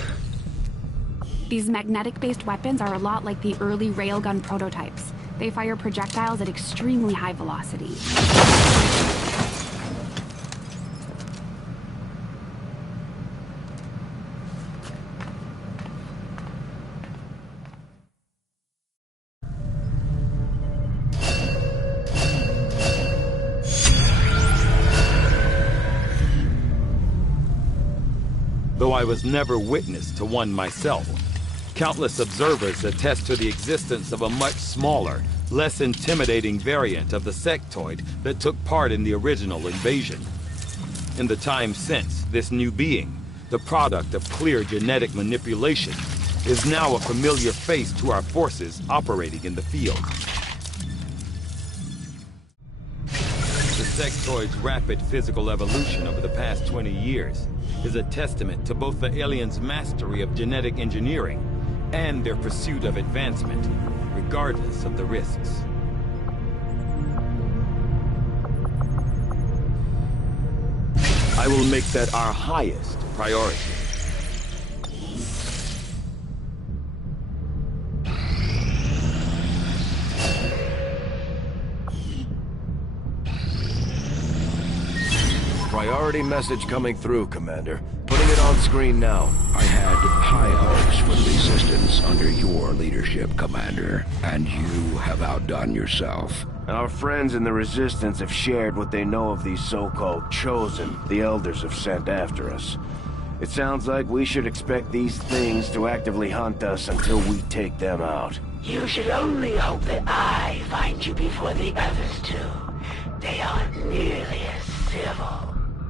These magnetic-based weapons are a lot like the early railgun prototypes. They fire projectiles at extremely high velocity. Though I was never witness to one myself, countless observers attest to the existence of a much smaller, less intimidating variant of the sectoid that took part in the original invasion. In the time since, this new being, the product of clear genetic manipulation, is now a familiar face to our forces operating in the field. The sectoid's rapid physical evolution over the past 20 years is a testament to both the aliens' mastery of genetic engineering and their pursuit of advancement, regardless of the risks. I will make that our highest priority. Priority message coming through, Commander. Putting it on screen now. I had high hopes for the Resistance under your leadership, Commander, and you have outdone yourself. Our friends in the Resistance have shared what they know of these so-called Chosen the Elders have sent after us. It sounds like we should expect these things to actively hunt us until we take them out. You should only hope that I find you before the others do. They aren't nearly as civil.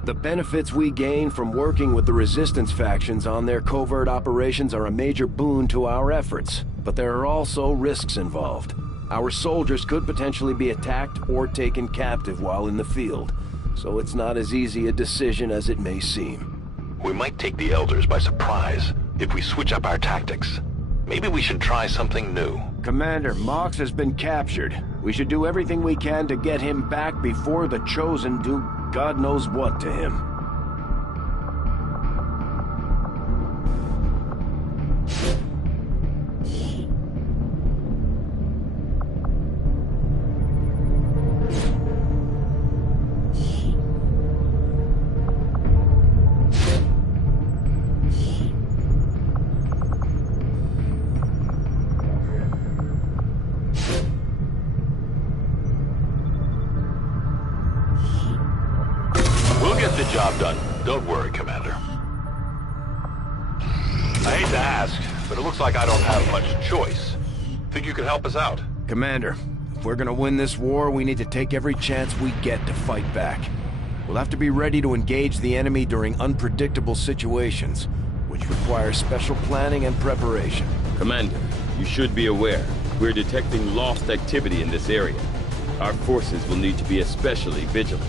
The benefits we gain from working with the Resistance factions on their covert operations are a major boon to our efforts, but there are also risks involved. Our soldiers could potentially be attacked or taken captive while in the field, so it's not as easy a decision as it may seem. We might take the Elders by surprise if we switch up our tactics. Maybe we should try something new. Commander, Mox has been captured. We should do everything we can to get him back before the Chosen do God knows what to him. The job done. Don't worry, Commander. I hate to ask, but it looks like I don't have much choice. Think you can help us out? Commander, if we're gonna win this war, we need to take every chance we get to fight back. We'll have to be ready to engage the enemy during unpredictable situations. which requires special planning and preparation. Commander, you should be aware. We're detecting lost activity in this area. Our forces will need to be especially vigilant.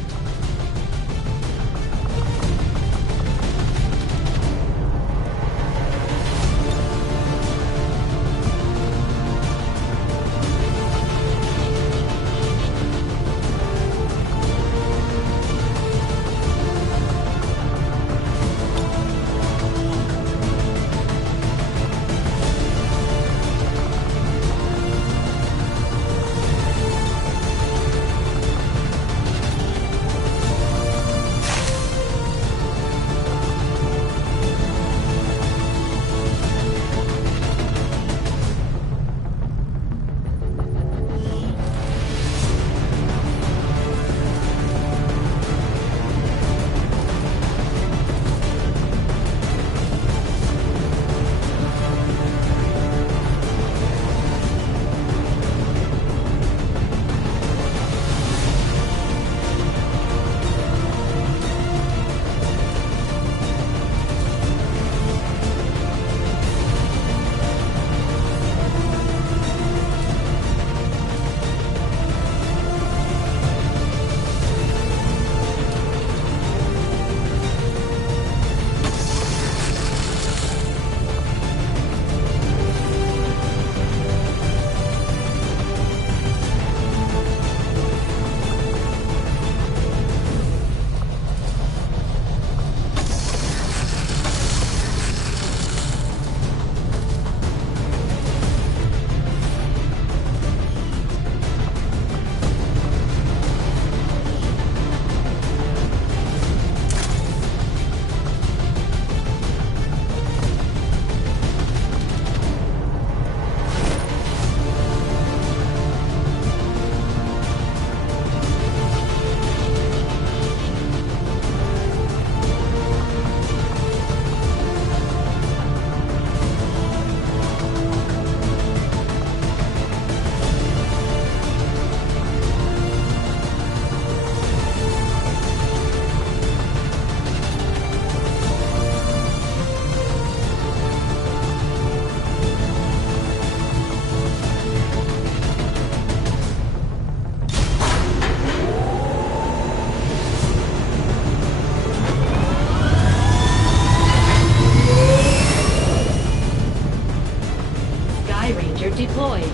Deployed.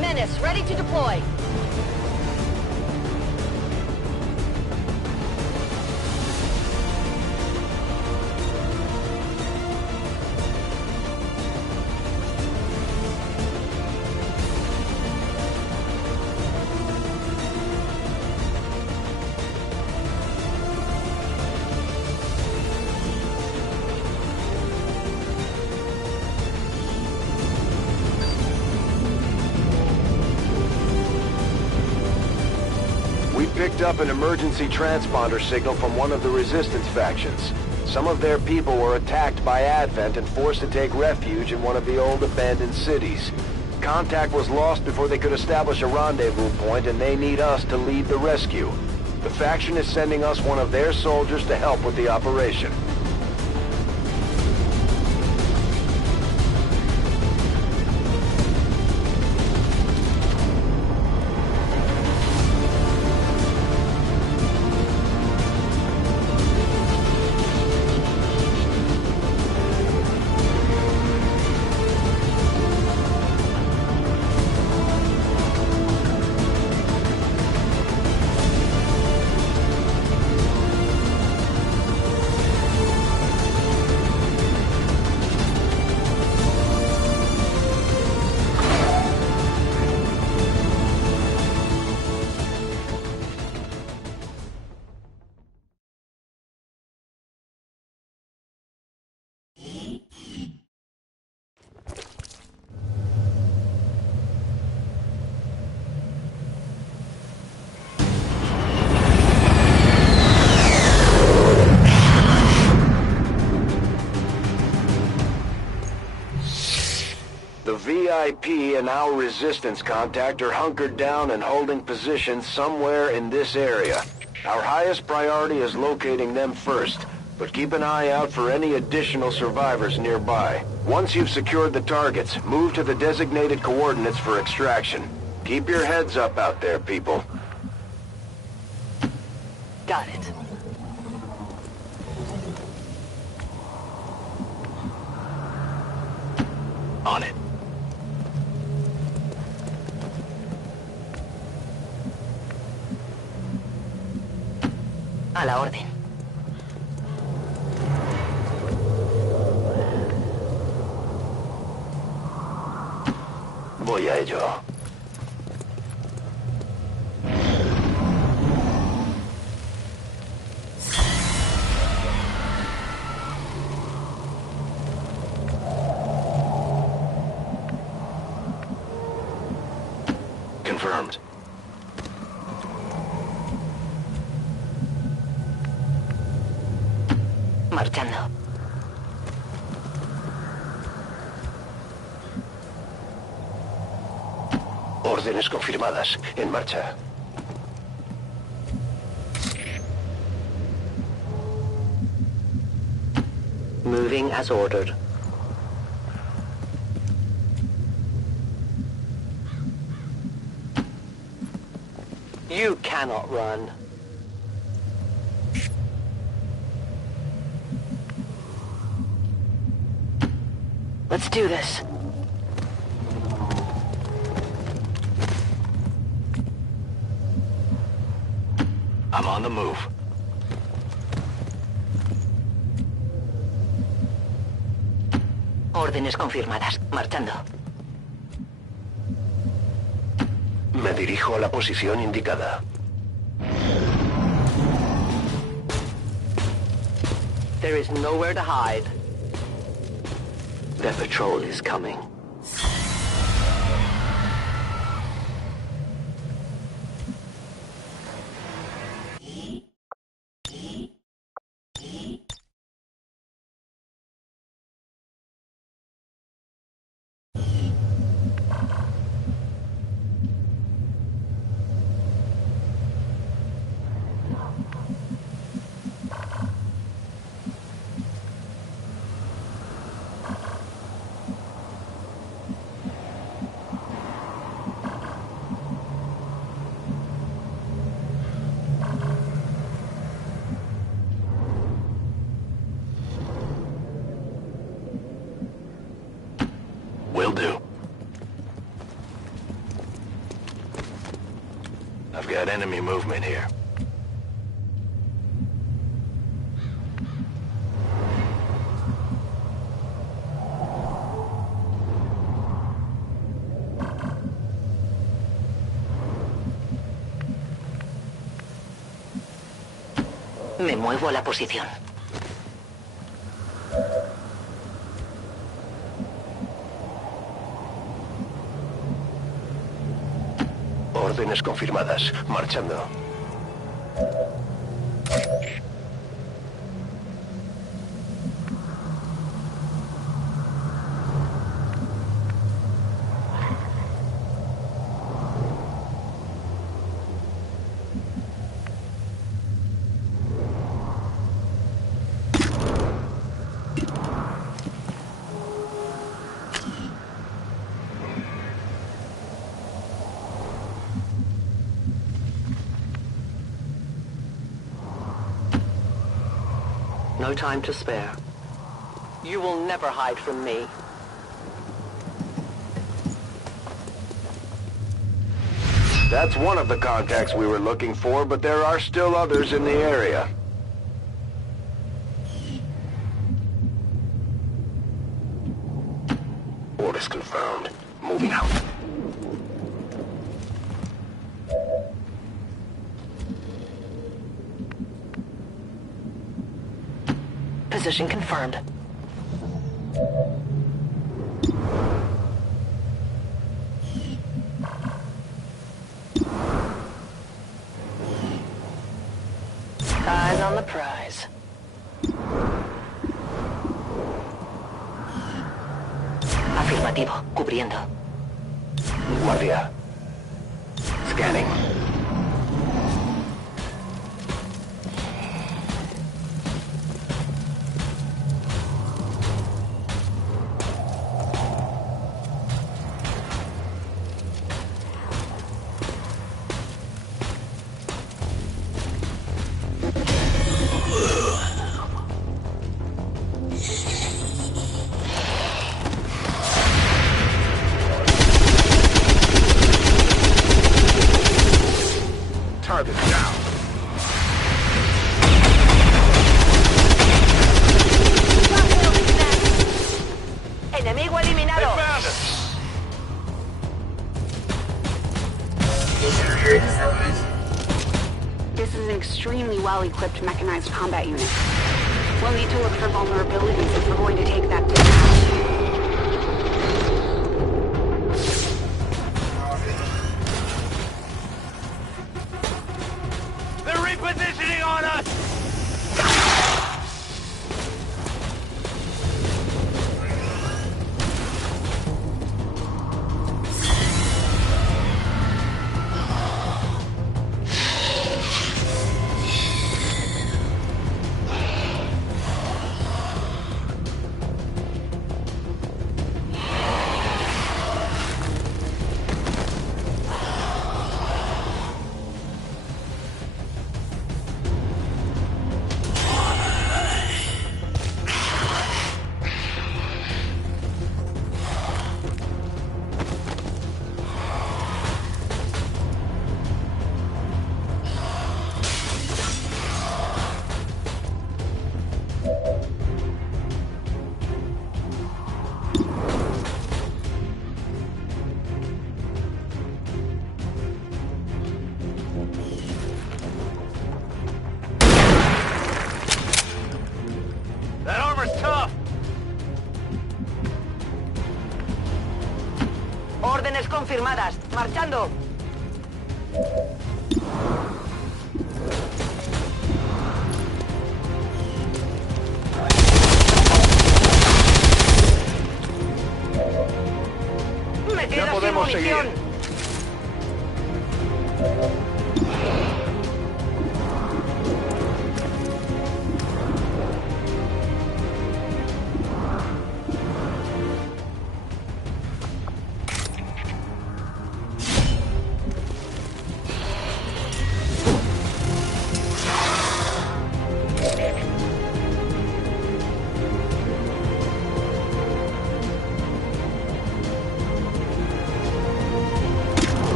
Menace, ready to deploy. Picked up an emergency transponder signal from one of the Resistance factions. Some of their people were attacked by Advent and forced to take refuge in one of the old abandoned cities. Contact was lost before they could establish a rendezvous point, and they need us to lead the rescue. The faction is sending us one of their soldiers to help with the operation. The VIP and our Resistance contact are hunkered down and holding positions somewhere in this area. Our highest priority is locating them first. but keep an eye out for any additional survivors nearby. Once you've secured the targets, move to the designated coordinates for extraction. Keep your heads up out there, people. Got it. On it. A la orden. Voy a ello. Confirmed. Marchando. Órdenes confirmadas. En marcha. Moving as ordered. You cannot run. Let's do this. I'm on the move. Órdenes confirmadas. Marchando. Me dirijo a la posición indicada. There is nowhere to hide. Their patrol is coming. Will do. I've got enemy movement here. Me muevo a la posición. Órdenes confirmadas. Marchando. No time to spare. You will never hide from me. That's one of the contacts we were looking for, but there are still others in the area. Orders confirmed. Moving out. Position confirmed. Eyes on the prize. Afirmativo. Cubriendo. Guardia. Scanning. target down. Enemigo eliminado. They found us. This is an extremely well-equipped mechanized combat unit. We'll need to look for vulnerabilities if we're going to take that down. They're repositioning on us! That armor's tough! Órdenes confirmadas. Marchando. Me quedo sin podemos munición. seguir.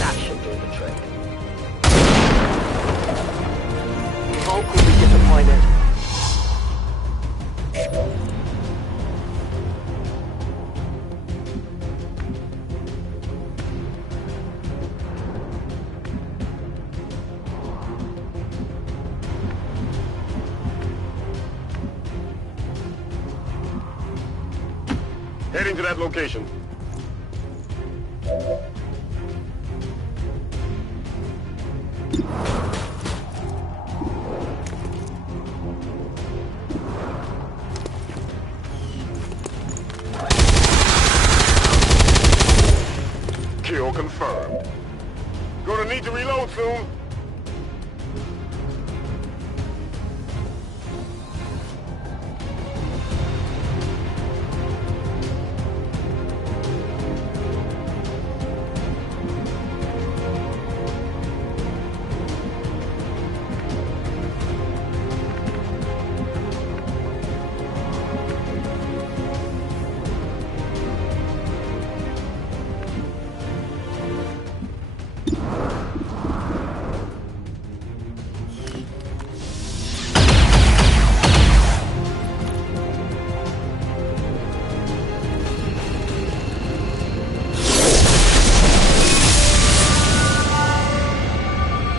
That should do the trick. Volk will be disappointed. Heading to that location. Kill confirmed. Gonna need to reload soon.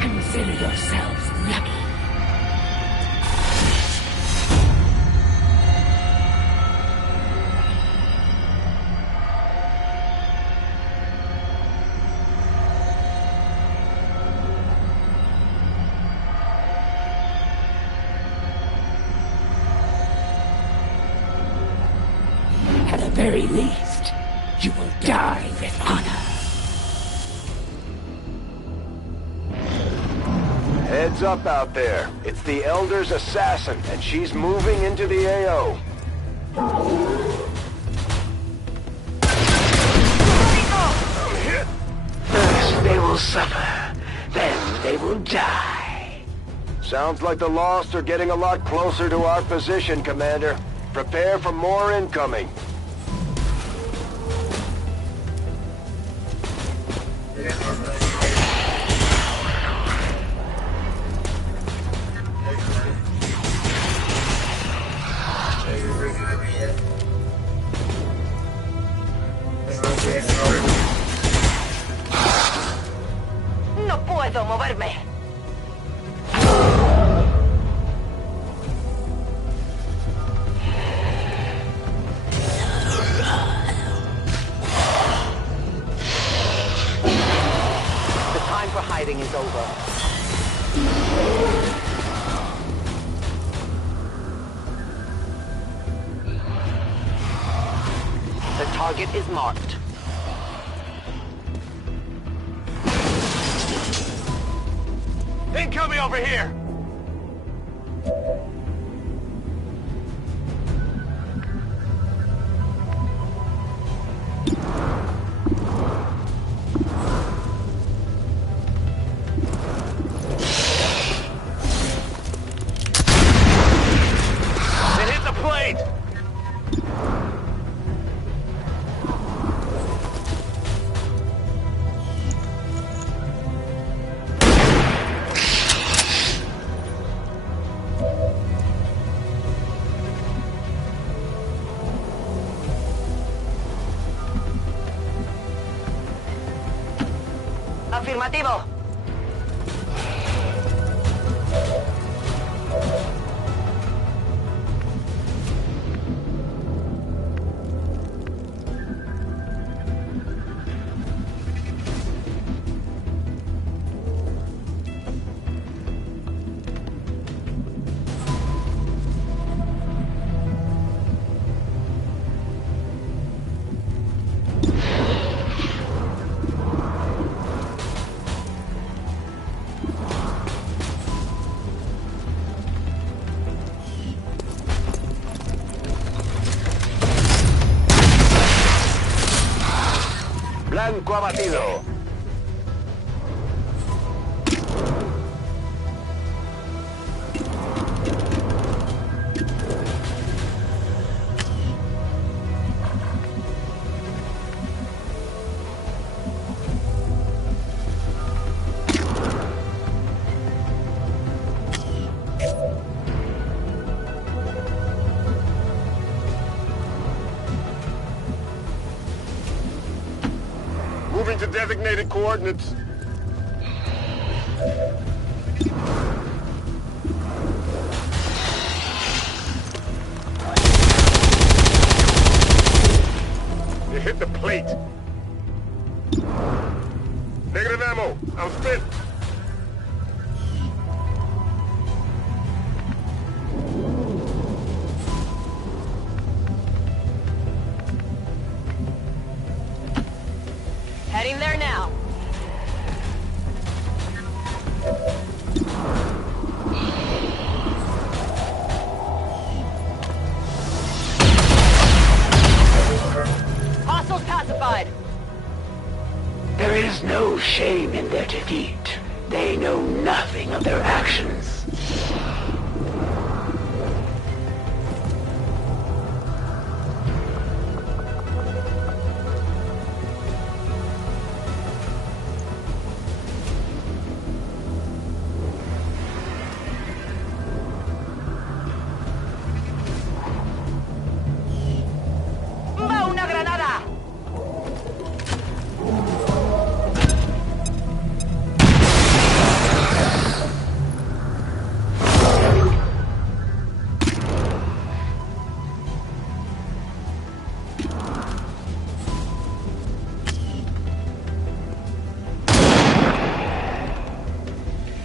Consider yourselves lucky. At the very least, you will die with honor. Heads up out there. It's the Elder's assassin, and she's moving into the AO. I'm hit. First they will suffer, then they will die. Sounds like the Lost are getting a lot closer to our position, Commander. Prepare for more incoming. No puedo moverme. The time for hiding is over. The target is marked. Incoming over here! It hit the plate! Afirmativo. Blanco abatido. Moving to designated coordinates. You hit the plate. Negative ammo. I'm spent. Heading there now. Hostiles pacified. There is no shame in their defeat. They know nothing of their actions. ¡Va una granada!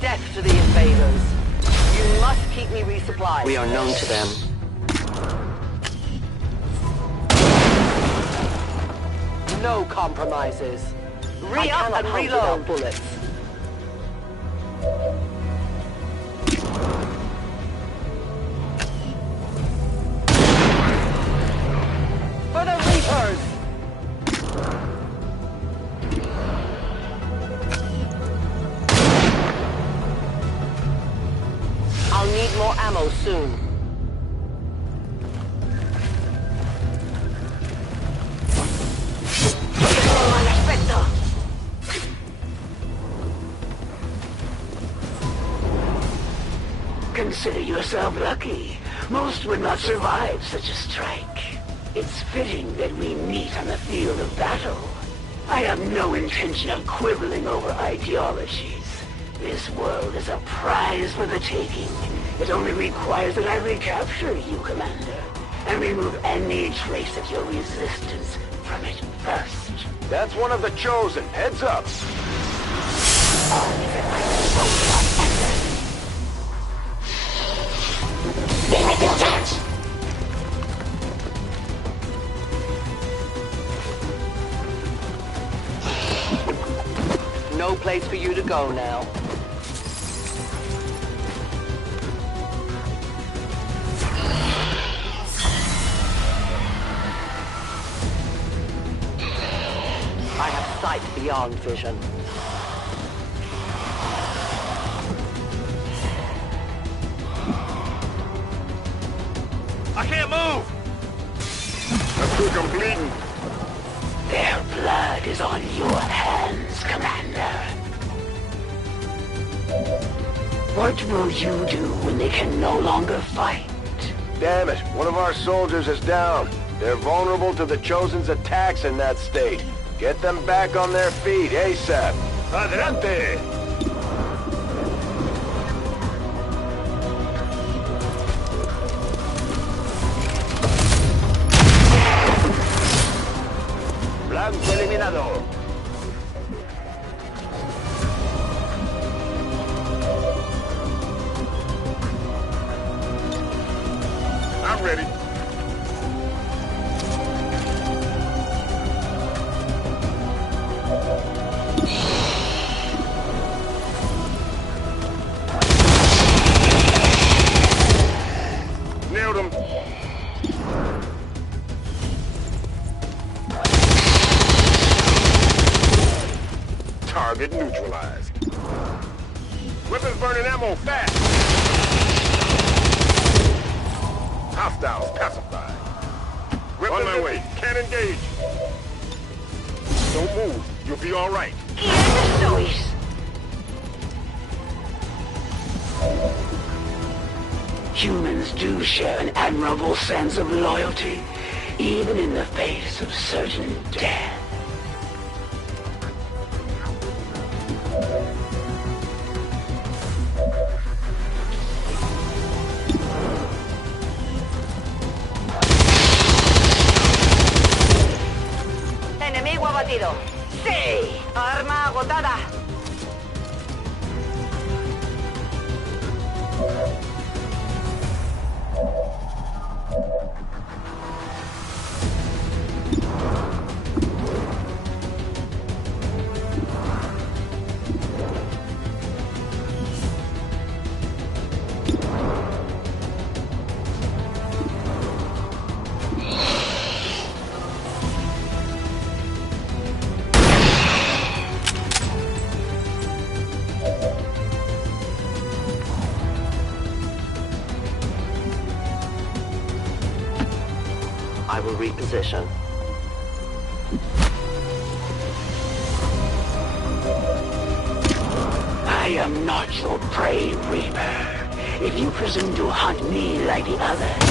Death to the invaders. You must keep me resupplied. We are known to them. No compromises. Re-up and reload bullets. For the Reapers! I'll need more ammo soon. consider yourself lucky. Most would not survive such a strike. It's fitting that we meet on the field of battle. I have no intention of quibbling over ideologies. This world is a prize for the taking. It only requires that I recapture you, Commander, and remove any trace of your resistance from it first. That's one of the Chosen. Heads up. No place for you to go now. I have sight beyond vision. I can't move! That's quick, I'm bleeding. Their blood is on your hands, Commander. What will you do when they can no longer fight? Damn it, one of our soldiers is down. They're vulnerable to the Chosen's attacks in that state. Get them back on their feet, ASAP. Adelante! Blanco eliminado. I'm ready. Nailed him. Target neutralized. Weapons burning ammo fast. Hostiles pacified. On my way. Can't engage. Don't move. You'll be all right. Humans do share an admirable sense of loyalty, even in the face of certain death. Enemigo abatido. Sí. Arma agotada. I will reposition. I am not your prey, Reaper. If you presume to hunt me like the others,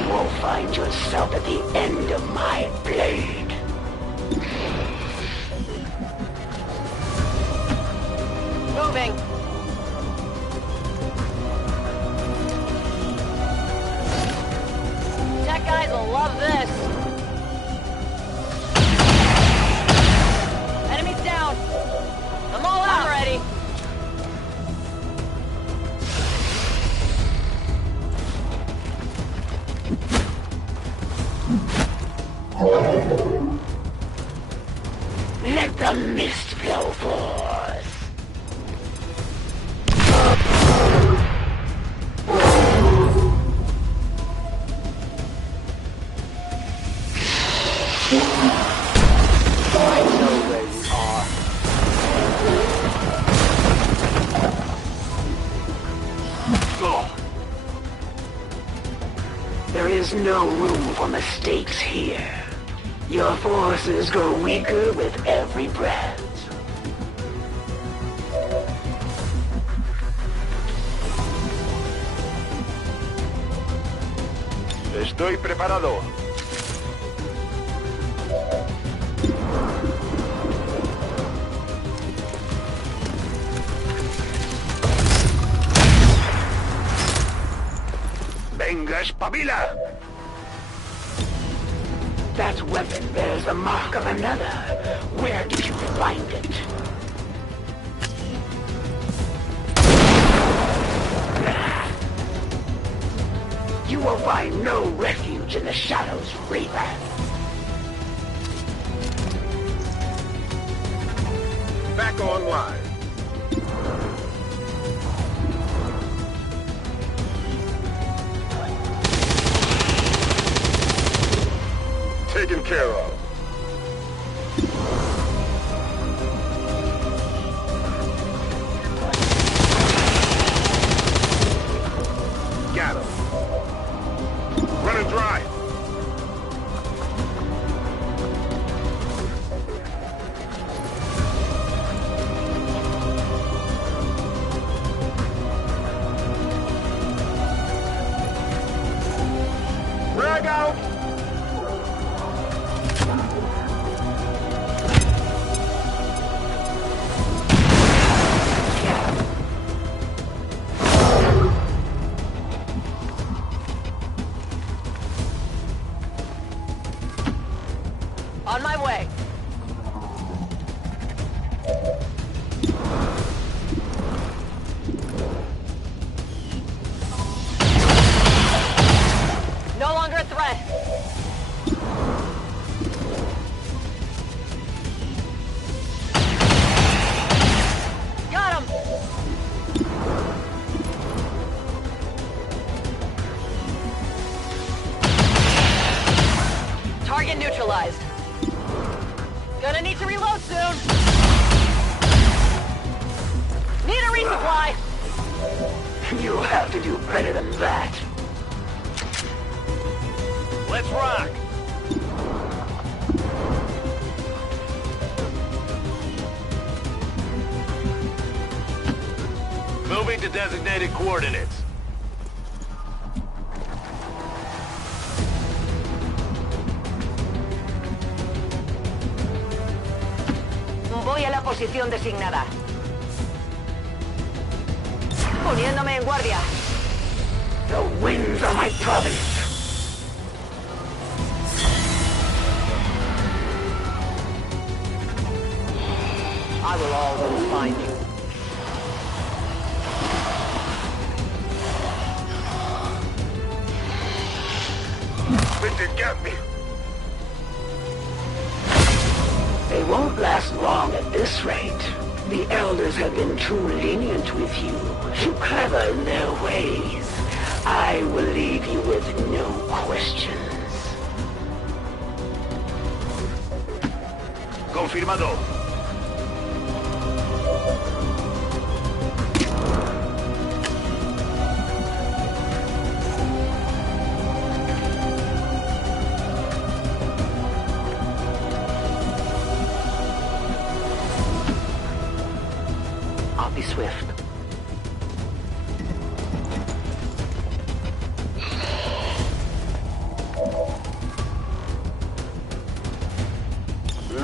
you will find yourself at the end of my blade. Moving. Tech guys will love this. Enemies down. I'm all out already. Let the mist blow forth. I know where you are. There is no room for mistakes here. Your forces grow weaker with every breath. Estoy preparado. Venga, espabila! That weapon bears the mark of another. Where did you find it? You will find no refuge in the shadows, Reaper. Back online. Taken care of. Got him. Running dry. Frag out. On my way. No longer a threat. Got him. Target neutralized. Gonna need to reload soon. Need a resupply. You'll have to do better than that. Let's rock. Moving to designated coordinates. Voy a la posición designada. Poniéndome en guardia. The winds are my province. I will always find you. Vincent, got me. They won't last long at this rate. The Elders have been too lenient with you, too clever in their ways. I will leave you with no questions. Confirmado. I'll be swift.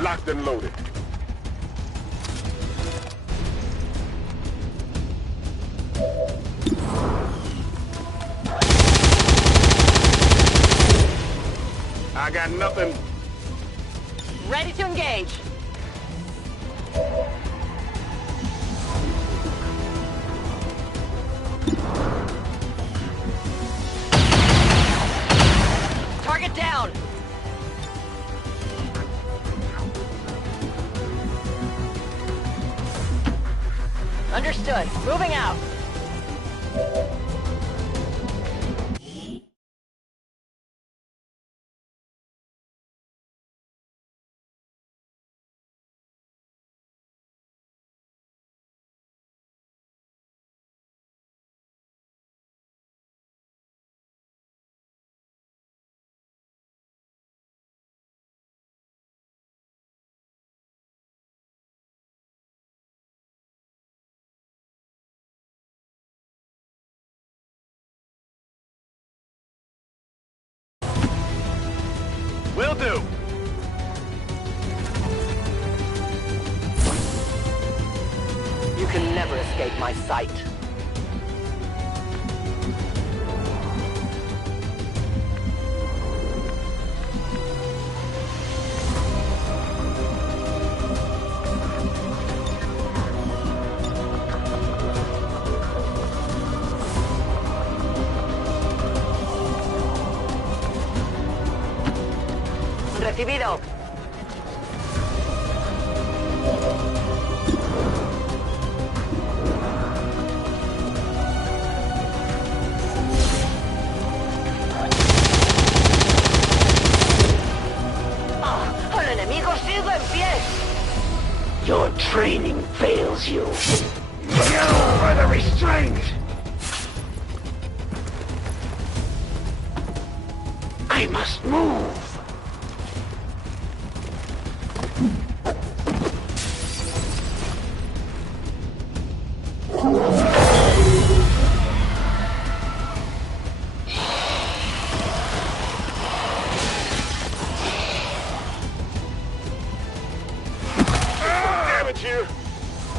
Locked and loaded. I got nothing. Ready to engage. Target down. Understood. Moving out. Recibido. ¡El enemigo sigue en pie! Your training fails you. You are the restraint! I must move.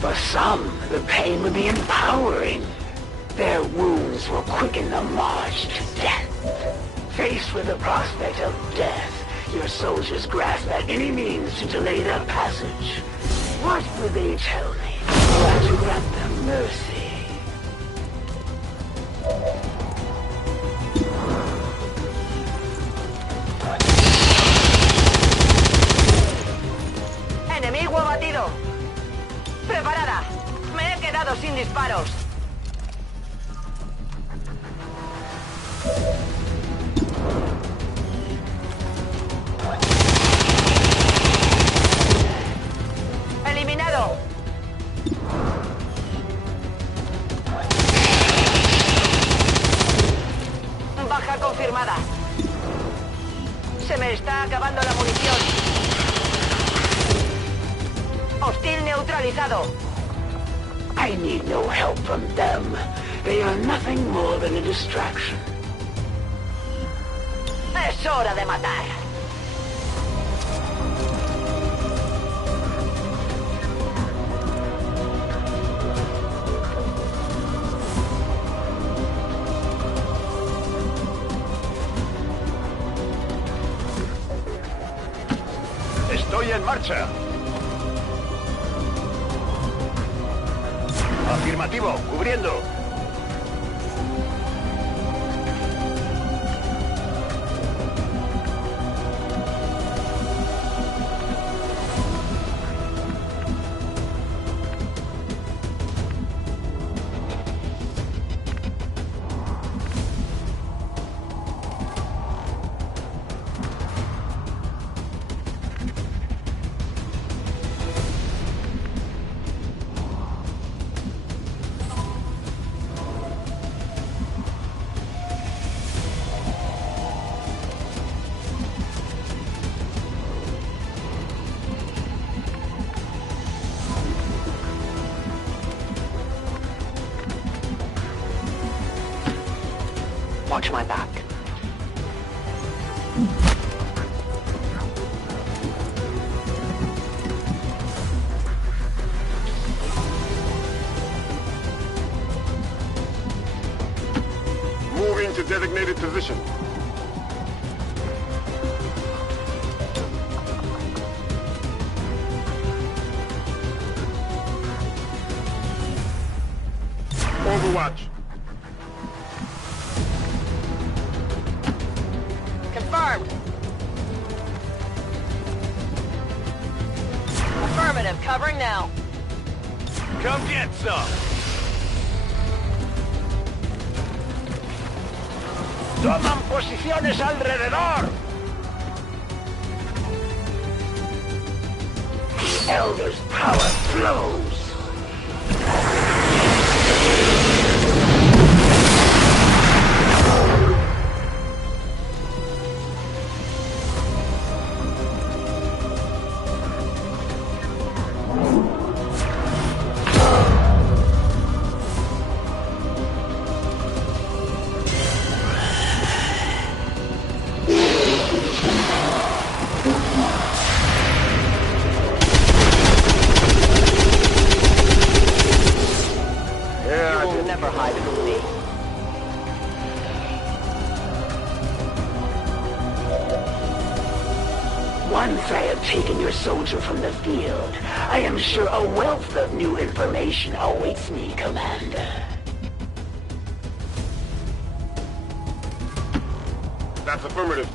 For some, the pain would be empowering. Their wounds will quicken the march to death. Faced with the prospect of death, your soldiers grasp at any means to delay their passage. What would they tell me? Or to grant them mercy? ¡Enemigo abatido! ¡Preparada! Me he quedado sin disparos. ¡Eliminado! Baja confirmada. Se me está acabando la munición. Hostil neutralizado. I need no help from them. They are nothing more than a distraction. Es hora de matar. Estoy en marcha. Afirmativo, cubriendo. Watch my back. Moving to designated position. Overwatch. Confirmed. Affirmative, covering now. Come get some. ¡Toman posiciones alrededor! The Elder's power flows. Once I have taken your soldier from the field, I am sure a wealth of new information awaits me, Commander. That's affirmative.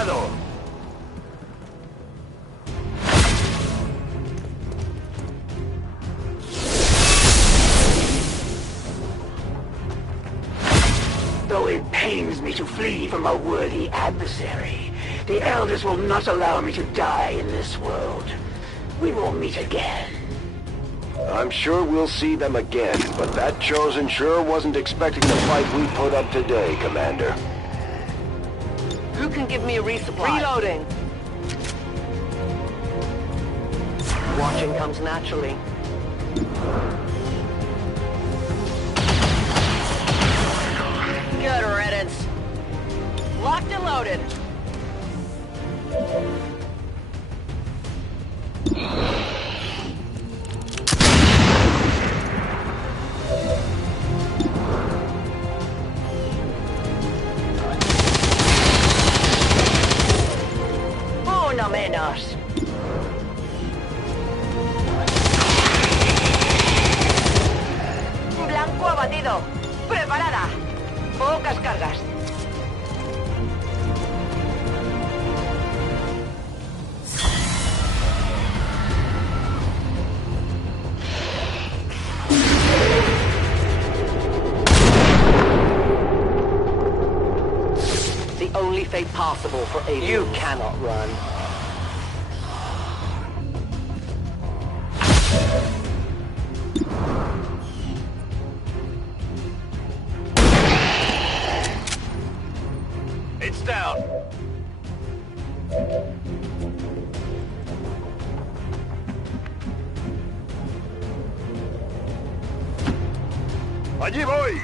aliado. Though it pains me to flee from a worthy adversary, the Elders will not allow me to die in this world. We will meet again. I'm sure we'll see them again, but that Chosen sure wasn't expecting the fight we put up today, Commander. Who can give me a resupply? Reloading. Watching comes naturally. Good riddance. Locked and loaded. Uno menos. Blanco abatido. Preparada. Pocas cargas. The only fate possible for aliens. You cannot run. It's down. Allí voy.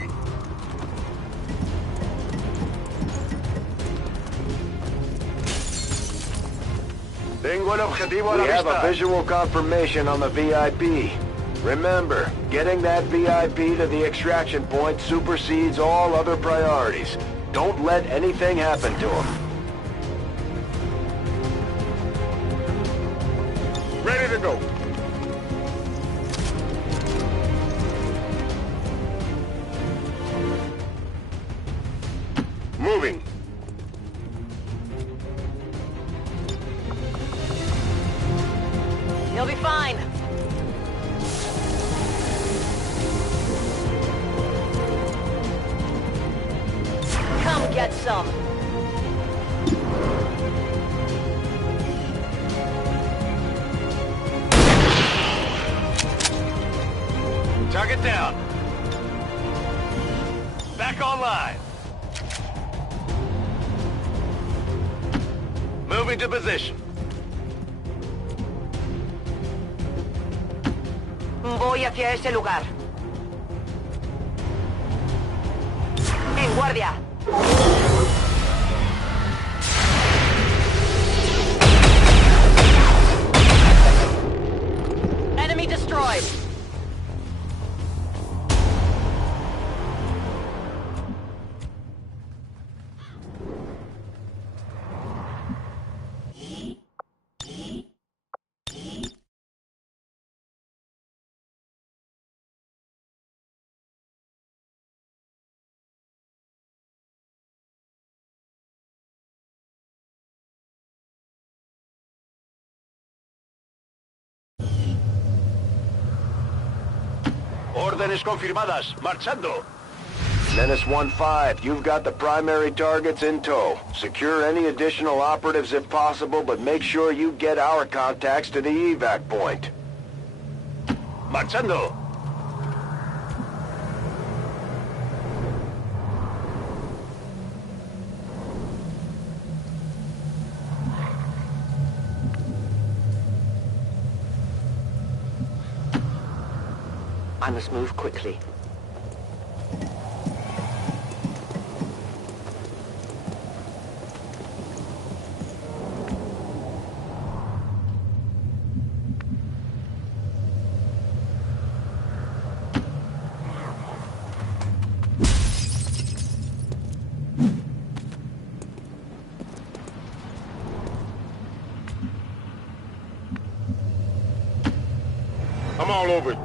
Tengo el objetivo a la vista. We have a visual confirmation on the VIP. Remember, getting that VIP to the extraction point supersedes all other priorities. Don't let anything happen to him. Ready to go. Moving. You'll be fine. Come get some. Target down. Back online. Moving to position. Voy hacia ese lugar. En guardia. Enemy destroyed. Órdenes confirmadas. Marchando. Menace 1-5, you've got the primary targets in tow. Secure any additional operatives if possible, but make sure you get our contacts to the evac point. Marchando. I must move quickly. I'm all over it.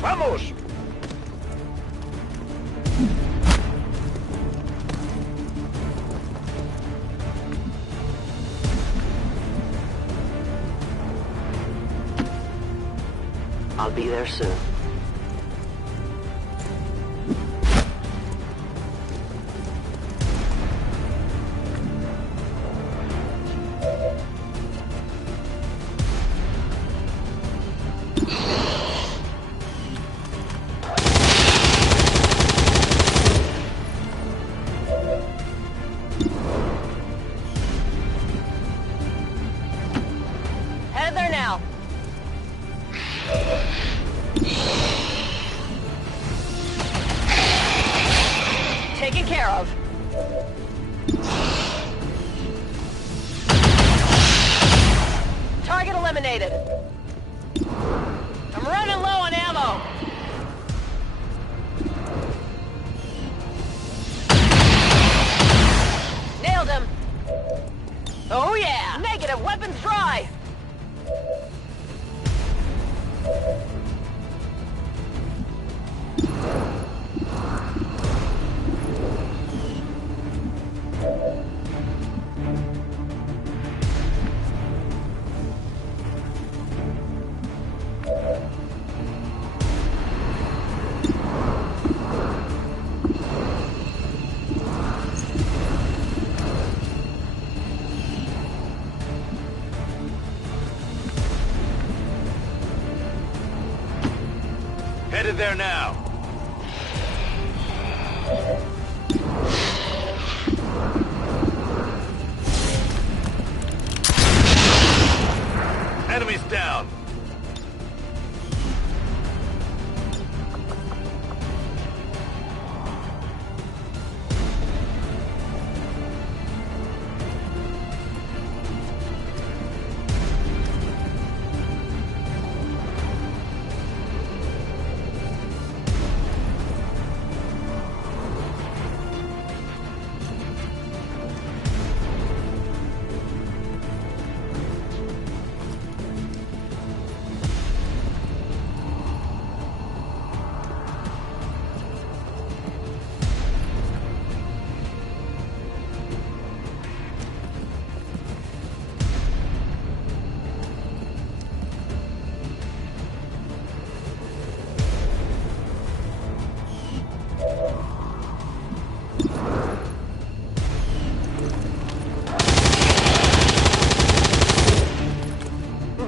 ¡Vamos, vamos! I'll be there soon. Head there now. Taken care of. Target eliminated. I'm running low on ammo. Nailed him. Oh yeah! Negative, weapons dry. Headed there now. Enemies down.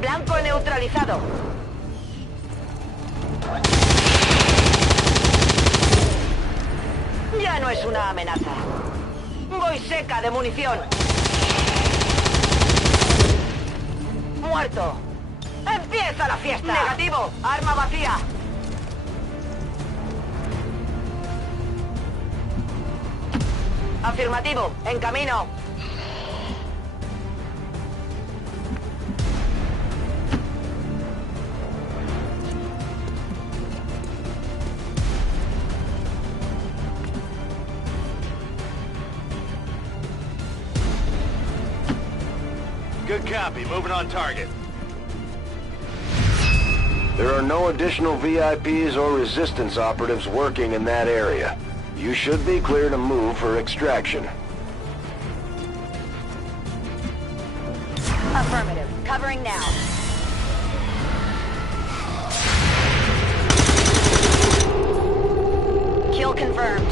Blanco neutralizado. Ya no es una amenaza. Voy seca de munición. Muerto. ¡Empieza la fiesta! Negativo. Arma vacía. Afirmativo. En camino. Good copy. Moving on target. There are no additional VIPs or resistance operatives working in that area. You should be clear to move for extraction. Affirmative. Covering now. Kill confirmed.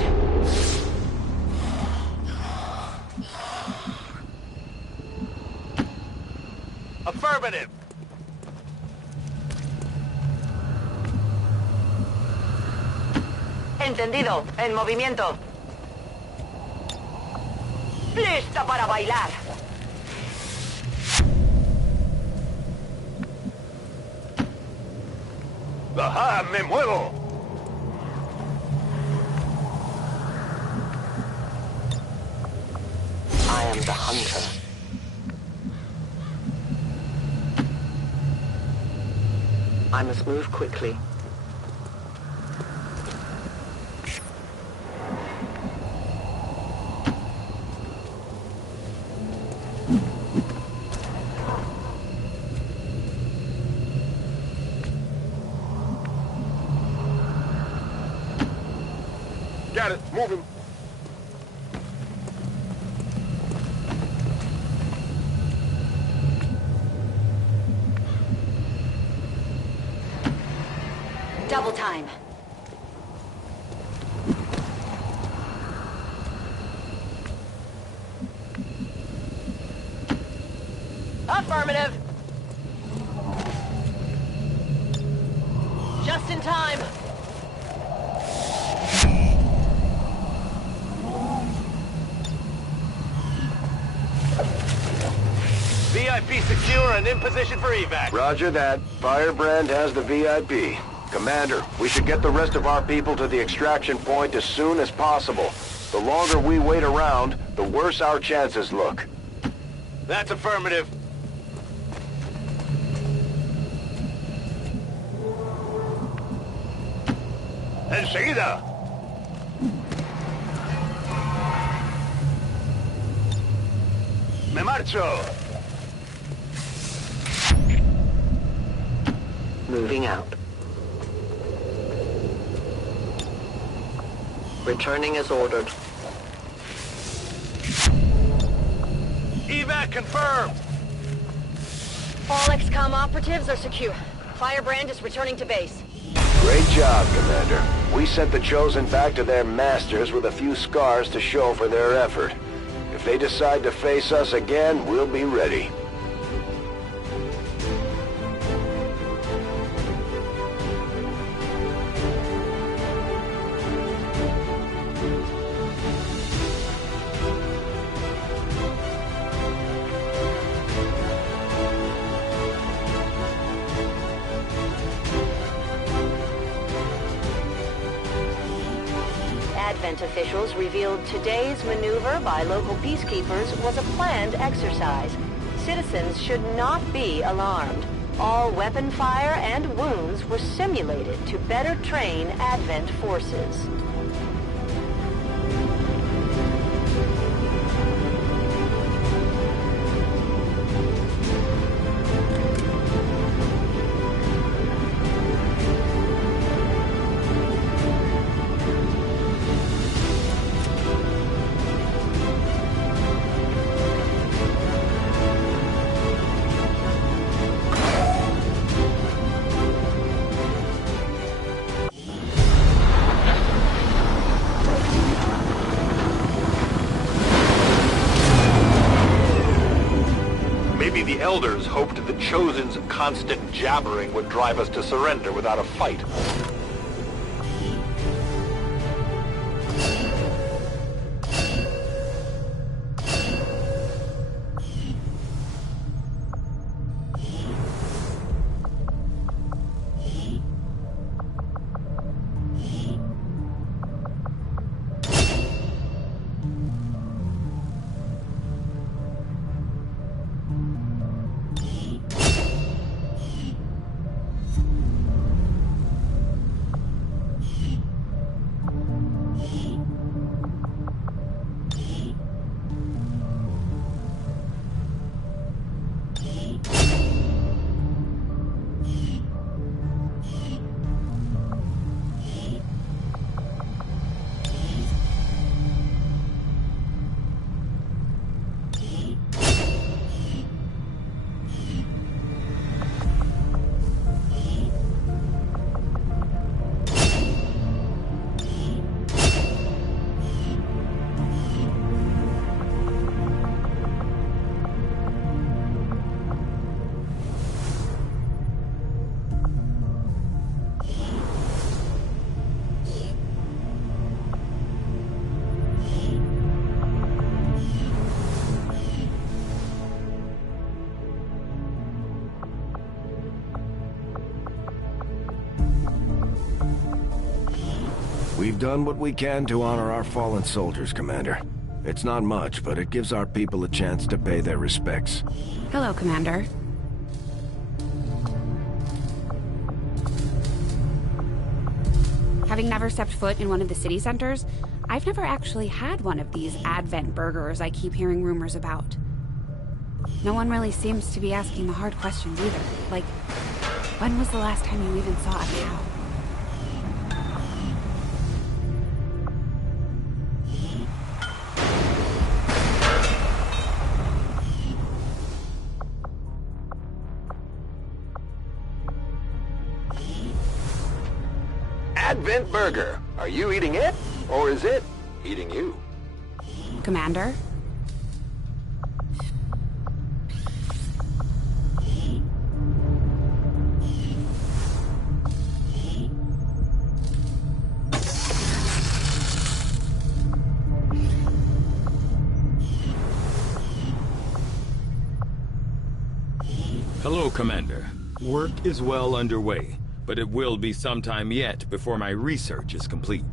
Affirmative. Entendido. En movimiento. ¡Lista para bailar! ¡Ajá! ¡Me muevo! I am the hunter. I must move quickly. Got it. Move him. Double time. Affirmative. Just in time. VIP secure and in position for evac. Roger that. Firebrand has the VIP. Commander, we should get the rest of our people to the extraction point as soon as possible. The longer we wait around, the worse our chances look. That's affirmative. Enseguida. Me marcho. Moving out. Returning as ordered. Evac confirmed. All Xcom operatives are secure. Firebrand is returning to base. Great job, Commander. We sent the Chosen back to their masters with a few scars to show for their effort. If they decide to face us again, we'll be ready. Advent officials revealed today's maneuver by local peacekeepers was a planned exercise. Citizens should not be alarmed. All weapon fire and wounds were simulated to better train Advent forces. Maybe the Elders hoped the Chosen's constant jabbering would drive us to surrender without a fight. We've done what we can to honor our fallen soldiers, Commander. It's not much, but it gives our people a chance to pay their respects. Hello, Commander. Having never stepped foot in one of the city centers, I've never actually had one of these Advent burgers I keep hearing rumors about. No one really seems to be asking the hard questions either. Like, when was the last time you even saw a cow? Advent burger. Are you eating it? Or is it eating you? Commander? Hello, Commander. Work is well underway, but it will be some time yet before my research is complete.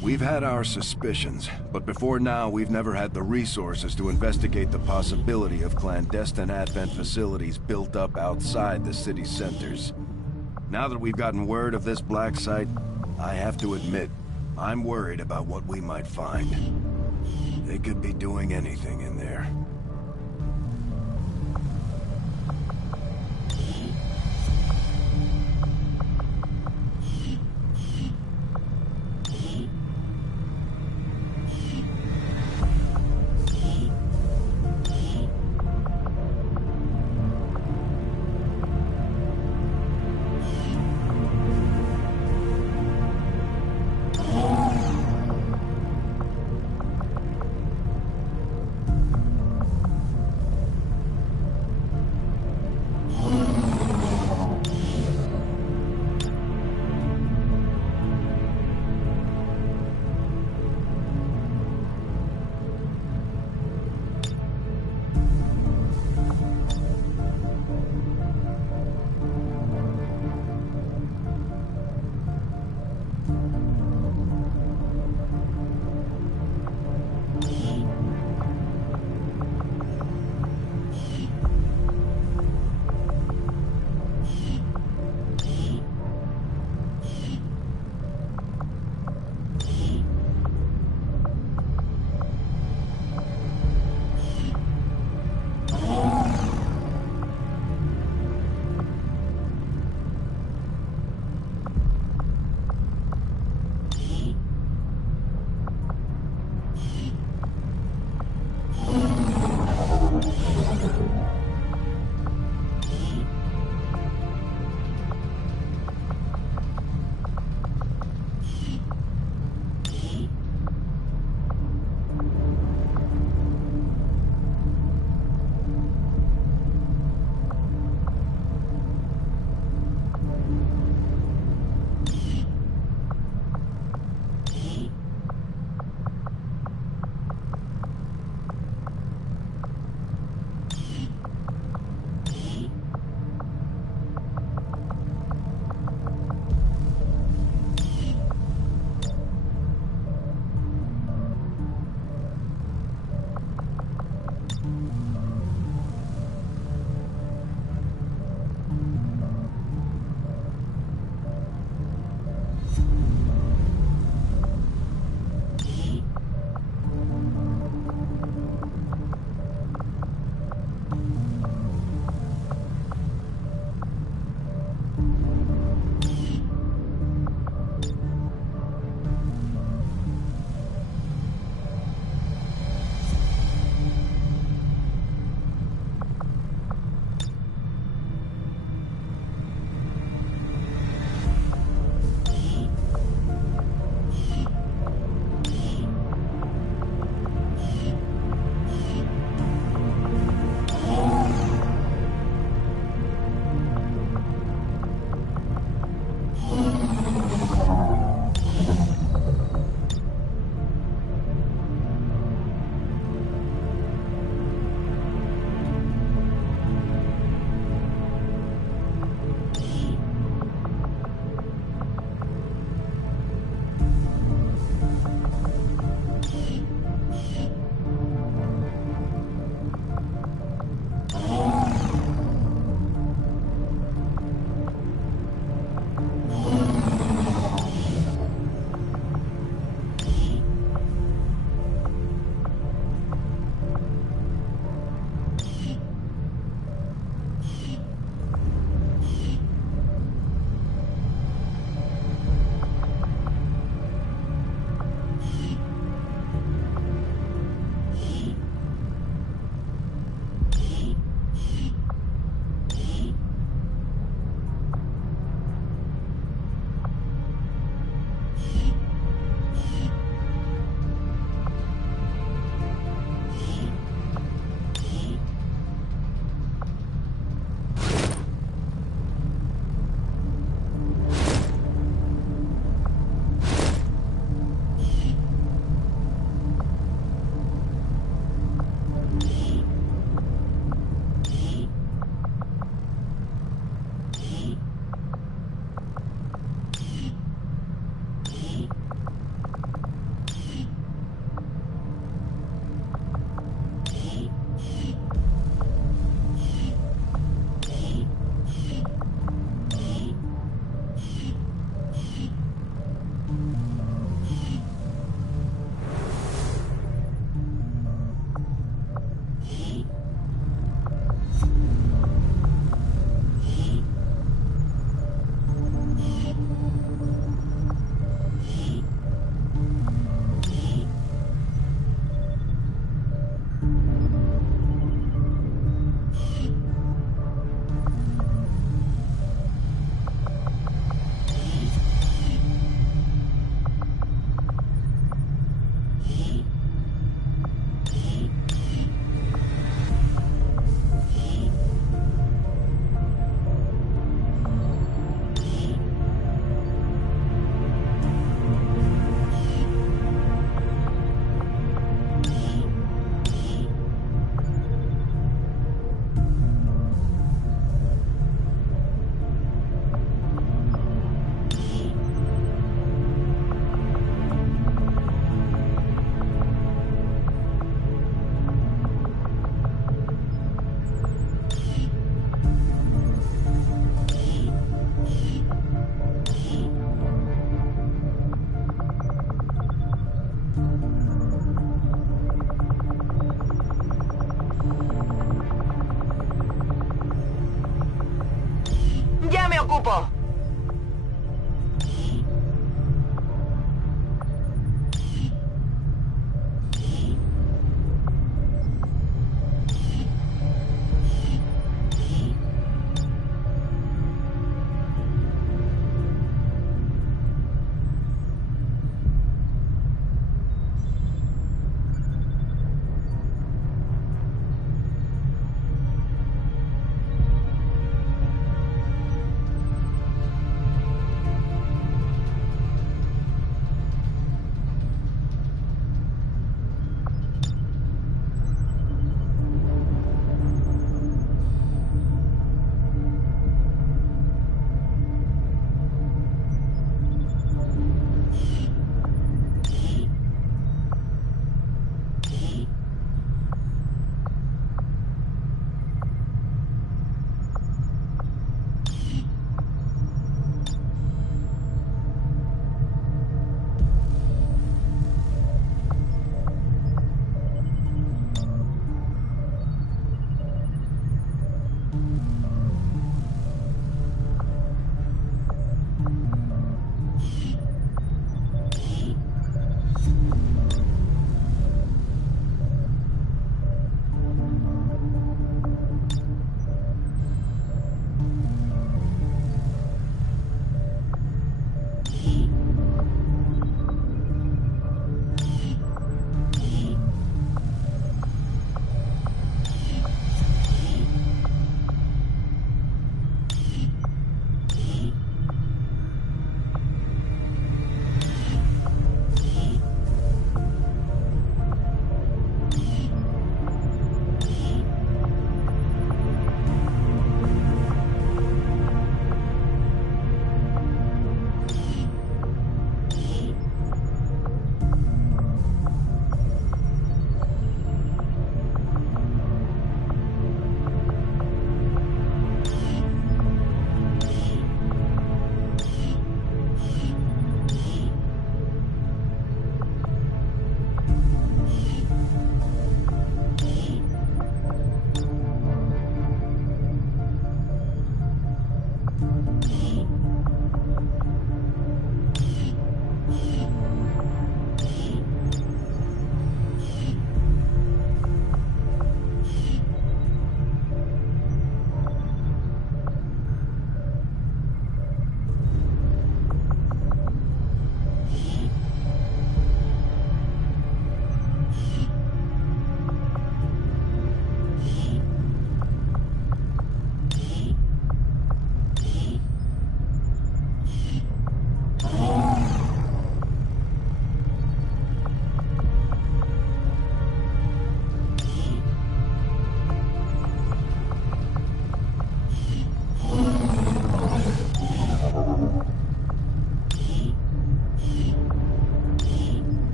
We've had our suspicions, but before now we've never had the resources to investigate the possibility of clandestine Advent facilities built up outside the city centers. Now that we've gotten word of this black site, I have to admit, I'm worried about what we might find. They could be doing anything in there.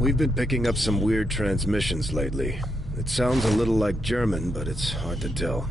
We've been picking up some weird transmissions lately. It sounds a little like German, but it's hard to tell.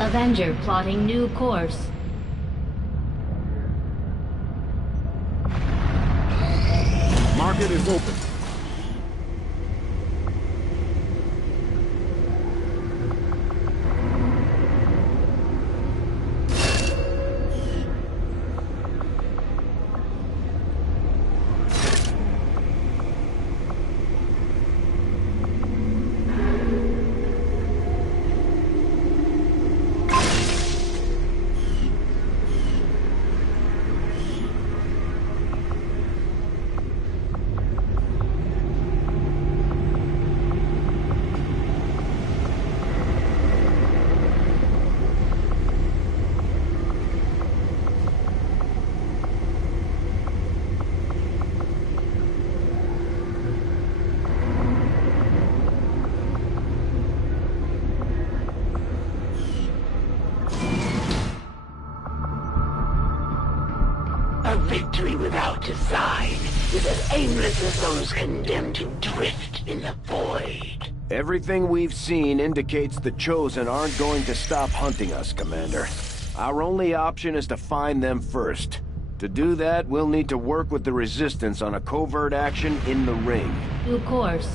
Avenger plotting new course. Market is open. is as aimless as those condemned to drift in the void. Everything we've seen indicates the Chosen aren't going to stop hunting us, Commander. Our only option is to find them first. To do that, we'll need to work with the Resistance on a covert action in the ring. New course.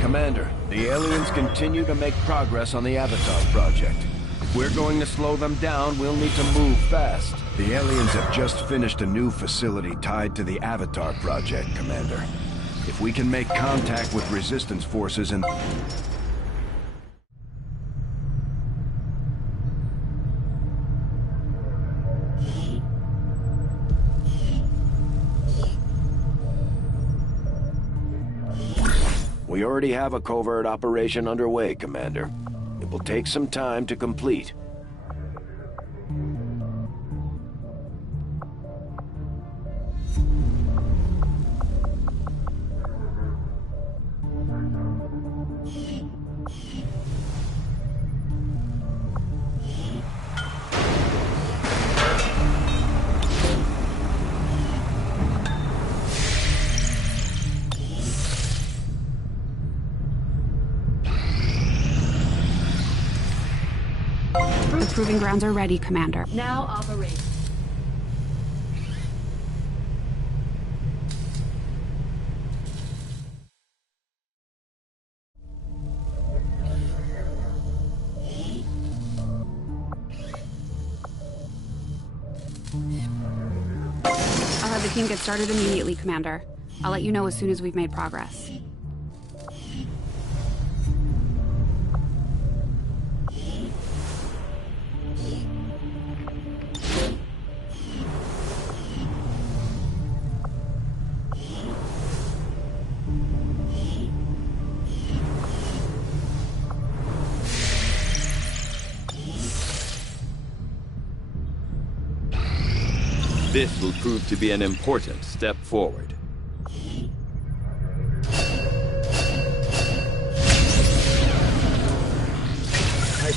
Commander, the aliens continue to make progress on the Avatar project. If we're going to slow them down, we'll need to move fast. The aliens have just finished a new facility tied to the Avatar project, Commander. If we can make contact with Resistance forces and... We already have a covert operation underway, Commander. It will take some time to complete. The proving grounds are ready, Commander. Now operate. I'll have the team get started immediately, Commander. I'll let you know as soon as we've made progress. This will prove to be an important step forward. I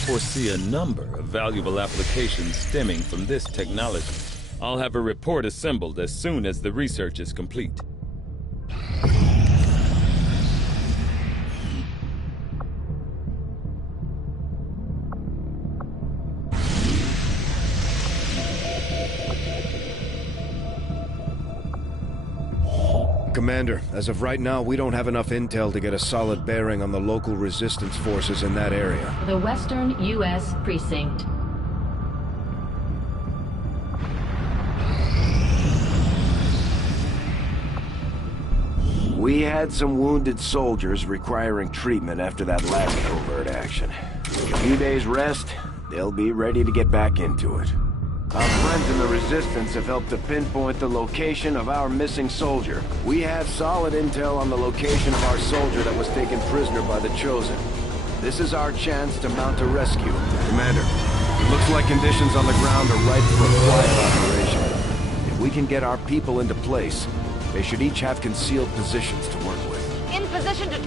foresee a number of valuable applications stemming from this technology. I'll have a report assembled as soon as the research is complete. Commander, as of right now, we don't have enough intel to get a solid bearing on the local resistance forces in that area. The Western U.S. Precinct. We had some wounded soldiers requiring treatment after that last covert action. With a few days rest, they'll be ready to get back into it. Our friends in the Resistance have helped to pinpoint the location of our missing soldier. We have solid intel on the location of our soldier that was taken prisoner by the Chosen. This is our chance to mount a rescue. Commander, it looks like conditions on the ground are ripe for a quiet operation. If we can get our people into place, they should each have concealed positions to work with. In position to...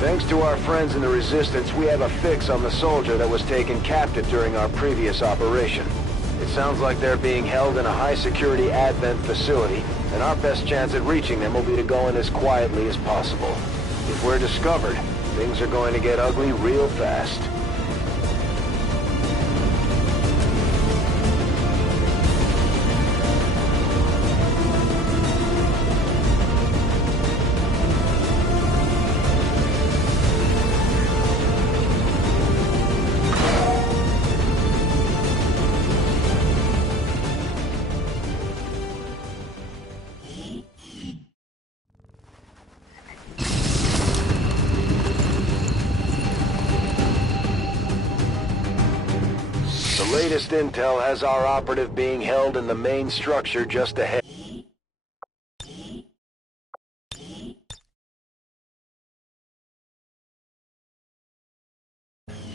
Thanks to our friends in the Resistance, we have a fix on the soldier that was taken captive during our previous operation. It sounds like they're being held in a high-security Advent facility, and our best chance at reaching them will be to go in as quietly as possible. If we're discovered, things are going to get ugly real fast. latest intel has our operative being held in the main structure just ahead.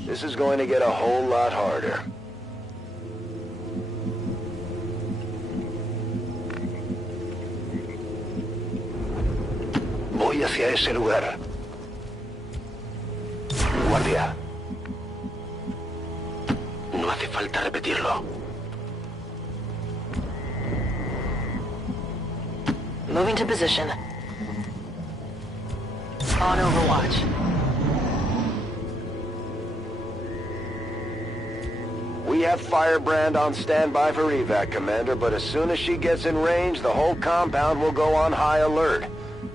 This is going to get a whole lot harder. Voy hacia ese lugar. Guardia. No hace falta repetirlo. Moving to position. On Overwatch. We have Firebrand on standby for evac, Commander, but as soon as she gets in range, the whole compound will go on high alert.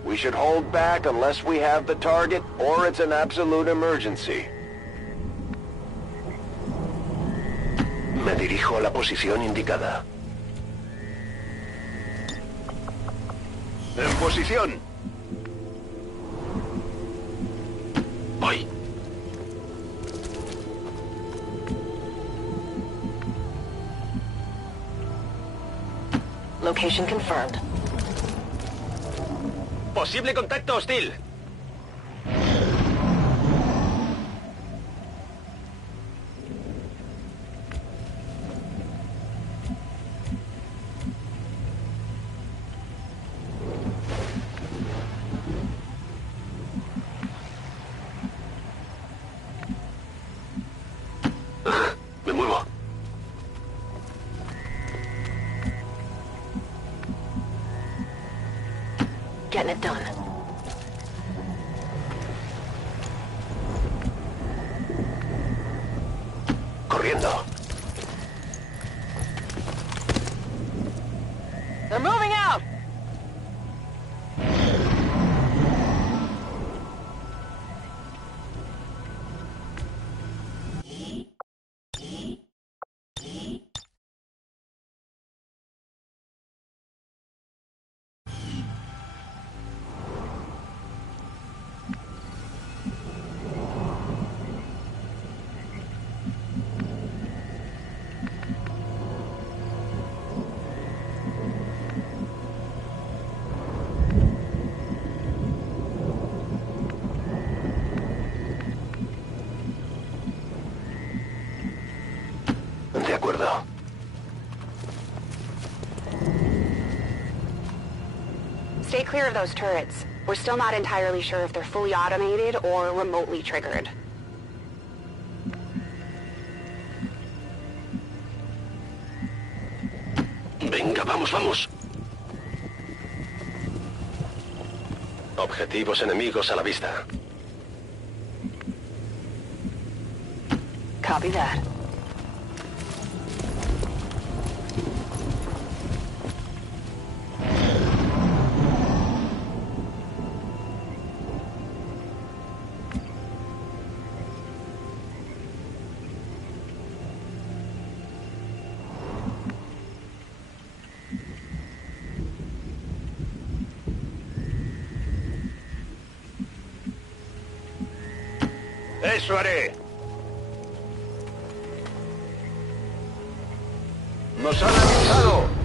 We should hold back unless we have the target, or it's an absolute emergency. Me dirijo a la posición indicada. En posición. Voy. Location confirmed. Posible contacto hostil. Me muevo. Getting it done. Corriendo. They're moving out! De acuerdo. Stay clear of those turrets. We're still not entirely sure if they're fully automated or remotely triggered. Venga, vamos, vamos. Objetivos enemigos a la vista. Copy that. Eso haré. Nos han avisado.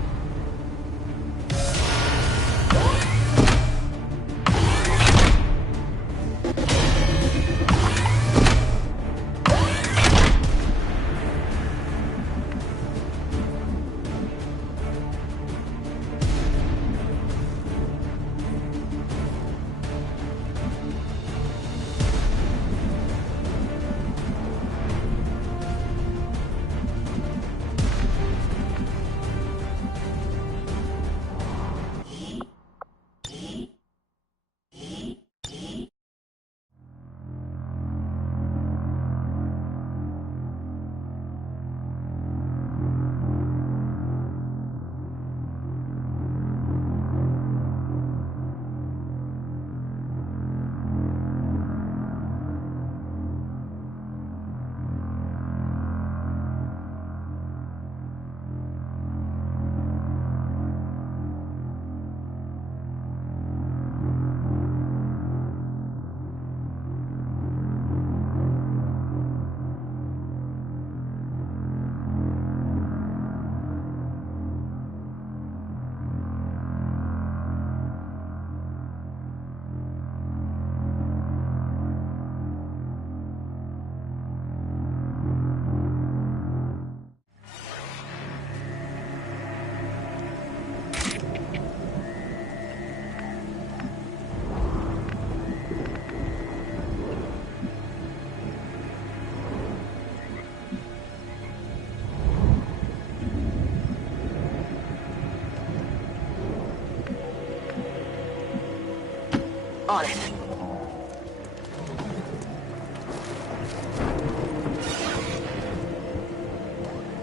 On it.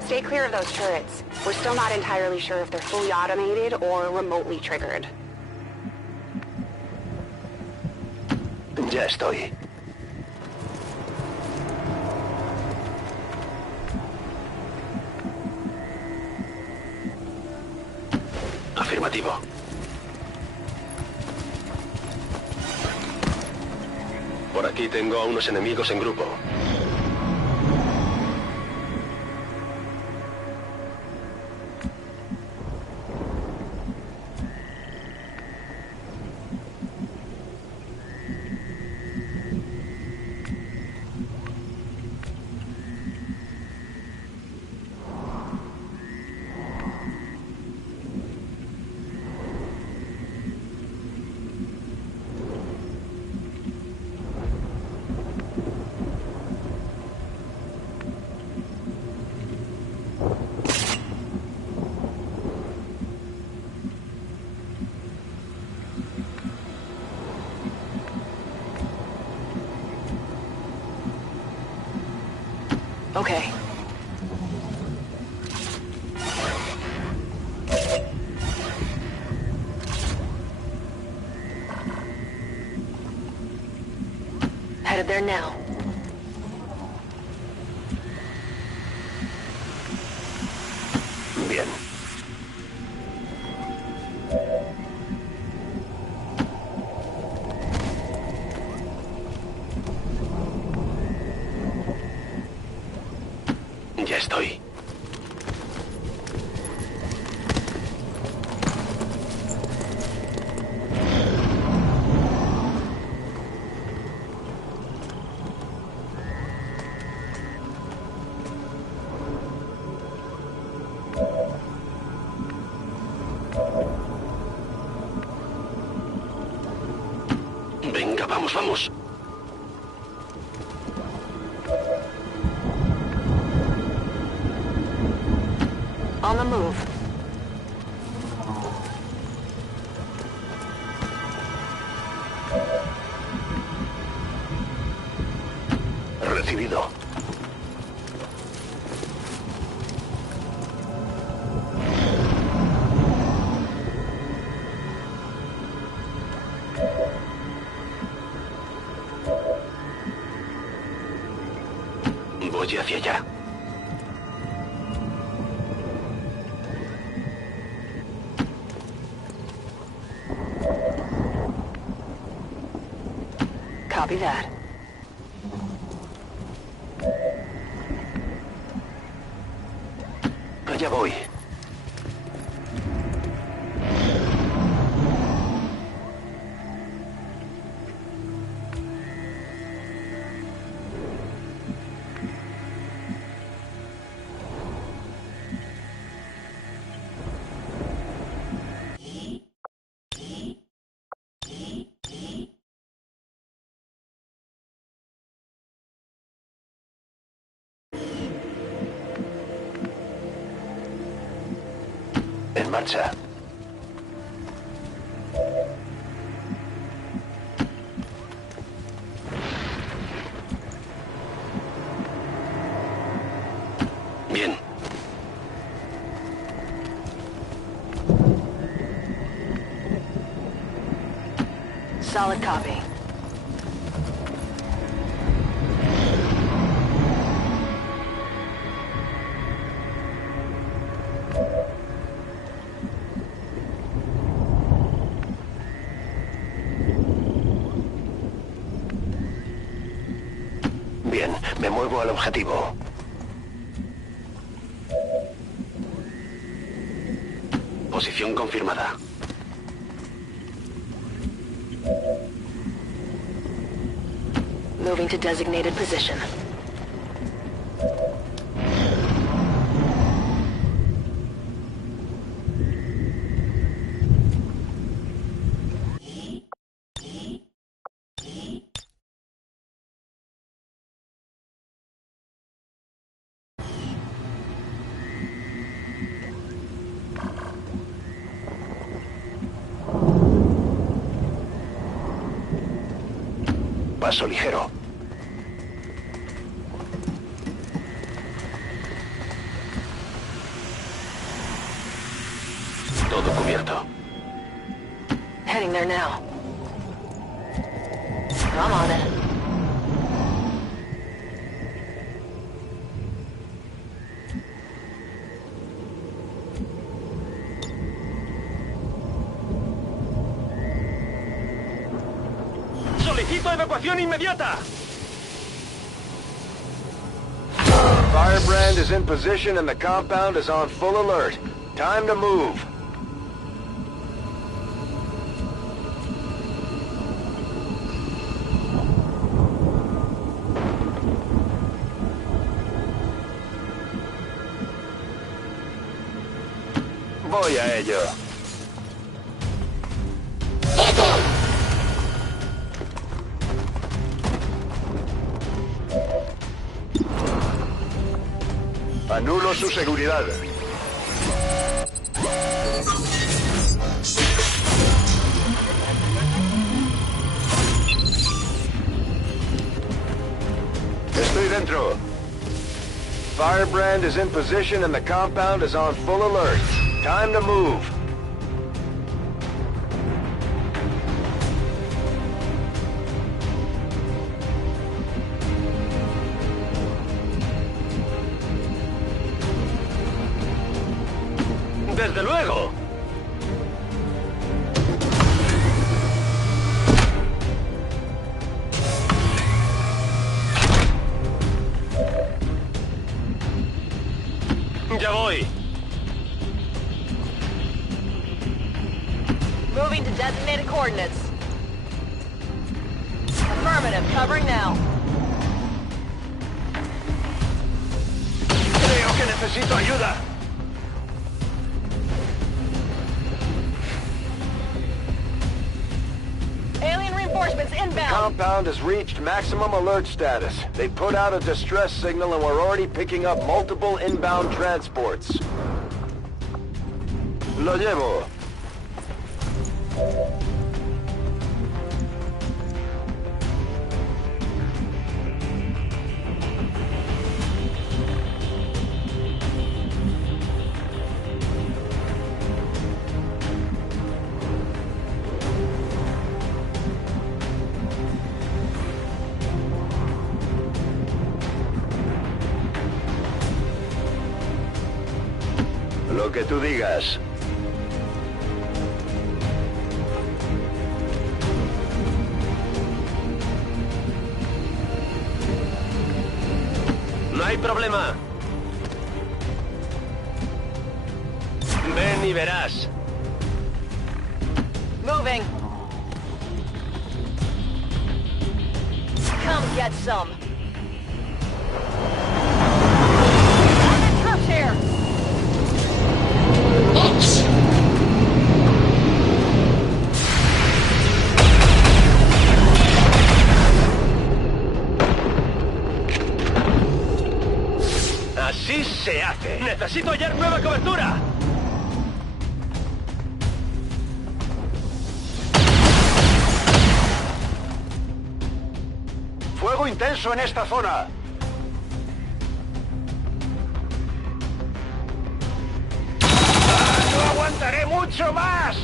Stay clear of those turrets. We're still not entirely sure if they're fully automated or remotely triggered. Ya estoy. Afirmativo. Por aquí tengo a unos enemigos en grupo. Okay. Headed there now. Bien. Ya estoy. Venga, vamos, vamos. On the move. Recibido. Voy hacia allá. Copy that. Allá voy. En marcha. Bien. Solid copy. Bien, me muevo al objetivo. Posición confirmada. Moving to designated position. paso ligero. Todo cubierto. Heading there now. I'm on it. ¡Solicito evacuación inmediata! Firebrand is in position and the compound is on full alert. Time to move. Voy a ello. Anulo su seguridad. Estoy dentro. Firebrand is in position and the compound is on full alert. Time to move. ¡Desde luego! ¡Ya voy! Moving to designated coordinates. Affirmative, covering now. Creo que necesito ayuda. Alien reinforcements inbound. Compound has reached maximum alert status. They put out a distress signal and we're already picking up multiple inbound transports. Lo llevo. Lo que tú digas. No hay problema. Ven y verás. Moving. Come get some. Armored troops here. Oops. Así se hace. Necesito hallar nueva cobertura. Fuego intenso en esta zona. ¡No aguantaré mucho más!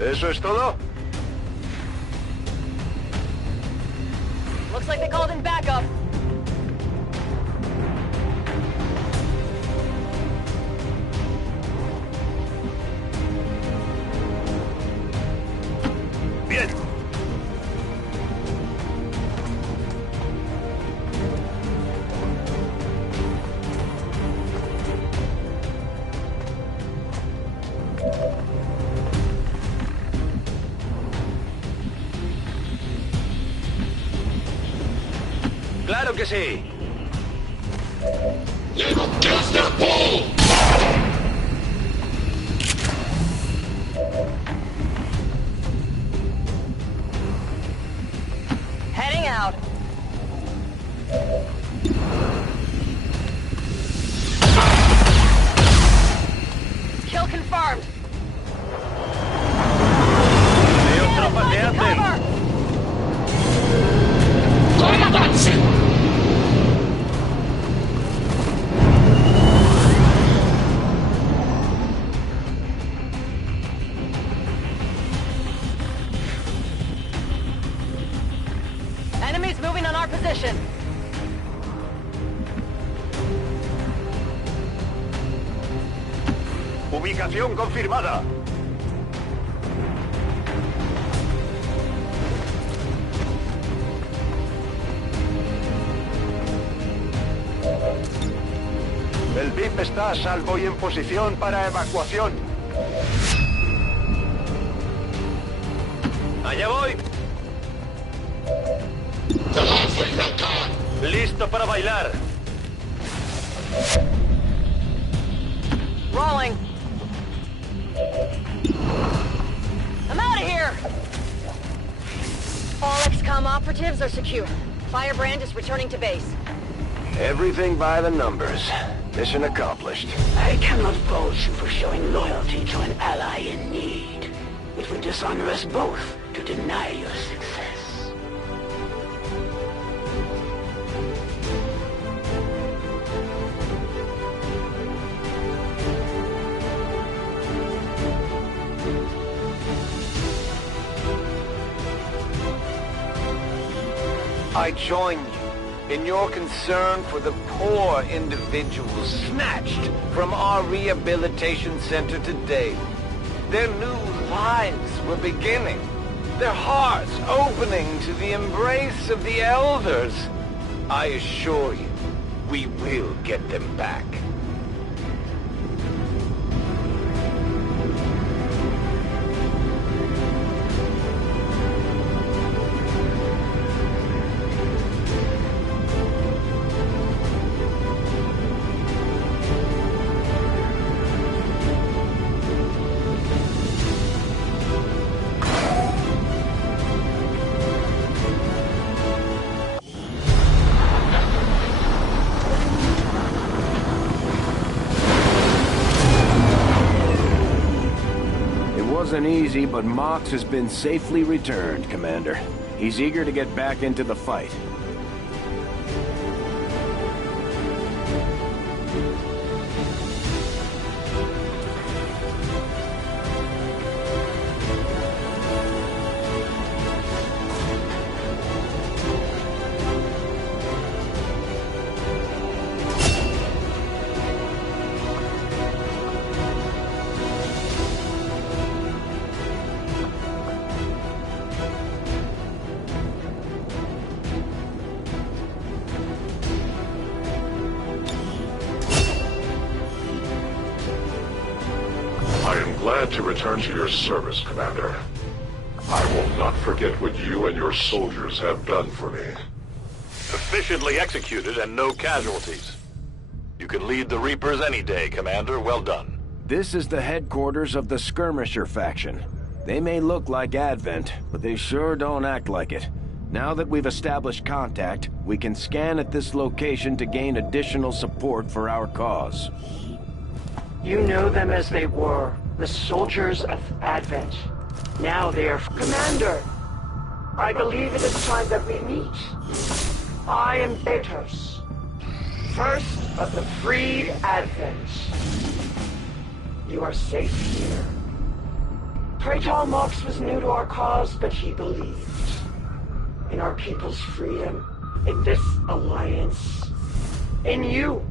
¿Eso es todo? Looks like they called in backup. Bien. ¡Claro que sí! Heading out. Kill confirmed. Enemies moving on our position. Ubicación confirmada. El VIP está a salvo y en posición para evacuación. Allá voy. Listo para bailar. Rolling. I'm out of here! All Xcom operatives are secure. Firebrand is returning to base. Everything by the numbers. Mission accomplished. I cannot fault you for showing loyalty to an ally in need. It would dishonor us both to deny your success. I join you in your concern for the poor individuals snatched from our rehabilitation center today. Their new lives were beginning, their hearts opening to the embrace of the elders. I assure you, we will get them back. Wasn't easy, but Mox has been safely returned, Commander. He's eager to get back into the fight. Glad to return to your service, Commander. I will not forget what you and your soldiers have done for me. Efficiently executed and no casualties. You can lead the Reapers any day, Commander. Well done. This is the headquarters of the Skirmisher faction. They may look like Advent, but they sure don't act like it. Now that we've established contact, we can scan at this location to gain additional support for our cause. You know them as they were, the soldiers of Advent. Now they are... Commander! I believe it is time that we meet. I am Thetos, first of the freed Advent. You are safe here. Praetor Mox was new to our cause, but he believed in our people's freedom, in this alliance, in you,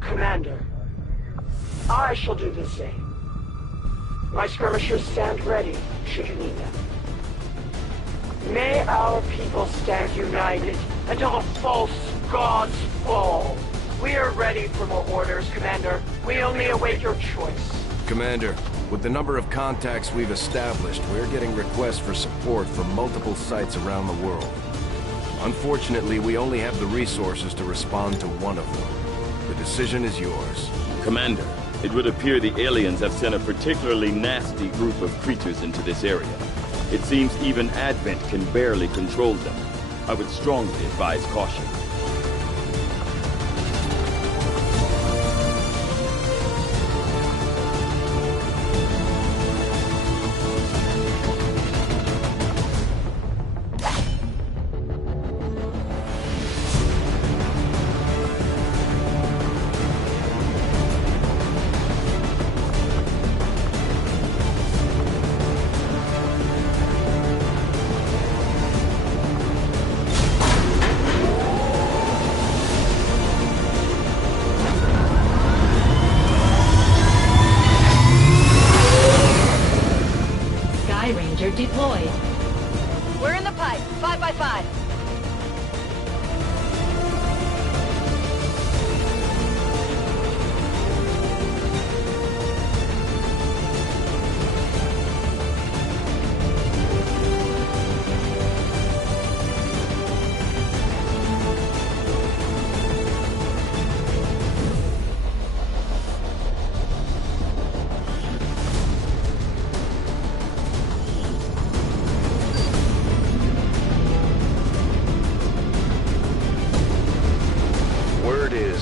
Commander. I shall do the same. My skirmishers stand ready, should you need them. May our people stand united until the false gods fall. We are ready for more orders, Commander. We only await your choice. Commander, with the number of contacts we've established, we're getting requests for support from multiple sites around the world. Unfortunately, we only have the resources to respond to one of them. The decision is yours. Commander, it would appear the aliens have sent a particularly nasty group of creatures into this area. It seems even Advent can barely control them. I would strongly advise caution.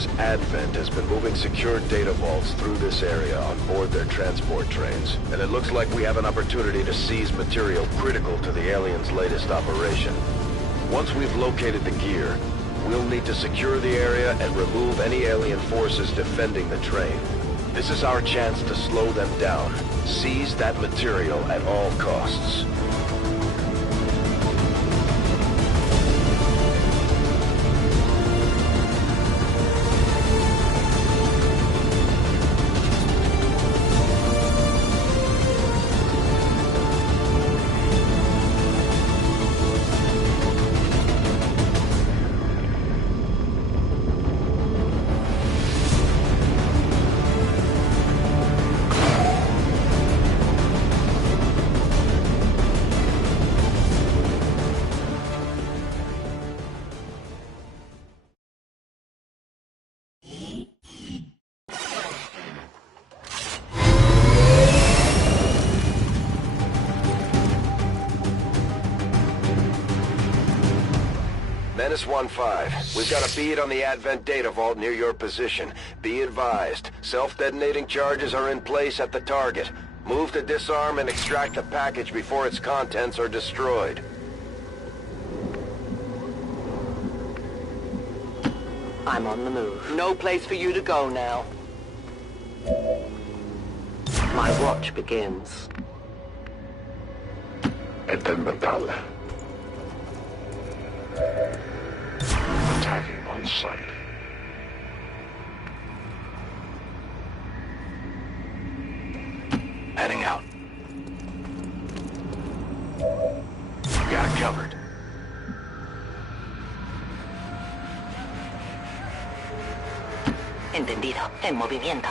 Researchers Advent has been moving secured data vaults through this area on board their transport trains, and it looks like we have an opportunity to seize material critical to the aliens' latest operation. Once we've located the gear, we'll need to secure the area and remove any alien forces defending the train. This is our chance to slow them down. Seize that material at all costs. Menace 1-5, we've got a bead on the Advent data vault near your position. Be advised, self-detonating charges are in place at the target. Move to disarm and extract the package before its contents are destroyed. I'm on the move. No place for you to go now. My watch begins. Eten metal. Attacking on sight. Heading out. Got it covered. Entendido. En movimiento.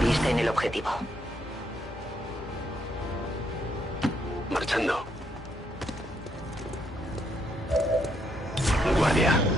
Vista en el objetivo. Marchando. Guardia.